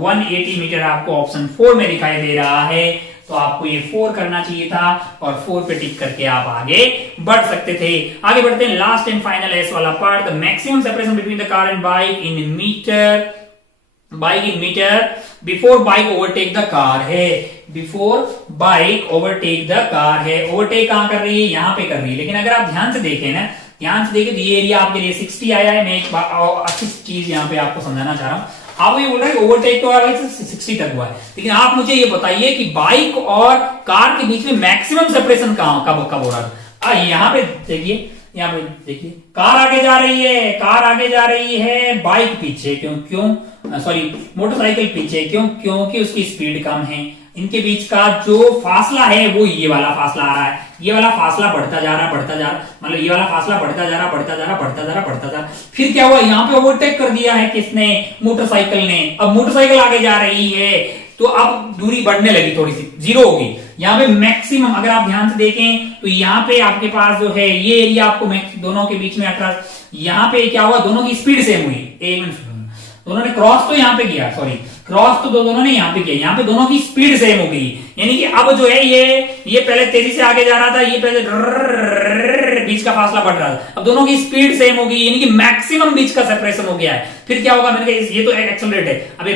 180 मीटर आपको ऑप्शन 4 में दिखाई दे रहा है। तो आपको ये 4 करना चाहिए था, और 4 पे टिक करके आप आगे बढ़ सकते थे। आगे बढ़ते हैं, लास्ट एंड फाइनल एस वाला part, the maximum separation between the car and bike in meter before bike overtake the car है। Before bike overtake the car है। ओवरटेक कहां कर रही है? यहां पे कर रही है। लेकिन अगर आप ध्यान से देखें ना, तो ये एरिया आपके लिए 60 आया है। मैं एक अच्छी चीज यहाँ पे आपको समझाना चाह रहा हूं। आप ये बोल रहे हैं ओवरटेक तो भाई 60 तक हुआ है, लेकिन आप मुझे ये बताइए कि बाइक और कार के बीच में मैक्सिमम सेपरेशन कब हो रहा है? यहाँ पे देखिए, कार आगे जा रही है, बाइक पीछे। क्यों? सॉरी, मोटरसाइकिल पीछे। क्योंकि उसकी स्पीड कम है। इनके बीच का जो फासला है वो ये वाला फासला आ रहा है। ये वाला फासला बढ़ता जा रहा, मतलब ये वाला फासला बढ़ता जा रहा। फिर क्या हुआ? यहाँ पे ओवरटेक कर दिया है किसने? मोटरसाइकिल ने। अब मोटरसाइकिल आगे जा रही है, तो अब दूरी बढ़ने लगी, थोड़ी सी 0 होगी। यहाँ पे मैक्सिमम अगर आप ध्यान से देखें तो यहाँ पे आपके पास जो है ये एरिया आपको दोनों के बीच में अट्रैक्ट, यहाँ पे क्या हुआ, दोनों की स्पीड सेम हुई, एक मिनट, दोनों ने क्रॉस तो यहाँ पे किया, सॉरी क्रॉस तो दोनों ने यहाँ पे किया, यहाँ पे दोनों की स्पीड सेम हो गई, यानी कि अब जो है ये पहले तेजी से आगे जा रहा था, ये पहले बीच का फासला बढ़ रहा था, अब दोनों की स्पीड सेम हो गई, यानी कि मैक्सिमम बीच का सेपरेशन हो गया है। फिर क्या होगा, मैंने कहा ये तो एक्सेलरेट है, अब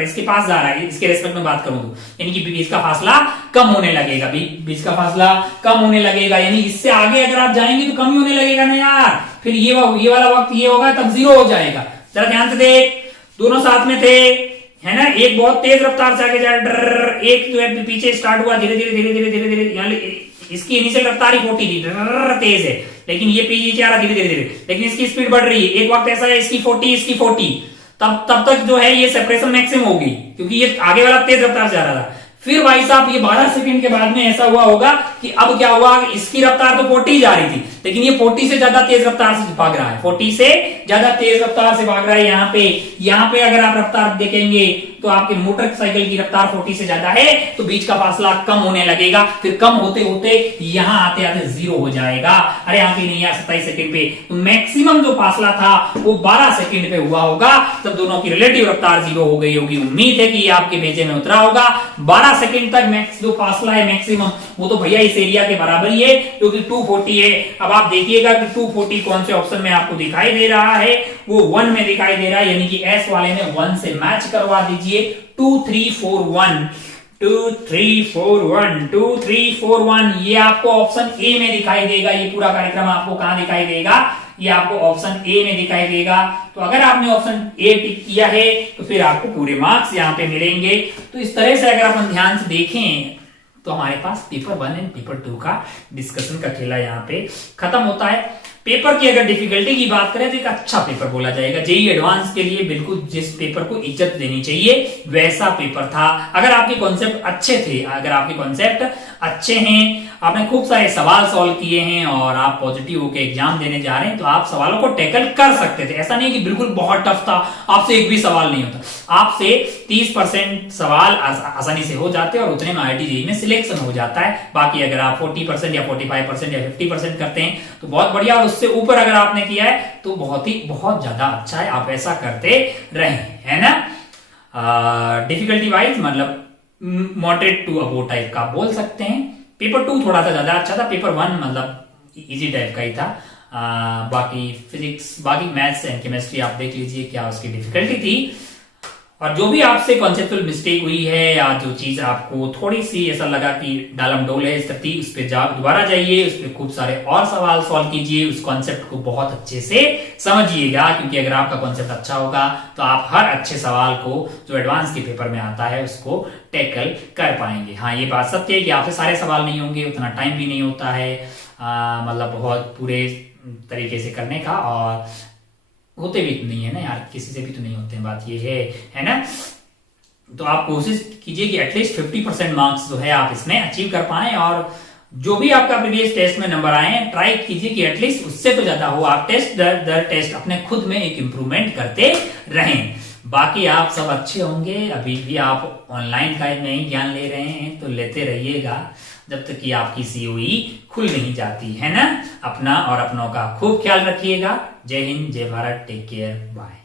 इसके पास जा रहा है, इसके रेस्पेक्ट में बात करूं तो यानी कि बीच का फासला कम होने लगेगा, बीच का फासला कम होने लगेगा, यानी इससे आगे अगर आप जाएंगे तो कम ही होने लगेगा ना यार, फिर ये वाला वक्त ये होगा तब 0 हो जाएगा। जरा ध्यान से देख, दोनों साथ में थे, है ना, एक बहुत तेज रफ्तार से आगे जा रहा, एक जो है पीछे स्टार्ट हुआ धीरे धीरे धीरे धीरे धीरे धीरे, यानी इसकी इनिशियल रफ्तार ही 40 थी, तेज है, लेकिन ये पीछे आ रहा धीरे धीरे धीरे, लेकिन इसकी स्पीड बढ़ रही है, एक वक्त ऐसा है इसकी 40 इसकी 40, तब तक जो है ये सेपरेशन मैक्सिमम होगी, क्योंकि ये आगे वाला तेज रफ्तार से जा रहा था। फिर भाई साहब ये 12 सेकंड के बाद में ऐसा हुआ होगा कि अब क्या हुआ, इसकी रफ्तार तो 40 जा रही थी, लेकिन ये 40 से ज्यादा तेज रफ्तार से भाग रहा है, 40 से ज्यादा तेज रफ्तार से भाग रहा है। यहाँ पे अगर आप रफ्तार देखेंगे तो आपके मोटरसाइकिल की रफ्तार 40 से ज्यादा है, तो बीच का फासला कम होने लगेगा, फिर कम होते होते यहाँ आते आते 0 हो जाएगा। अरे यहाँ पे नहीं, 27 सेकंड पे, तो मैक्सिमम जो फासला था वो 12 सेकंड पे हुआ होगा, तब दोनों की रिलेटिव रफ्तार 0 हो गई होगी। उम्मीद है कि ये आपके भेजे में उतरा होगा। 12 सेकंड तक मैक्स जो फासला है मैक्सिमम, वो तो भैया इस एरिया के बराबर ही है, क्योंकि 240 है। अब आप देखिएगा कि 240 कौन से ऑप्शन में आपको दिखाई दे रहा है, वो 1 में दिखाई दे रहा है, यानी कि एस वाले में 1 से मैच करवा दीजिए। 2 3 4 1 2 3 4 1 2 3 4 1, ये आपको ऑप्शन ए में दिखाई देगा। ये पूरा कार्यक्रम आपको कहां दिखाई देगा, ये आपको ऑप्शन ए में दिखाई देगा। तो अगर आपने ऑप्शन ए टिक किया है तो फिर आपको पूरे मार्क्स यहाँ पे मिलेंगे। तो इस तरह से अगर अपन ध्यान से देखें तो हमारे पास पेपर 1 एंड पेपर 2 का डिस्कशन का खेला यहाँ पे खत्म होता है। पेपर की अगर डिफिकल्टी की बात करें तो एक अच्छा पेपर बोला जाएगा। जेईई एडवांस के लिए बिल्कुल जिस पेपर को इज्जत देनी चाहिए वैसा पेपर था। अगर आपके कॉन्सेप्ट अच्छे थे, अगर आपके कॉन्सेप्ट अच्छे हैं, आपने खूब सारे सवाल सॉल्व किए हैं और आप पॉजिटिव होकर एग्जाम देने जा रहे हैं, तो आप सवालों को टैकल कर सकते थे। ऐसा नहीं कि बिल्कुल बहुत टफ था, आपसे एक भी सवाल नहीं होता। आपसे 30% सवाल आसानी से हो जाते हैं और उतने में IIT जेईई में सिलेक्शन हो जाता है। बाकी अगर आप 40% या 45% या 50% करते हैं तो बहुत बढ़िया, और उससे ऊपर अगर आपने किया है तो बहुत ज्यादा अच्छा है। आप ऐसा करते रहे, है ना। डिफिकल्टी वाइज मतलब मॉडरेट टू अबोव टाइप का बोल सकते हैं। पेपर 2 थोड़ा सा ज्यादा अच्छा था, पेपर 1 मतलब इजी टाइप का ही था। बाकी फिजिक्स, बाकी मैथ्स एंड केमिस्ट्री आप देख लीजिए क्या उसकी डिफिकल्टी थी। और जो भी आपसे कॉन्सेप्चुअल मिस्टेक हुई है या जो चीज आपको थोड़ी सी ऐसा लगा कि डालम डोल है, उस पर दोबारा जाइए, उस पर खूब सारे और सवाल सॉल्व कीजिए, उस कॉन्सेप्ट को बहुत अच्छे से समझिएगा। क्योंकि अगर आपका कॉन्सेप्ट अच्छा होगा तो आप हर अच्छे सवाल को जो एडवांस के पेपर में आता है उसको टैकल कर पाएंगे। हाँ, ये बात सत्य है कि आपसे सारे सवाल नहीं होंगे, उतना टाइम भी नहीं होता है मतलब बहुत पूरे तरीके से करने का, और होते भी नहीं है ना यार, किसी से भी तो नहीं होते हैं, बात ये है ना। तो आप कोशिश कीजिए कि एटलीस्ट 50% मार्क्स जो है आप इसमें अचीव कर पाएं, और जो भी आपका प्रीवियस टेस्ट में नंबर आए हैं ट्राई कीजिए कि एटलीस्ट उससे तो ज्यादा हो। आप टेस्ट दर टेस्ट अपने खुद में एक इंप्रूवमेंट करते रहें। बाकी आप सब अच्छे होंगे। अभी भी आप ऑनलाइन का नई ज्ञान ले रहे हैं तो लेते रहिएगा जब तक कि आपकी COE खुल नहीं जाती, है ना। अपना और अपनों का खूब ख्याल रखिएगा। जय हिंद, जय भारत, टेक केयर, बाय।